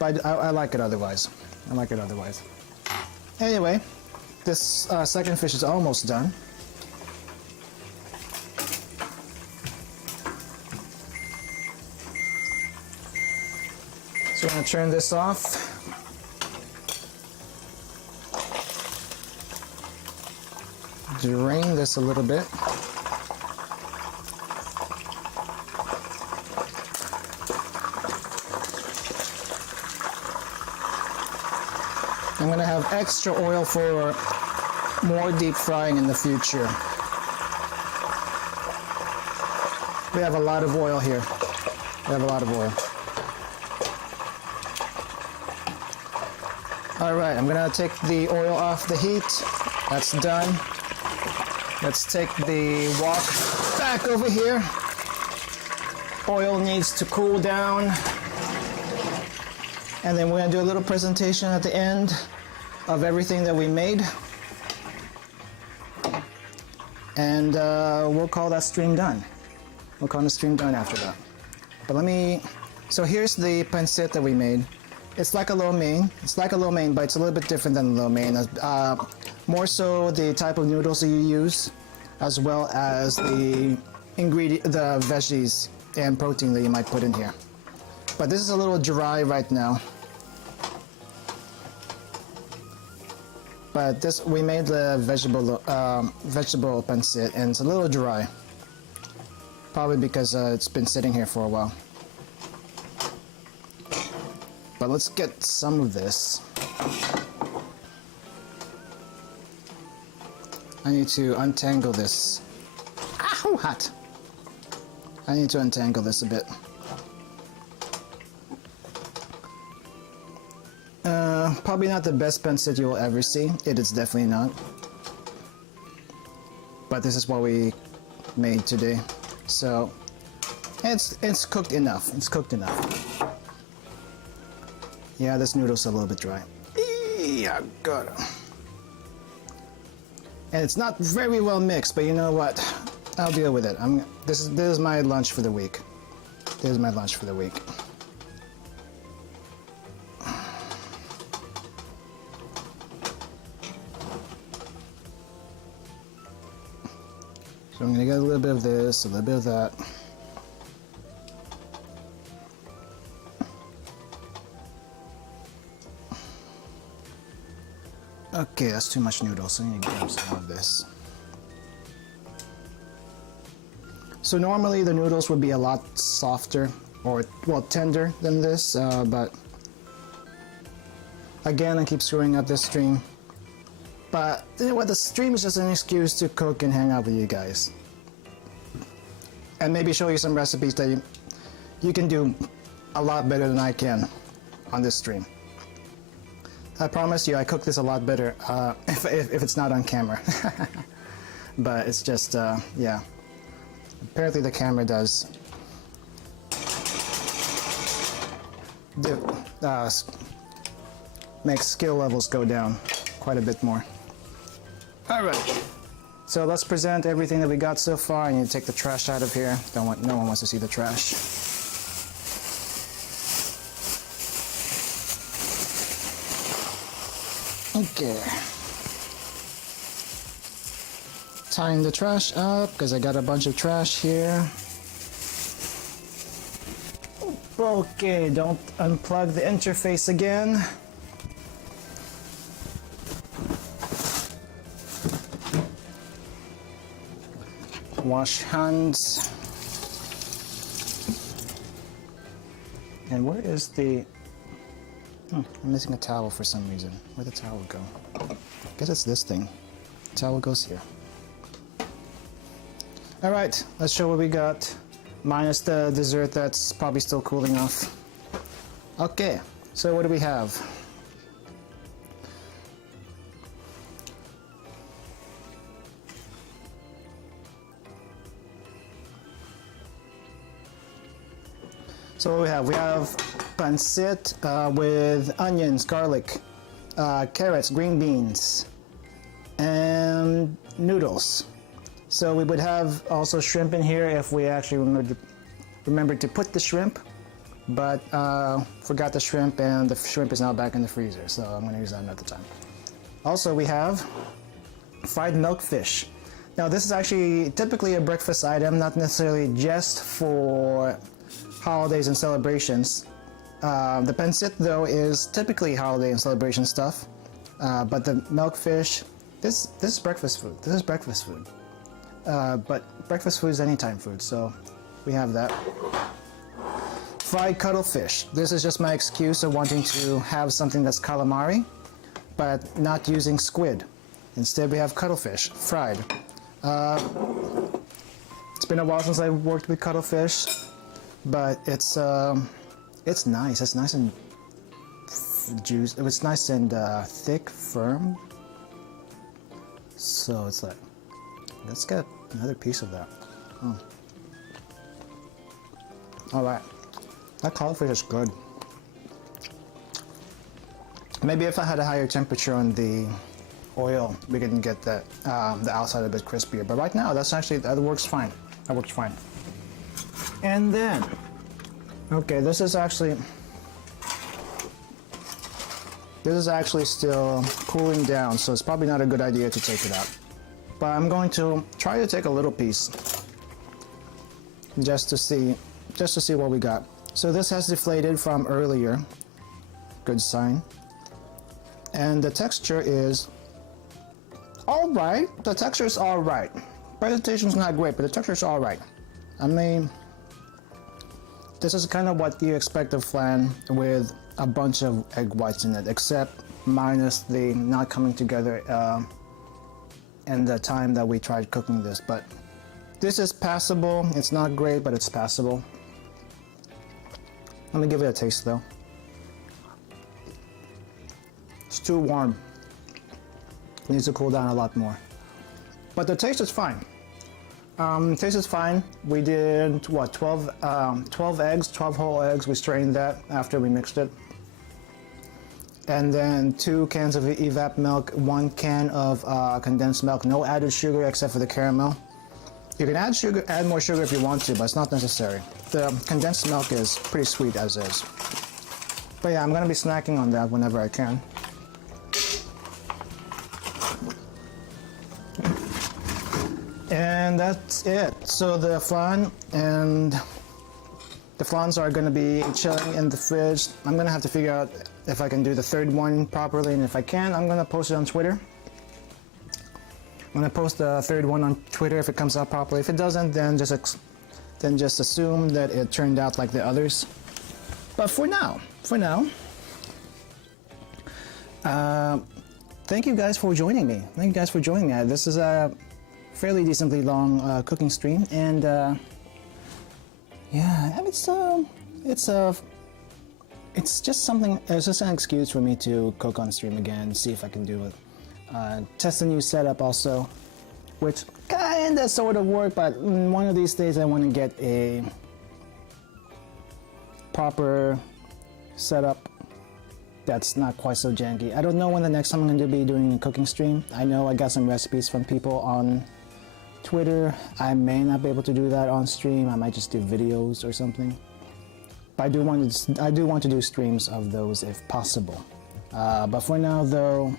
but I like it otherwise. I like it otherwise. Anyway, this second fish is almost done. So I'm going to turn this off. Drain this a little bit. I'm going to have extra oil for more deep frying in the future. We have a lot of oil here. We have a lot of oil. All right, I'm going to take the oil off the heat. That's done. Let's take the wok back over here. Oil needs to cool down. And then we're gonna do a little presentation at the end of everything that we made. And we'll call that stream done. We'll call the stream done after that. But so here's the pancit that we made. It's like a lo mein. It's like a lo mein, but it's a little bit different than lo mein. More so the type of noodles that you use, as well as the veggies and protein that you might put in here. But this is a little dry right now. But we made the vegetable pancit, and it's a little dry. Probably because it's been sitting here for a while. But let's get some of this. I need to untangle this. Ow, hot! I need to untangle this a bit. Probably not the best pancit you will ever see. It is definitely not. But this is what we made today. So it's cooked enough. It's cooked enough. Yeah, this noodle's a little bit dry. Yeah, got it. And it's not very well mixed, but you know what? I'll deal with it. This is my lunch for the week. This is my lunch for the week. So I'm gonna get a little bit of this, a little bit of that. Okay, that's too much noodles, so I need to grab some of this. So normally the noodles would be a lot softer, or well, tender than this, but again, I keep screwing up this stream. But you know what, the stream is just an excuse to cook and hang out with you guys. And maybe show you some recipes that you can do a lot better than I can on this stream. I promise you I cook this a lot better if it's not on camera. But it's just, yeah. Apparently the camera does make skill levels go down quite a bit more. Alright, so let's present everything that we got so far. I need to take the trash out of here. No one wants to see the trash. Okay. Tying the trash up because I got a bunch of trash here. Okay, don't unplug the interface again. Wash hands. And where is the... I'm missing a towel for some reason. Where'd the towel go? I guess it's this thing. The towel goes here. Alright, let's show what we got. Minus the dessert that's probably still cooling off. Okay, so what do we have? So what we have pancit with onions, garlic, carrots, green beans, and noodles. So we would have also shrimp in here if we actually remembered to put the shrimp, but forgot the shrimp, and the shrimp is now back in the freezer, so I'm going to use that another time. Also we have fried milkfish. Now this is actually typically a breakfast item, not necessarily just for holidays and celebrations. The pancit though is typically holiday and celebration stuff, but the milkfish, this is breakfast food. This is breakfast food. But breakfast food is anytime food, so we have that. Fried cuttlefish. This is just my excuse of wanting to have something that's calamari, but not using squid. Instead we have cuttlefish, fried. It's been a while since I worked with cuttlefish, but it's nice. It's nice and juicy. It's nice and thick, firm. So it's like, let's get another piece of that. Oh. All right, that cuttlefish is good. Maybe if I had a higher temperature on the oil, we can get that the outside a bit crispier. But right now, that works fine. That works fine. And then, okay, this is actually still cooling down, so it's probably not a good idea to take it out. But I'm going to try to take a little piece just to see what we got. So this has deflated from earlier. Good sign. And the texture is all right. The texture is all right. Presentation's not great, but the texture is all right. I mean, this is kind of what you expect of flan with a bunch of egg whites in it, except minus the not coming together in the time that we tried cooking this. But this is passable. It's not great, but it's passable. Let me give it a taste though. It's too warm. It needs to cool down a lot more. But the taste is fine. Taste is fine. We did what, 12 eggs, 12 whole eggs. We strained that after we mixed it. And then 2 cans of evap milk, 1 can of condensed milk. No added sugar except for the caramel. You can add more sugar if you want to, but it's not necessary. The condensed milk is pretty sweet as is. But yeah, I'm gonna be snacking on that whenever I can. And that's it. So the flan and the flans are gonna be chilling in the fridge. I'm gonna have to figure out if I can do the third one properly, and if I can, I'm gonna post it on Twitter. I'm gonna post the third one on Twitter if it comes out properly. If it doesn't, then just assume that it turned out like the others. But for now, thank you guys for joining me. Thank you guys for joining me. This is a fairly decently long cooking stream, and yeah, it's just something. It's just an excuse for me to cook on stream again, see if I can do it. Test a new setup also, which kinda sort of work, but one of these days I want to get a proper setup that's not quite so janky. I don't know when the next time I'm going to be doing a cooking stream. I know I got some recipes from people on Twitter. I may not be able to do that on stream. I might just do videos or something. But I do want to do streams of those if possible. But for now though,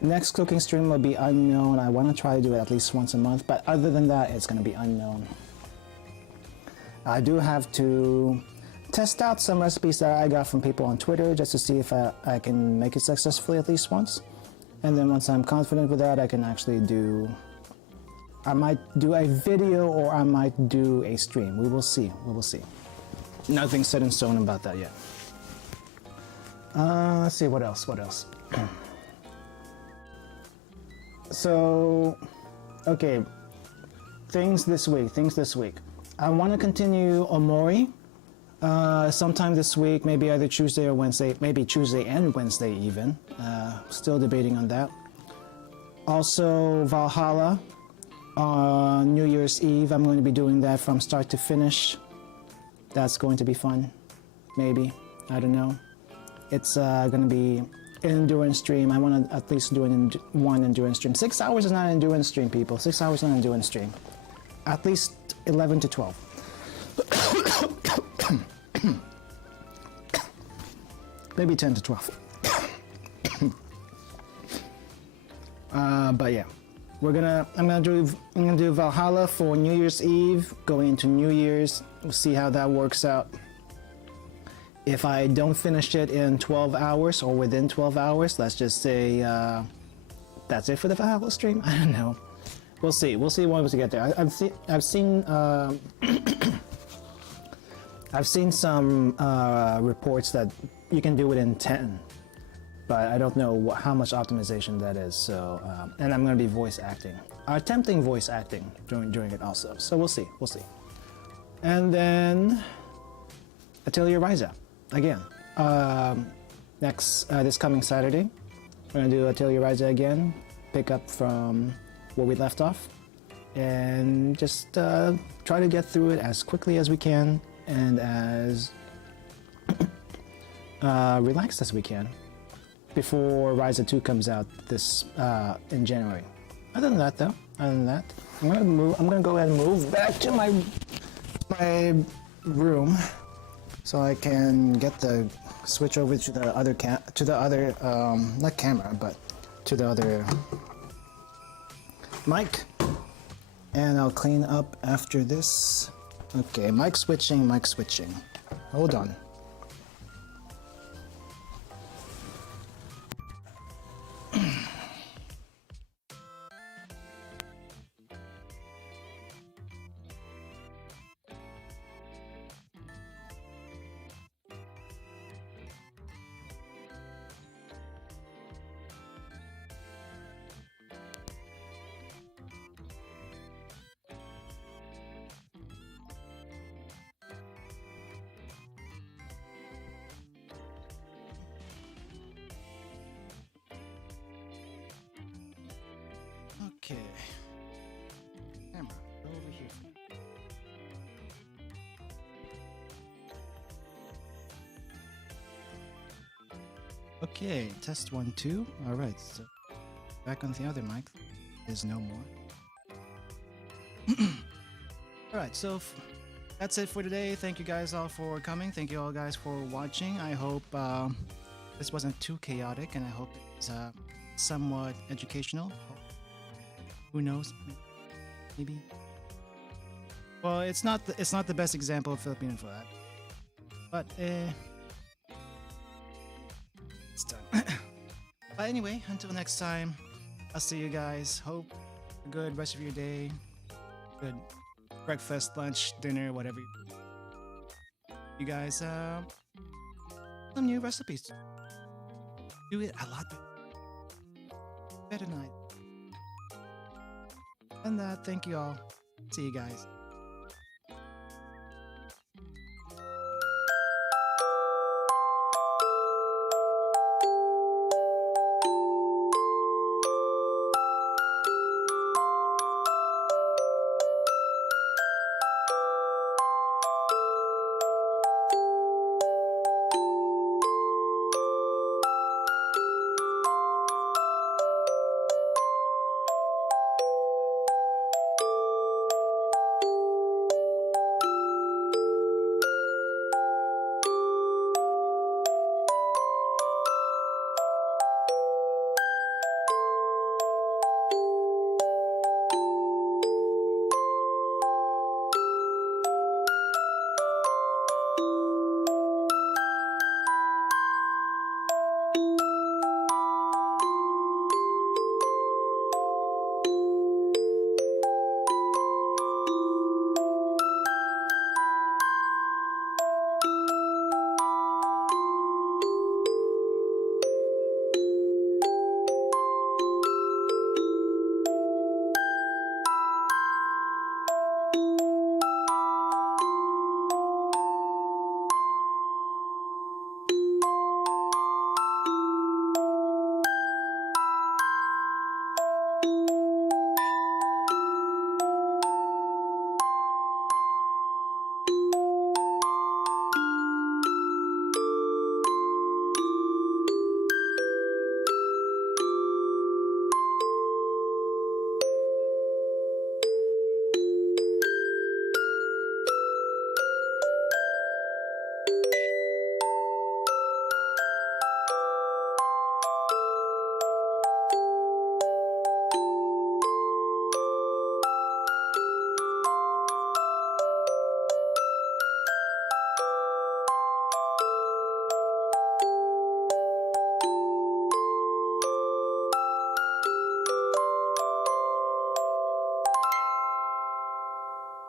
next cooking stream will be unknown. I want to try to do it at least once a month, but other than that, it's going to be unknown. I do have to test out some recipes that I got from people on Twitter just to see if I can make it successfully at least once. And then once I'm confident with that, I can actually I might do a video or I might do a stream. We will see. Nothing set in stone about that yet. Let's see, what else? So, okay, things this week. I want to continue Omori sometime this week, maybe either Tuesday or Wednesday, maybe Tuesday and Wednesday even. Still debating on that. Also, Valhalla on New Year's Eve. I'm going to be doing that from start to finish. That's going to be fun, maybe. I don't know. It's going to be an endurance stream. I want to at least do one endurance stream. 6 hours is not an endurance stream, people. 6 hours is not an endurance stream. At least 11 to 12. Maybe 10 to 12. But yeah, I'm gonna do Valhalla for New Year's Eve, going into New Year's. We'll see how that works out. If I don't finish it in 12 hours or within 12 hours, let's just say that's it for the Valhalla stream. I don't know. We'll see. We'll see once we get there. I've seen I've seen some reports that you can do it in 10, but I don't know how much optimization that is. So, and I'm going to be voice acting, attempting voice acting during it also. So we'll see. And then Atelier Ryza again. This coming Saturday, we're going to do Atelier Ryza again. Pick up from where we left off, and just try to get through it as quickly as we can and as relaxed as we can. before Ryza 2 comes out this in January. Other than that, though, I'm gonna go ahead and move back to my room so I can get the switch over to the other not camera, but to the other mic, and I'll clean up after this. Okay, mic switching. Hold on. Okay. Camera, go over here. Okay, test 1, 2. All right, so back on the other mic. There's no more. All right, so that's it for today. Thank you guys all for coming. Thank you all guys for watching. I hope this wasn't too chaotic, and I hope it's somewhat educational. Who knows? Maybe. Well, it's not the best example of Filipino for that, but it's done. But anyway, until next time, I'll see you guys. Hope a good rest of your day. Good breakfast, lunch, dinner, whatever. You guys, some new recipes. Do it a lot better tonight. And thank you all. See you guys.